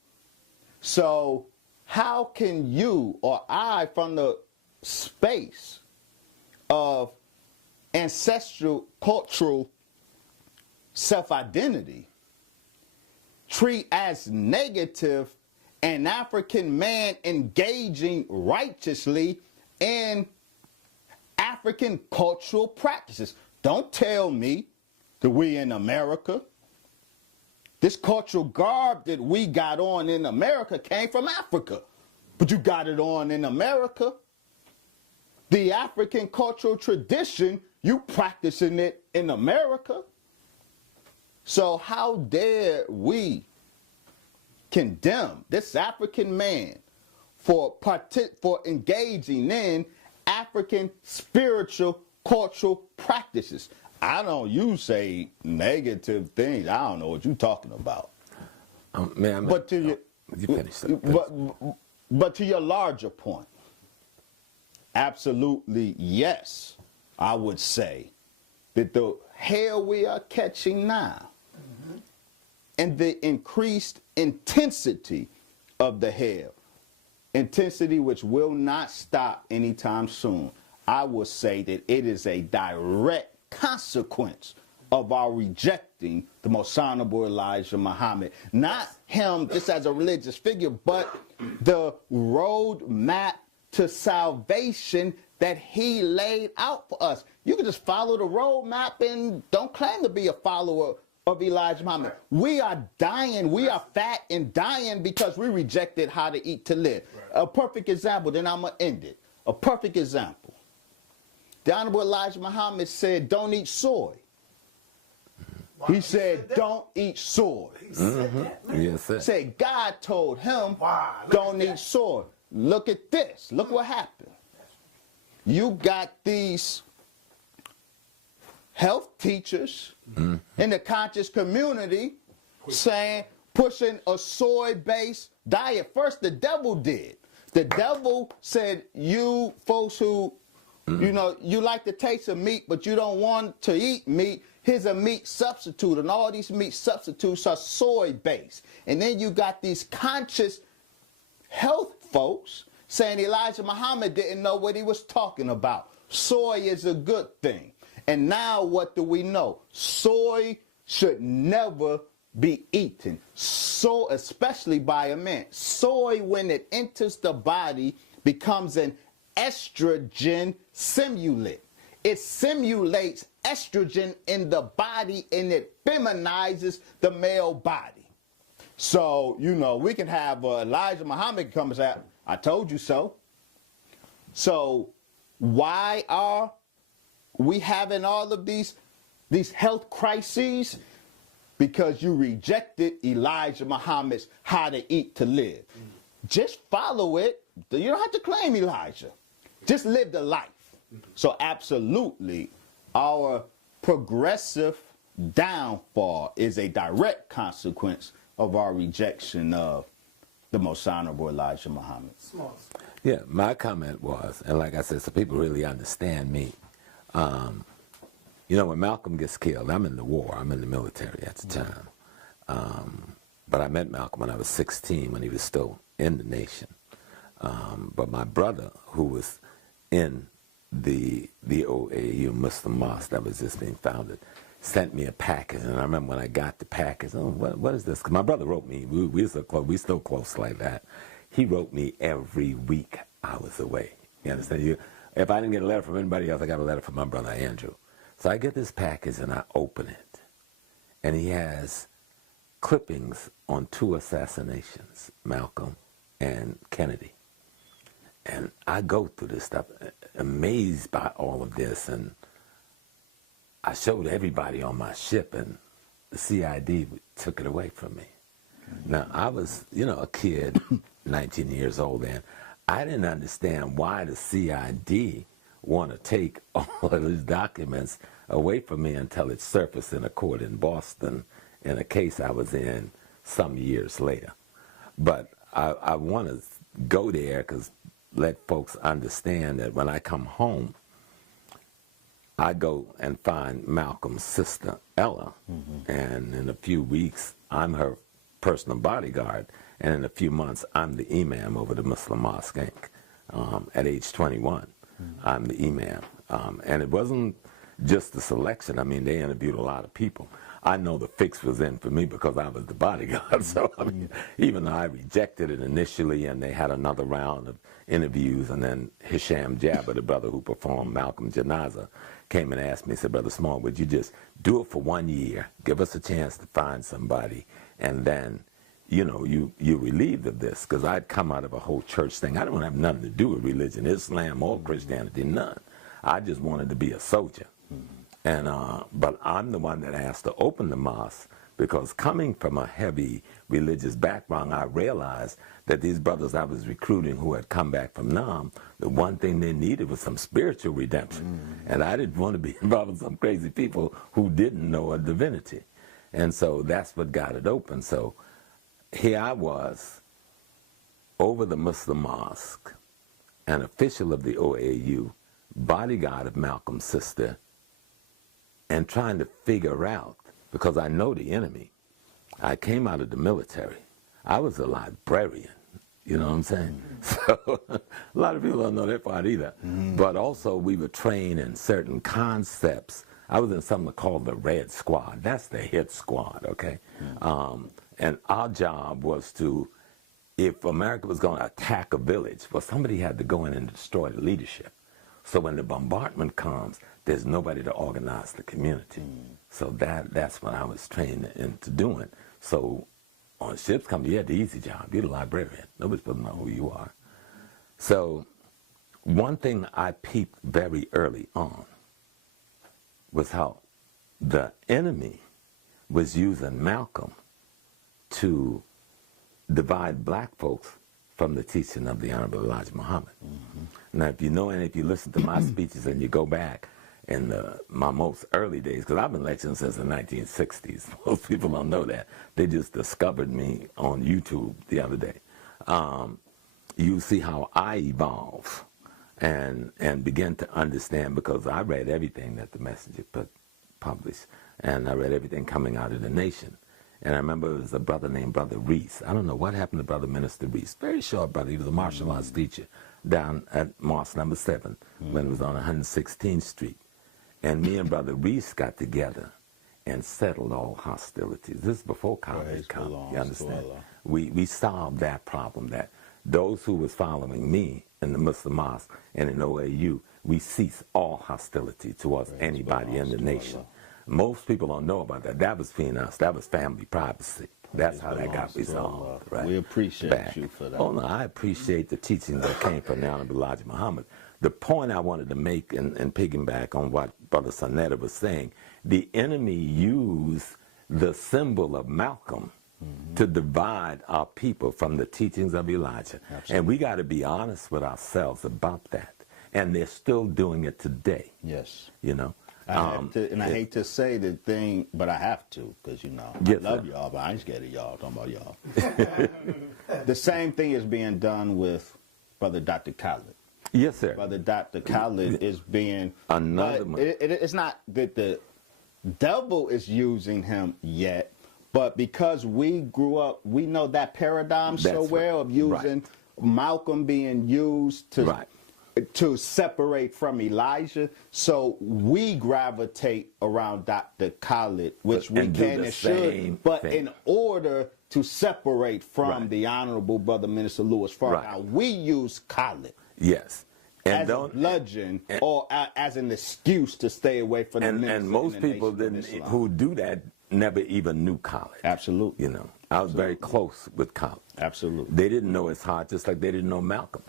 So how can you or I, from the space of ancestral cultural self-identity, treat as negative an African man engaging righteously in African cultural practices? Don't tell me that we in America, this cultural garb that we got on in America came from Africa, but you got it on in America. The African cultural tradition, you practicing it in America. So how dare we condemn this African man for engaging in African spiritual cultural practices? You say negative things. I don't know what you're talking about. But to your larger point, absolutely yes, I would say that the hell we are catching now and the increased intensity of the hell, intensity which will not stop anytime soon, I will say that it is a direct consequence of our rejecting the most honorable Elijah Muhammad. Not him just as a religious figure, but the road map to salvation that he laid out for us. You can just follow the road map and don't claim to be a follower of Elijah Muhammad. We are dying, we are fat and dying because we rejected how to eat to live. A perfect example, then I'm going to end it. A perfect example. The Honorable Elijah Muhammad said, don't eat soy. He said, don't eat soy. He said that, man. Yes, sir. Said God told him, don't eat soy. Look at this. Look what happened. You got these health teachers in the conscious community saying, pushing a soy-based diet. First, the devil did. The devil said, you folks who You know, you like the taste of meat, but you don't want to eat meat. Here's a meat substitute, and all these meat substitutes are soy-based. And then you got these conscious health folks saying Elijah Muhammad didn't know what he was talking about. Soy is a good thing. And now what do we know? Soy should never be eaten. So, especially by a man. Soy, when it enters the body, becomes an estrogen simulant. It simulates estrogen in the body, and it feminizes the male body. So, you know, we can have Elijah Muhammad come and say, I told you so. So why are we having all of these health crises? Because you rejected Elijah Muhammad's how to eat to live. Just follow it. You don't have to claim Elijah. Just live the life. So absolutely, our progressive downfall is a direct consequence of our rejection of the most honorable Elijah Muhammad. Yeah, my comment was, and like I said, so people really understand me. You know, when Malcolm gets killed, I'm in the war. I'm in the military at the time. But I met Malcolm when I was 16, when he was still in the nation. But my brother, who was in the OAU Muslim Mosque that was just being founded, sent me a package. And I remember when I got the package, oh, what is this? Because my brother wrote me. We still close like that. He wrote me every week I was away. You understand? If I didn't get a letter from anybody else, I got a letter from my brother Andrew. So I get this package and I open it. And he has clippings on 2 assassinations, Malcolm and Kennedy. And I go through this stuff, amazed by all of this. And I showed everybody on my ship, and the CID took it away from me. Now, I was, you know, a kid, 19 years old then. I didn't understand why the CID want to take all of these documents away from me until it surfaced in a court in Boston in a case I was in some years later. But I want to go there because let folks understand that when I come home, I go and find Malcolm's sister, Ella, and in a few weeks, I'm her personal bodyguard, and in a few months, I'm the imam over the Muslim Mosque Inc. At age 21, I'm the imam. And it wasn't just the selection. I mean, they interviewed a lot of people. I know the fix was in for me because I was the bodyguard. So, I mean, even though I rejected it initially, and they had another round of interviews, and then Hisham Jabba, the brother who performed Malcolm Janaza, came and asked me, said, Brother Small, would you just do it for 1 year, give us a chance to find somebody, and then, you know, you're relieved of this? Because I'd come out of a whole church thing. I don't have nothing to do with religion, Islam or Christianity, none. I just wanted to be a soldier. And but I'm the one that asked to open the mosque, because coming from a heavy religious background, I realized that these brothers I was recruiting who had come back from Nam, the one thing they needed was some spiritual redemption. And I didn't want to be involved with some crazy people who didn't know a divinity. And so that's what got it open. So here I was, over the Muslim Mosque, an official of the OAU, bodyguard of Malcolm's sister, and trying to figure out, because I know the enemy. I came out of the military. I was a librarian, you know what I'm saying? So a lot of people don't know that part either. But also we were trained in certain concepts. I was in something called the Red Squad. That's the hit squad, okay? And our job was to, if America was going to attack a village, well, somebody had to go in and destroy the leadership. So when the bombardment comes, there's nobody to organize the community. So that's what I was trained into doing. So on ships come, you had the easy job. You're the librarian. Nobody's supposed to know who you are. So one thing I peeped very early on was how the enemy was using Malcolm to divide black folks from the teaching of the Honorable Elijah Muhammad. Now, if you know, and if you listen to my speeches and you go back in my most early days, because I've been lecturing since the 1960s. Most people don't know that. They just discovered me on YouTube the other day. You see how I evolve. and begin to understand, because I read everything that the Messenger published, and I read everything coming out of the nation. And I remember it was a brother named Brother Reese. I don't know what happened to Brother Minister Reese. Very short brother. He was a martial arts teacher down at Mosque number 7 when it was on 116th Street. And me and Brother Reese got together and settled all hostilities. This is before college come. You understand? We solved that problem, that those who was following me in the Muslim mosque and in OAU, we ceased all hostility towards anybody in the nation. Most people don't know about that. That was between us. That was family privacy. That's how that got resolved. Right? We appreciate you for that. Oh, no, I appreciate the teachings that came from the Honorable Elijah Muhammad. The point I wanted to make, and piggyback on what Brother Sonetta was saying, the enemy used the symbol of Malcolm to divide our people from the teachings of Elijah. Absolutely. And we got to be honest with ourselves about that. And they're still doing it today. Yes. You know? I hate to say the thing, but I have to, because, you know, I love y'all, but I ain't scared of y'all. Talking about y'all. The same thing is being done with Brother Dr. Khaled. Yes, sir. Brother Dr. Khaled is being... Another one. It's not that the devil is using him yet, but because we grew up, we know that paradigm so well of using Malcolm being used to... to separate from Elijah, so we gravitate around Dr. Khaled, which we can and should, but in order to separate from the Honorable Brother Minister Louis Farrakhan, we use Khaled. Yes. And as a bludgeon or as an excuse to stay away from the minister. And most people who do that never even knew Khaled. Absolutely. You know, I was very close with Khaled. Absolutely. They didn't know his heart, just like they didn't know Malcolm.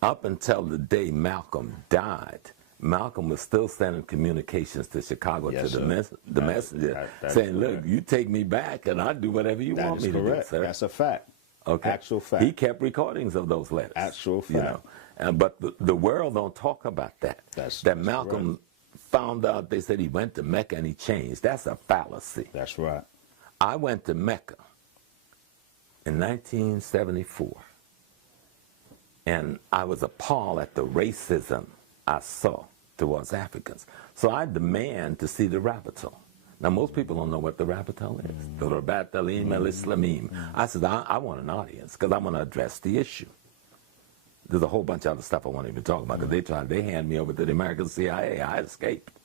Up until the day Malcolm died, Malcolm was still sending communications to Chicago to the messenger, saying, look, you take me back and I'll do whatever you want me to do, sir. That's a fact. Okay. Actual fact. He kept recordings of those letters. Actual fact. You know? But the world don't talk about that. That Malcolm found out, they said he went to Mecca and he changed. That's a fallacy. That's right. I went to Mecca in 1974. And I was appalled at the racism I saw towards Africans. So I demand to see the Rabatul. Now, most people don't know what the Rabatul is. The Rabat Alim al-Islamim. I said, I want an audience because I want to address the issue. There's a whole bunch of other stuff I won't even talk about because they hand me over to the American CIA. I escaped,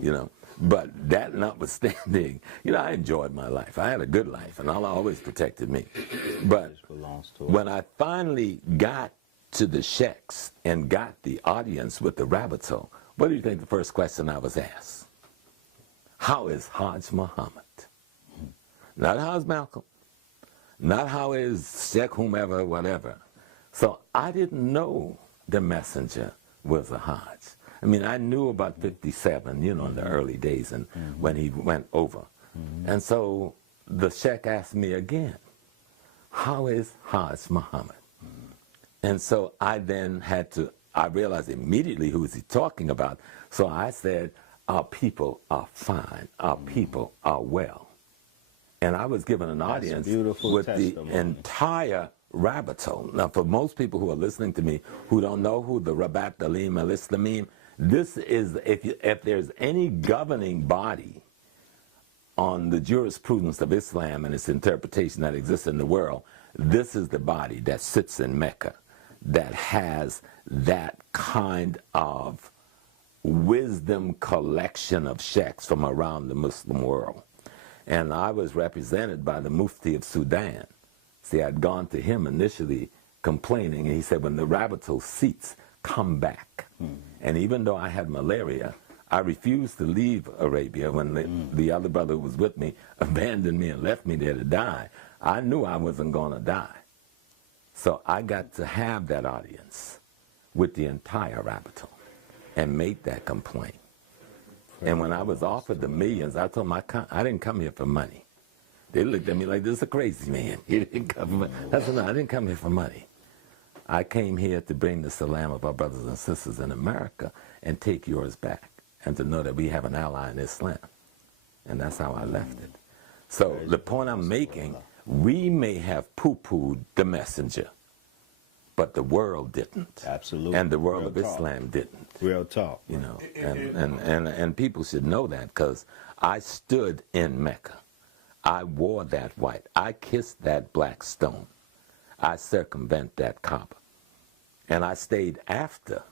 you know. But that notwithstanding, you know, I enjoyed my life. I had a good life, and Allah always protected me. But when I finally got to the sheikhs and got the audience with the Rabatul, what do you think the first question I was asked? How is Hajj Muhammad? Not how is Malcolm. Not how is Sheikh whomever, whatever. So I didn't know the messenger was a Hajj. I mean, I knew about 57, you know, in the early days and when he went over. And so the sheikh asked me again, how is Hajj Muhammad? And so I then I realized immediately who was he talking about. So I said, our people are fine. Our people are well. And I was given an audience with the entire Rabatul. Now, for most people who are listening to me who don't know who the Rabat Alim al-Islamim, this is, if there's any governing body on the jurisprudence of Islam and its interpretation that exists in the world, this is the body that sits in Mecca, that has that kind of wisdom collection of sheikhs from around the Muslim world. And I was represented by the Mufti of Sudan. See, I'd gone to him initially complaining, and he said, when the Rabatul seats, come back. And even though I had malaria, I refused to leave Arabia when the other brother who was with me abandoned me and left me there to die. I knew I wasn't going to die. So I got to have that audience with the entire Rabatul and make that complaint. And when I was offered the millions, I told them I didn't come here for money. They looked at me like, this is a crazy man. He didn't come for money. I said, no, I didn't come here for money. I came here to bring the salam of our brothers and sisters in America and take yours back, and to know that we have an ally in Islam. And that's how I left it. So the point I'm making, we may have poo-pooed the messenger, but the world didn't. Absolutely. And the world Real of talk. Islam didn't. Real talk. You know, and people should know that, because I stood in Mecca. I wore that white. I kissed that black stone. I circumvent that Kaaba. And I stayed after,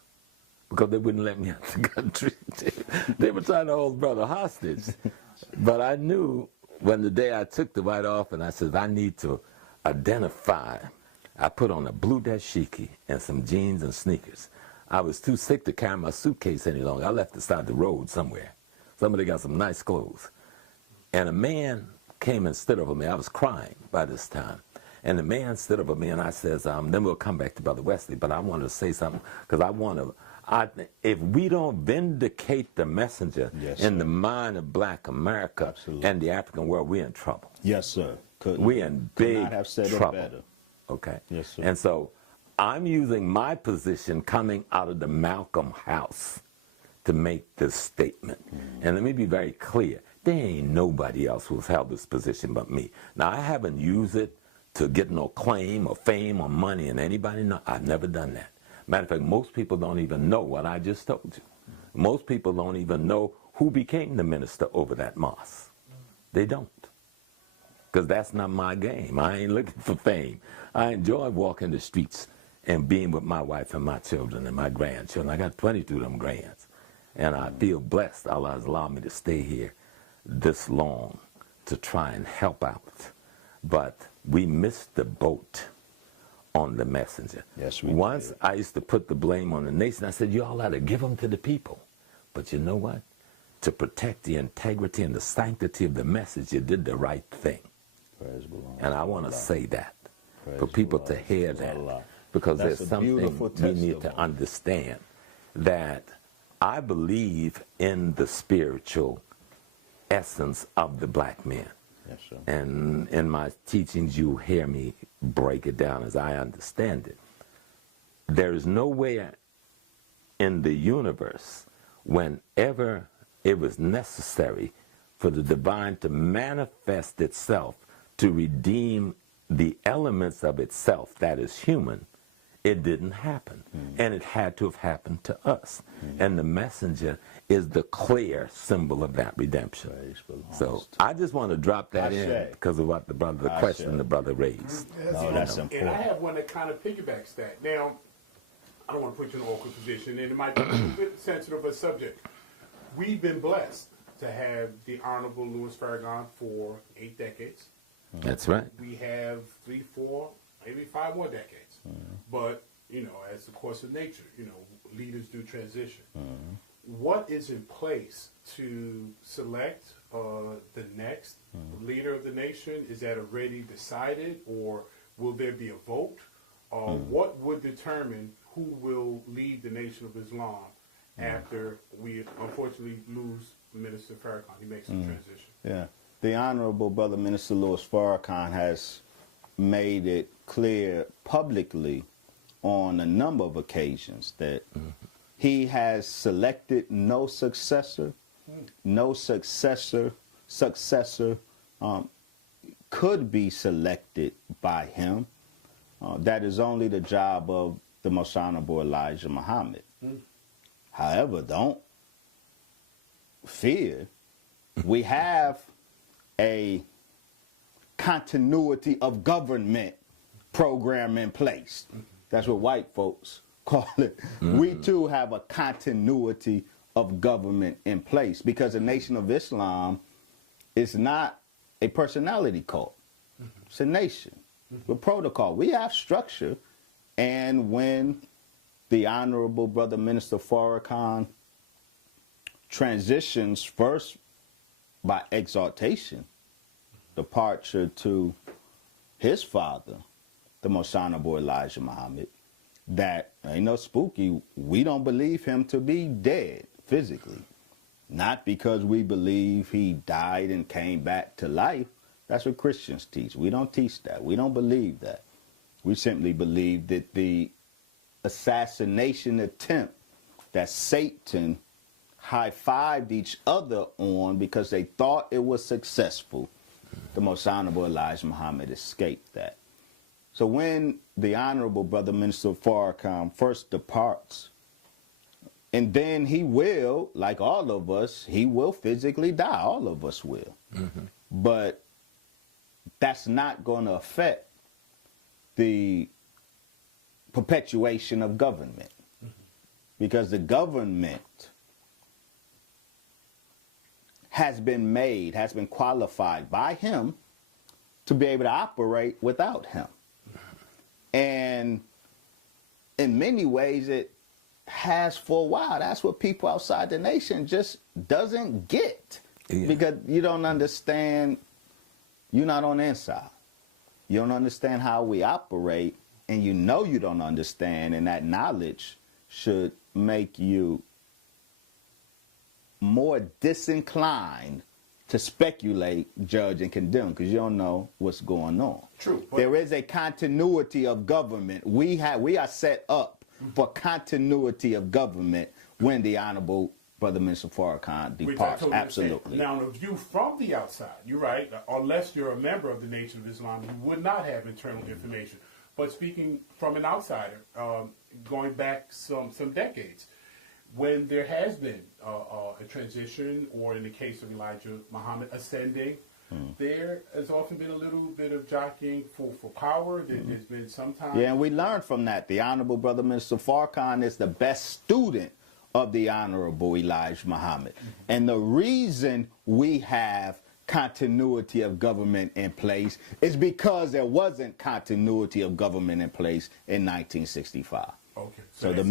because they wouldn't let me out the country. They were trying to hold brother hostage. But I knew when the day I took the white off, and I said, I need to identify. I put on a blue dashiki and some jeans and sneakers. I was too sick to carry my suitcase any longer. I left beside the road somewhere. Somebody got some nice clothes. And a man came and stood over me. I was crying by this time. And the man stood over me, and I says, then we'll come back to Brother Wesley, but I wanted to say something, because if we don't vindicate the messenger in the mind of black America and the African world, we're in trouble. Yes, sir. We're in big not have said trouble. It better. Okay? Yes, sir. And so I'm using my position coming out of the Malcolm house to make this statement. And let me be very clear. There ain't nobody else who's held this position but me. Now, I haven't used it to get no claim or fame or money, and anybody know. I've never done that. Matter of fact, most people don't even know what I just told you. Most people don't even know who became the minister over that mosque. They don't. Because that's not my game. I ain't looking for fame. I enjoy walking the streets and being with my wife and my children and my grandchildren. I got 22 of them grands. And I feel blessed. Allah has allowed me to stay here this long to try and help out. But we missed the boat on the messenger. Yes, we Once did. I used to put the blame on the nation. I said, you all ought to give them to the people. But you know what? To protect the integrity and the sanctity of the message, you did the right thing. And I want to say that for people to hear that, because That's there's a something beautiful we need to testimony. understand, that I believe in the spiritual essence of the black man. Yes, sir. And in my teachings, you hear me break it down as I understand it. There is no way in the universe, whenever it was necessary for the divine to manifest itself to redeem the elements of itself that is human, it didn't happen. And it had to have happened to us. And the messenger is the clear symbol of that redemption. So I just want to drop that in because of what the question the brother raised. No, that's And important. I have one that kind of piggybacks that. Now, I don't want to put you in an awkward position, and it might be a little bit sensitive of a subject. We've been blessed to have the Honorable Louis Farrakhan for 8 decades. That's right. We have 3, 4, maybe 5 more decades. But, you know, as the course of nature, you know, leaders do transition. What is in place to select the next leader of the nation? Is that already decided, or will there be a vote? What would determine who will lead the Nation of Islam after we unfortunately lose Minister Farrakhan? He makes the transition. Yeah. The Honorable Brother Minister Louis Farrakhan has made it clear publicly on a number of occasions that he has selected no successor. No successor could be selected by him. That is only the job of the Most Honorable Elijah Muhammad. However, don't fear. We have a continuity of government program in place. That's what white folks call it. We too have a continuity of government in place, because the Nation of Islam is not a personality cult. It's a nation with protocol. We have structure, and when the Honorable Brother Minister Farrakhan transitions first by exaltation, departure to his father, the Most Honorable Elijah Muhammad, that ain't no spooky. We don't believe him to be dead physically. Not because we believe he died and came back to life. That's what Christians teach. We don't teach that. We don't believe that. We simply believe that the assassination attempt that Satan high-fived each other on because they thought it was successful, the Most Honorable Elijah Muhammad escaped that. So when the Honorable Brother Minister Farrakhan first departs, and then he will, like all of us, he will physically die. All of us will. But that's not going to affect the perpetuation of government. Because the government has been made, has been qualified by him to be able to operate without him. And in many ways, it has for a while. That's what people outside the nation just doesn't get. Because you don't understand, you're not on the inside. You don't understand how we operate, and you know you don't understand, and that knowledge should make you more disinclined to speculate, judge, and condemn, because you don't know what's going on. True. There is a continuity of government. We are set up for continuity of government when the Honorable Brother Minister Farrakhan departs. Totally Absolutely. Understand. Now, the view from the outside, you're right, unless you're a member of the Nation of Islam, you would not have internal information. But speaking from an outsider, going back some decades, when there has been a transition, or in the case of Elijah Muhammad ascending, there has often been a little bit of jockeying for power. There's been sometimes... Yeah, and we learned from that. The Honorable Brother Minister Farrakhan is the best student of the Honorable Elijah Muhammad. And the reason we have continuity of government in place is because there wasn't continuity of government in place in 1965. Okay. So the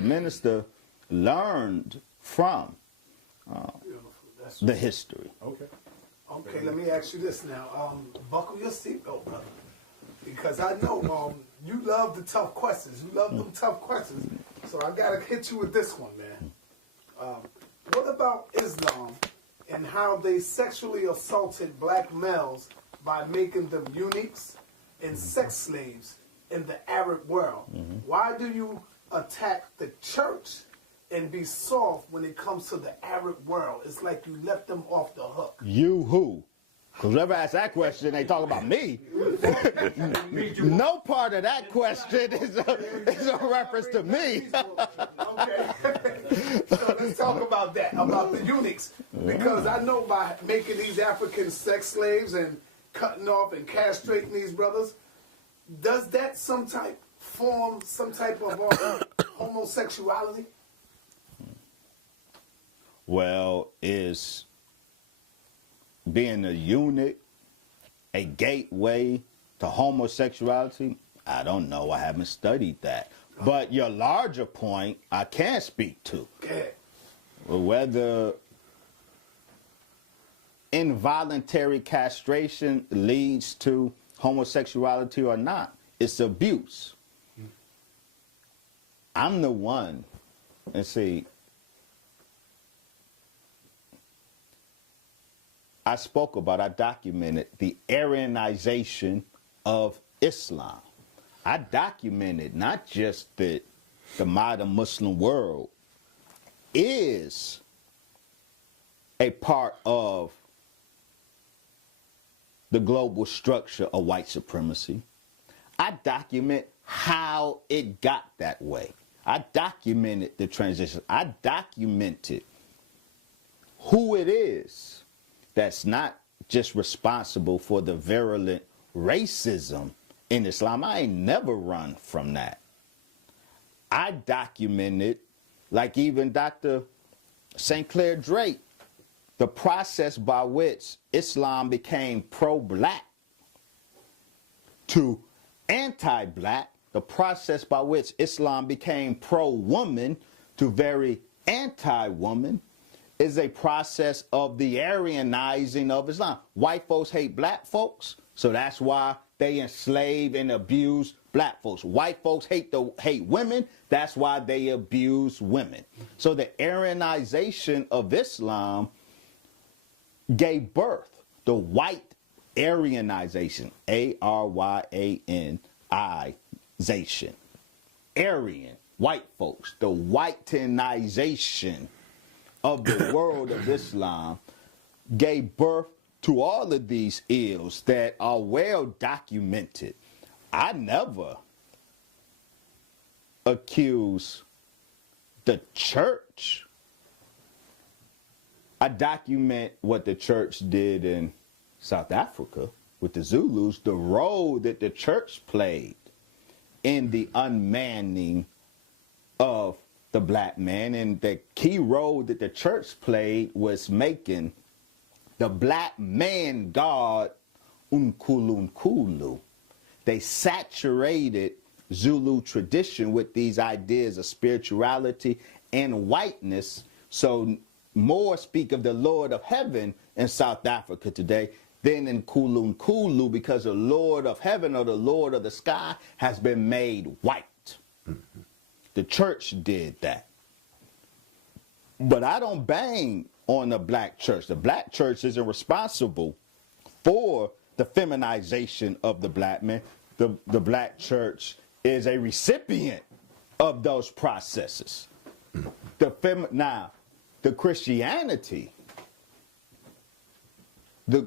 minister learned from the history. Okay. Okay, let me ask you this now. Buckle your seatbelt, brother. Because I know you love the tough questions. You love them tough questions. So I got to hit you with this one, man. What about Islam and how they sexually assaulted black males by making them eunuchs and sex slaves in the Arab world? Why do you attack the church and be soft when it comes to the Arab world? It's like you left them off the hook. You who? Because whoever asked that question, they talk about me. No part of that question is a reference to me. Okay. So let's talk about that, about the eunuchs. Because I know by making these African sex slaves and cutting off and castrating these brothers, does that form some type of homosexuality? Well, is being a eunuch a gateway to homosexuality? I don't know. I haven't studied that. But your larger point, I can speak to. Okay. Whether involuntary castration leads to homosexuality or not, it's abuse. I'm the one, and see, I documented the Aryanization of Islam. I documented not just that the modern Muslim world is a part of the global structure of white supremacy. I document how it got that way. I documented the transition. I documented who it is that's not just responsible for the virulent racism in Islam. I ain't never run from that. I documented, like even Dr. St. Clair Drake, the process by which Islam became pro-black to anti-black, the process by which Islam became pro-woman to very anti-woman, is a process of the Aryanizing of Islam. White folks hate black folks, so that's why they enslave and abuse black folks. White folks hate women, that's why they abuse women. So the Aryanization of Islam gave birth, the white Aryanization, A-R-Y-A-N-I-zation. Aryan, white folks, the whitenization of the world of Islam gave birth to all of these ills that are well documented. I never accuse the church. I document what the church did in South Africa with the Zulus, the role that the church played in the unmanning of the black man. And the key role that the church played was making the black man God Unkulunkulu. They saturated Zulu tradition with these ideas of spirituality and whiteness. So more speak of the Lord of Heaven in South Africa today than in Nkulunkulu, because the Lord of Heaven or the Lord of the sky has been made white. Mm-hmm. The church did that. But I don't bang on the black church. The black church isn't responsible for the feminization of the black man. The black church is a recipient of those processes. Now, the Christianity, the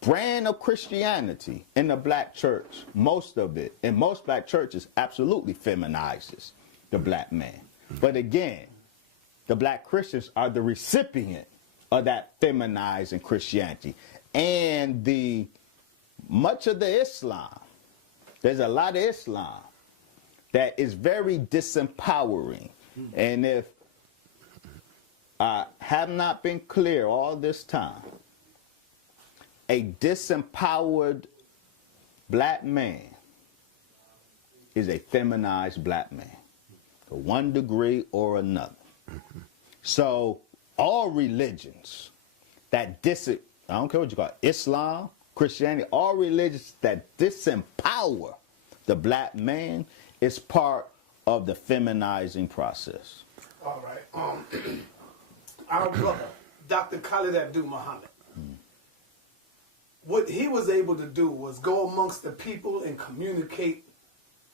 brand of Christianity in the black church, most of it, in most black churches, absolutely feminizes the black man. But again, the black Christians are the recipient of that feminizing Christianity. And much of the Islam, there's a lot of Islam that is very disempowering. And if I have not been clear all this time, a disempowered black man is a feminized black man, to one degree or another. So all religions that I don't care what you call it, Islam, Christianity, all religions that disempower the black man is part of the feminizing process. All right. Our brother, Dr. Khalid Abdul Muhammad, what he was able to do was go amongst the people and communicate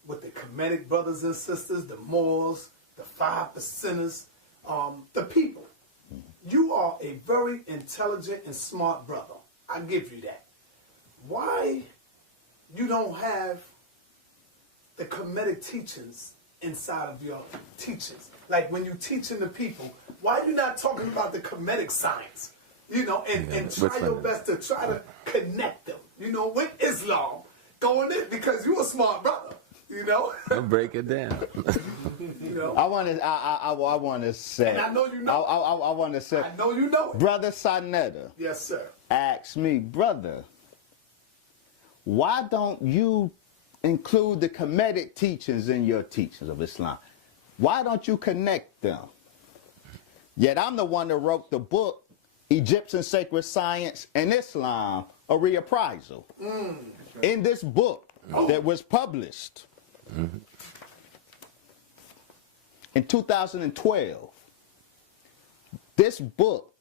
with the Kemetic brothers and sisters, the Moors, the 5%ers, the people. You are a very intelligent and smart brother. I give you that. Why you don't have the Kemetic teachings inside of your teachings? Like when you're teaching the people, why are you not talking about the Kemetic science? You know, and try your best to try to connect them, you know, with Islam going in, because you're a smart brother, you know. I'll break it down. You know. I want to say. And I know you know. I want to say. I know you know it. Brother Sanetta. Yes, sir. Asked me, brother, why don't you include the Kemetic teachings in your teachings of Islam? Why don't you connect them? Yet I'm the one that wrote the book, Egyptian Sacred Science and Islam, a Reappraisal. In this book that was published in 2012, this book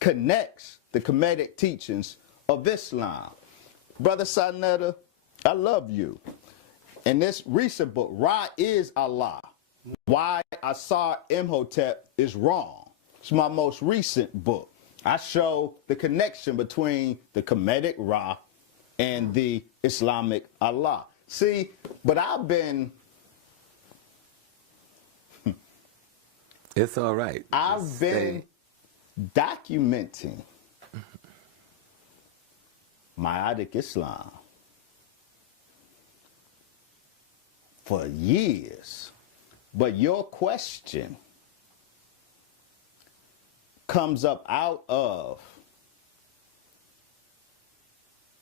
connects the Kemetic teachings of Islam. Brother Sanetta, I love you. In this recent book, Ra is Allah, Why Ausar Imhotep is Wrong. It's my most recent book. I show the connection between the Kemetic Ra and the Islamic Allah. See, but I've been... It's all right. I've been documenting Ma'adik Islam for years. But your question comes up out of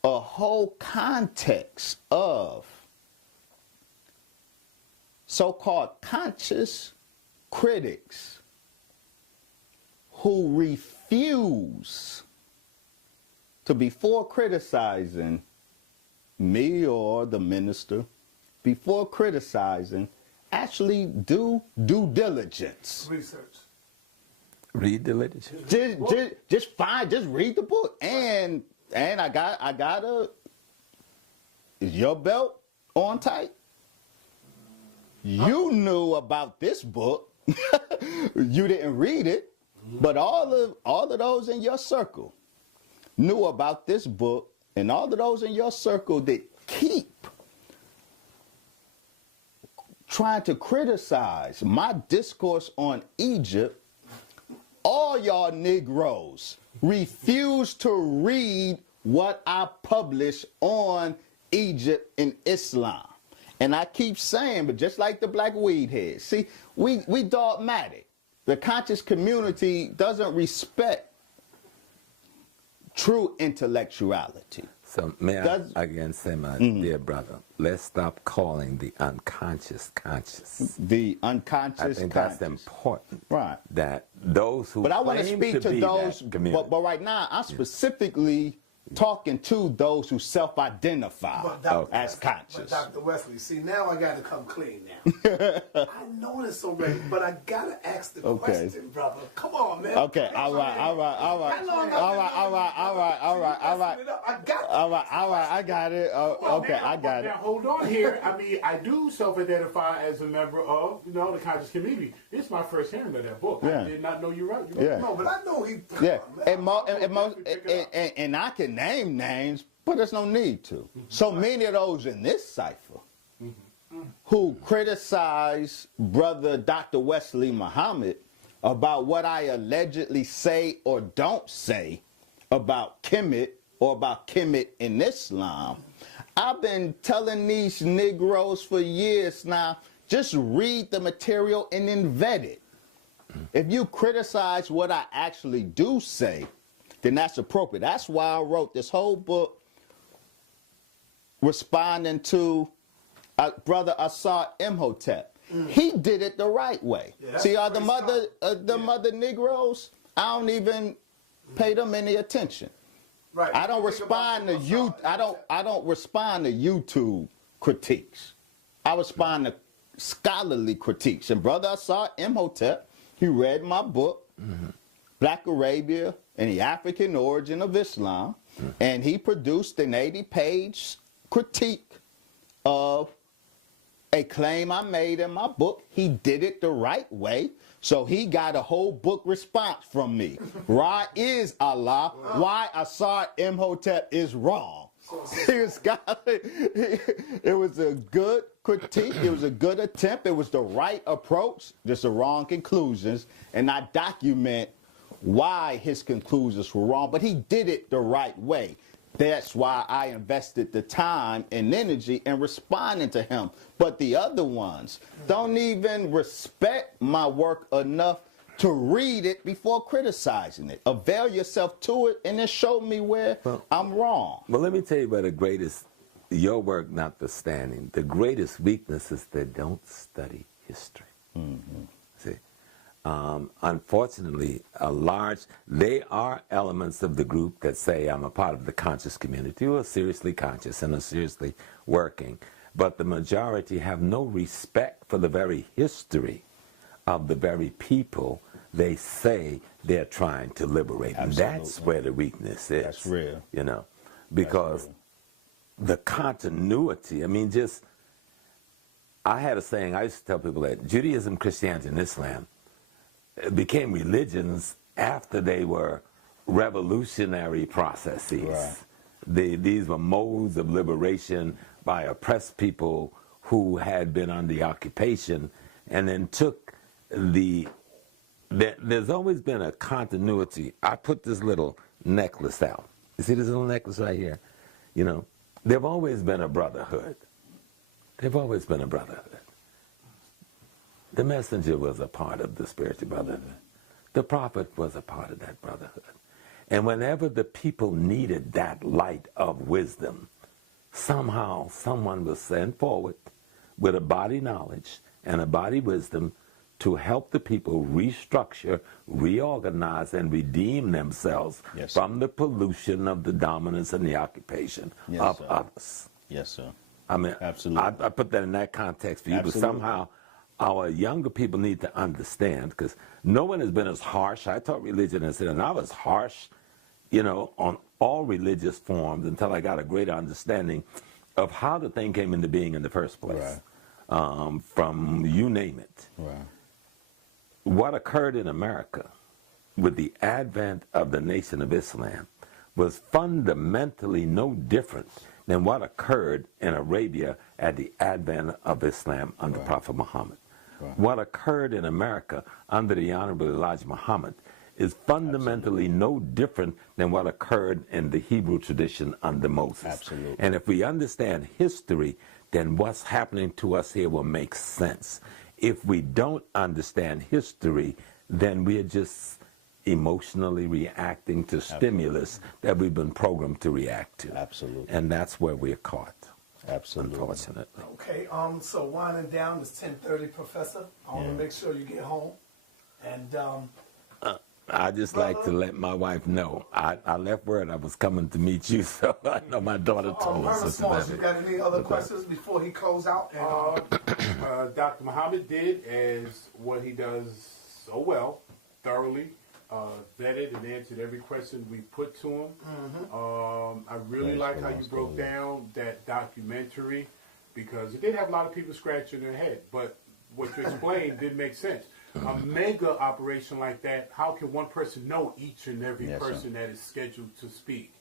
a whole context of so-called conscious critics who refuse to, before criticizing me or the minister, before criticizing, actually do due diligence. Research. Read the literature. Just read the book. And I got is your belt on tight? You knew about this book. You didn't read it, but all of those in your circle, knew about this book, and all of those in your circle that keep trying to criticize my discourse on Egypt, all y'all Negroes refuse to read what I publish on Egypt and Islam. And I keep saying, but just like the black weed heads, see, we dogmatic. The conscious community doesn't respect true intellectuality. So may I again say, my dear brother, let's stop calling the unconscious conscious. The unconscious I think conscious. that's important. Right. That those who But I want to claim speak to be those, that community. but right now I'm specifically talking to those who self-identify as conscious. But Dr. Wesley, see, now I got to come clean now. I know this already, but I got to ask the question, brother. Come on, man. Okay, all right. I got it. Okay, I got it. Now, hold on here. I mean, I do self-identify as a member of, the conscious community. It's my first hearing of that book. Yeah. I did not know you're right. No, but I know he. Yeah, and I can name names, but there's no need to. So many of those in this cipher who criticize Brother Dr. Wesley Muhammad about what I allegedly say or don't say about Kemet or about Kemet in Islam. I've been telling these Negroes for years now, just read the material and then vet it. If you criticize what I actually do say, then that's appropriate. That's why I wrote this whole book responding to Brother Ausar Imhotep. He did it the right way. Yeah, see, the mother Negroes, I don't even pay them any attention. Right. I don't respond to you. I don't respond to YouTube critiques. I respond to scholarly critiques. And Brother Ausar Imhotep, he read my book, Black Arabia and the African Origin of Islam, and he produced an 80-page critique of a claim I made in my book. He did it the right way, so he got a whole book response from me. Ra is Allah, why Ausar Imhotep is wrong. It was a good critique. It was a good attempt. It was the right approach, just the wrong conclusions. And I document why his conclusions were wrong, but he did it the right way. That's why I invested the time and energy in responding to him. But the other ones don't even respect my work enough to read it before criticizing it. Avail yourself to it and then show me where I'm wrong. Well, let me tell you about the greatest, your work notwithstanding, the greatest weakness is they don't study history. See, unfortunately, they are elements of the group that say I'm a part of the conscious community who are seriously conscious and are seriously working. But the majority have no respect for the very history of the very people they say they're trying to liberate. Absolutely. And that's where the weakness is. That's real. Because the continuity, I mean, I had a saying, I used to tell people that Judaism, Christianity, and Islam became religions after they were revolutionary processes. Right. These were modes of liberation by oppressed people who had been under occupation, and then took there's always been a continuity. I put this little necklace out. You see this little necklace right here? There've always been a brotherhood. There've always been a brotherhood. The messenger was a part of the spiritual brotherhood. The prophet was a part of that brotherhood. And whenever the people needed that light of wisdom, somehow someone was sent forward with a body knowledge and a body wisdom to help the people restructure, reorganize, and redeem themselves from the pollution of the dominance and the occupation of others. Yes, sir. I mean, absolutely. I put that in that context for you, but somehow our younger people need to understand, because no one has been as harsh. I taught religion and I was harsh, on all religious forms until I got a greater understanding of how the thing came into being in the first place. Right. From you name it. Right. What occurred in America with the advent of the Nation of Islam was fundamentally no different than what occurred in Arabia at the advent of Islam under Prophet Muhammad. What occurred in America under the Honorable Elijah Muhammad is fundamentally no different than what occurred in the Hebrew tradition under Moses. And if we understand history, then what's happening to us here will make sense. If we don't understand history, then we're just emotionally reacting to stimulus that we've been programmed to react to. And that's where we're caught. Unfortunately. Okay, so winding down, it's 10:30, Professor. I want to make sure you get home. And I just like to let my wife know. I left word I was coming to meet you, so I know my daughter told us. You got any other questions before he close out? Dr. Muhammad did as what he does so well, thoroughly vetted and answered every question we put to him. I really like how you broke down that documentary, because it did have a lot of people scratching their head, but what you explained did make sense. A mega operation like that, how can one person know each and every person that is scheduled to speak?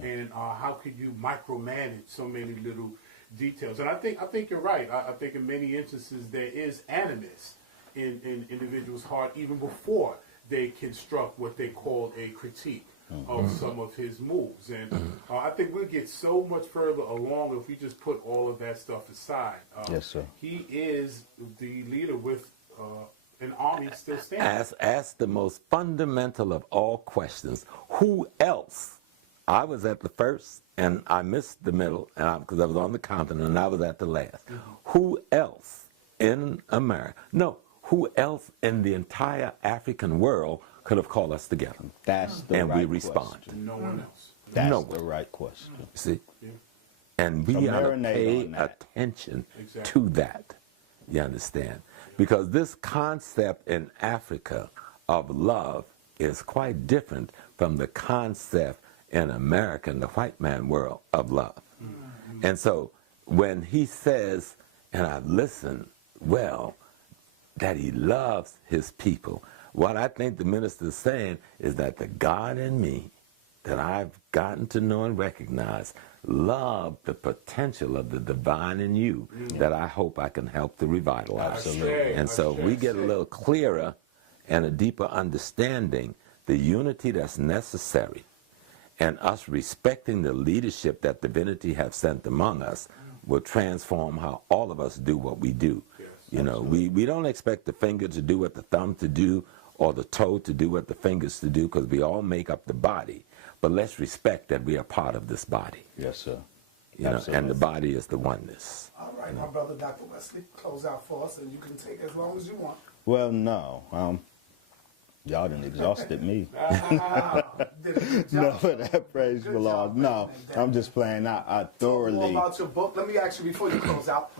And how could you micromanage so many little details? And I think you're right. I think in many instances there is animus in individuals' heart even before they construct what they call a critique of some of his moves. And I think we'll get so much further along if we just put all of that stuff aside. He is the leader with an army still standing. Ask the most fundamental of all questions. Who else? I was at the first, and I missed the middle, because I was on the continent, and I was at the last. Who else in America? No. Who else in the entire African world could have called us together? That's the and right we respond. question. No one else. That's the right question. See? And we ought to pay attention to that. You understand? Because this concept in Africa of love is quite different from the concept in America, in the white man world, of love. And so when he says, and I've listened well, that he loves his people, what I think the minister is saying is that the God in me that I've gotten to know and recognize love the potential of the divine in you that I hope I can help to revitalize. And so we get a little clearer and a deeper understanding the unity that's necessary, and us respecting the leadership that divinity have sent among us will transform how all of us do what we do. You know, we don't expect the finger to do what the thumb to do, or the toe to do what the fingers to do, because we all make up the body. But let's respect that we are part of this body. Yes, sir. You know, and the body is the oneness. All right, my brother, Dr. Wesley, close out for us, and you can take as long as you want. Well, no. Y'all done exhausted me. No, but that praise belongs. No, I'm just playing. I thoroughly. More about your book. Let me ask you before you close out.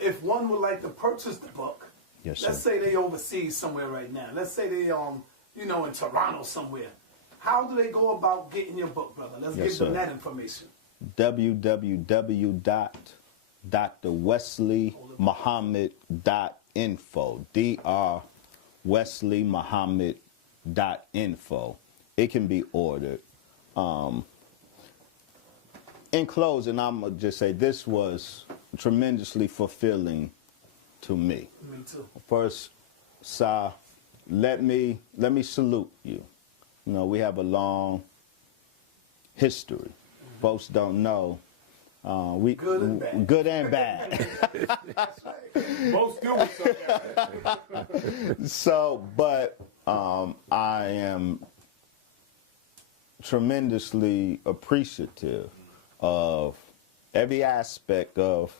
If one would like to purchase the book, let's say they overseas somewhere right now. Let's say they, you know, in Toronto somewhere. How do they go about getting your book, brother? Let's give them that information. www.drwesleymuhammad.info. drwesleymuhammad.info. It can be ordered. In closing, I'm going to just say this was tremendously fulfilling to me. Me too. First, Sa, let me salute you. You know, we have a long history. Folks don't know. Good and bad. Most do with So, but I am tremendously appreciative of every aspect of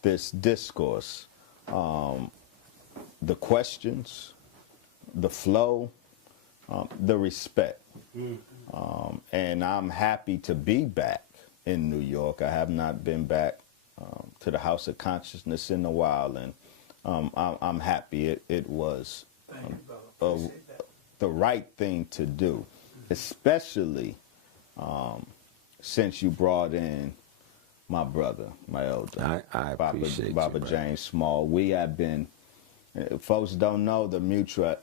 this discourse. The questions, the flow, the respect. And I'm happy to be back in New York. I have not been back to the House of Consciousness in a while, and I'm happy. It was the right thing to do, especially since you brought in my brother, my elder, I appreciate Baba James Small. We have been, folks don't know the mutual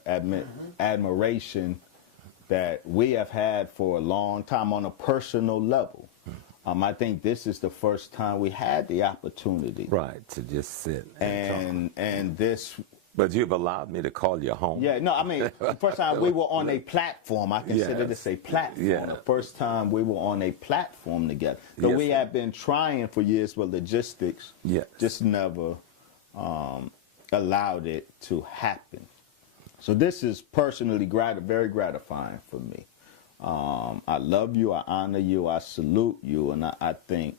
admiration that we have had for a long time on a personal level. I think this is the first time we had the opportunity. Right, to just sit and this. But you've allowed me to call you home. Yeah, no, I mean, the first time we were on a platform, I consider this a platform. Yeah. The first time we were on a platform together. So we had been trying for years, but logistics just never allowed it to happen. So this is personally very gratifying for me. I love you, I honor you, I salute you, and I think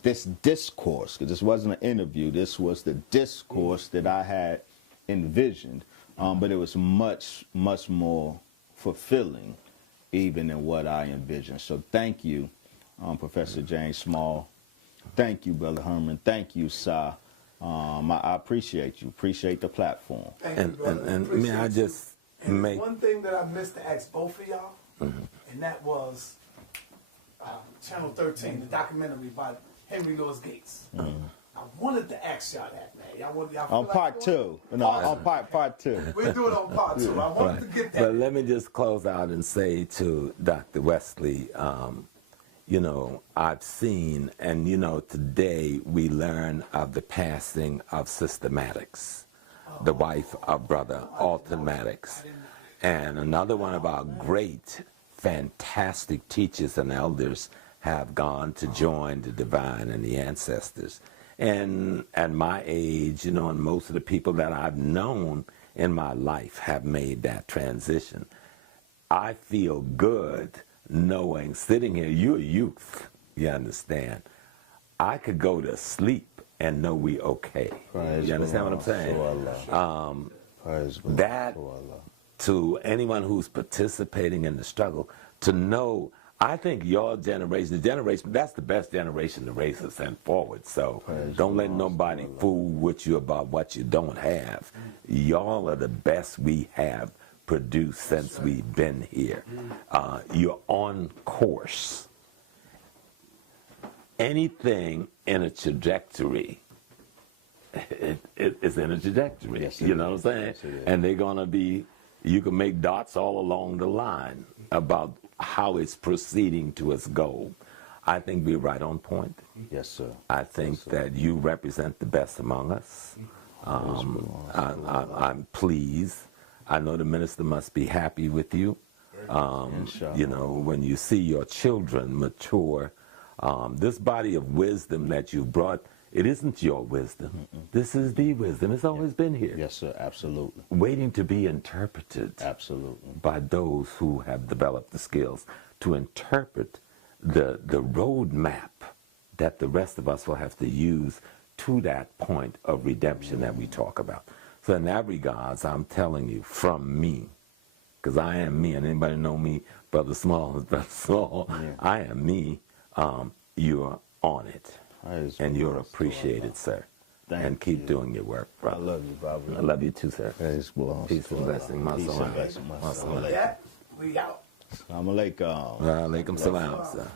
this discourse, because this wasn't an interview, this was the discourse that I had envisioned, but it was much more fulfilling even than what I envisioned. So thank you, Professor James Small. Thank you, Brother Herman. Thank you, Sa. I appreciate you. Appreciate the platform. Thank you, brother. And may I just make one thing that I missed to ask both of y'all, and that was Channel 13, the documentary by Henry Louis Gates. I wanted to ask y'all that, man. Y'all on part two. No, on part two. We'll do it on part two. I wanted to get that. But let me just close out and say to Dr. Wesley, you know, I've seen, and you know, today we learn of the passing of Sister Maddox, the wife of Brother Alton Maddox, and another one of our great, fantastic teachers and elders have gone to join the divine and the ancestors. And at my age, you know, and most of the people that I've known in my life have made that transition. I feel good knowing, sitting here, you're a youth, you understand. I could go to sleep and know we okay. You understand what I'm saying? That, to anyone who's participating in the struggle, to know, I think your generation, that's the best generation to raise us and forward. So don't let nobody fool with you about what you don't have. Y'all are the best we have produced since we've been here. You're on course. Anything in a trajectory, it's in a trajectory. Yes, you know what I'm saying? Yes, and they're going to be, you can make dots all along the line about how it's proceeding to its goal. I think we're right on point. Yes, sir. I think that you represent the best among us. I'm pleased. I know the minister must be happy with you. You know, when you see your children mature, this body of wisdom that you brought, it isn't your wisdom. This is the wisdom. It's always been here. Yes, sir. Absolutely. Waiting to be interpreted. Absolutely. By those who have developed the skills to interpret the road map that the rest of us will have to use to that point of redemption that we talk about. So in that regards, I'm telling you, from me, because I am me, and anybody know me, Brother Small is Brother Small, I am me, you're on it. And you're appreciated, sir. And keep doing your work, brother. I love you, Bobby. I love you too, sir. Peace and blessing, my son. We out. Assalamu alaikum. Wa alaikum salam, sir.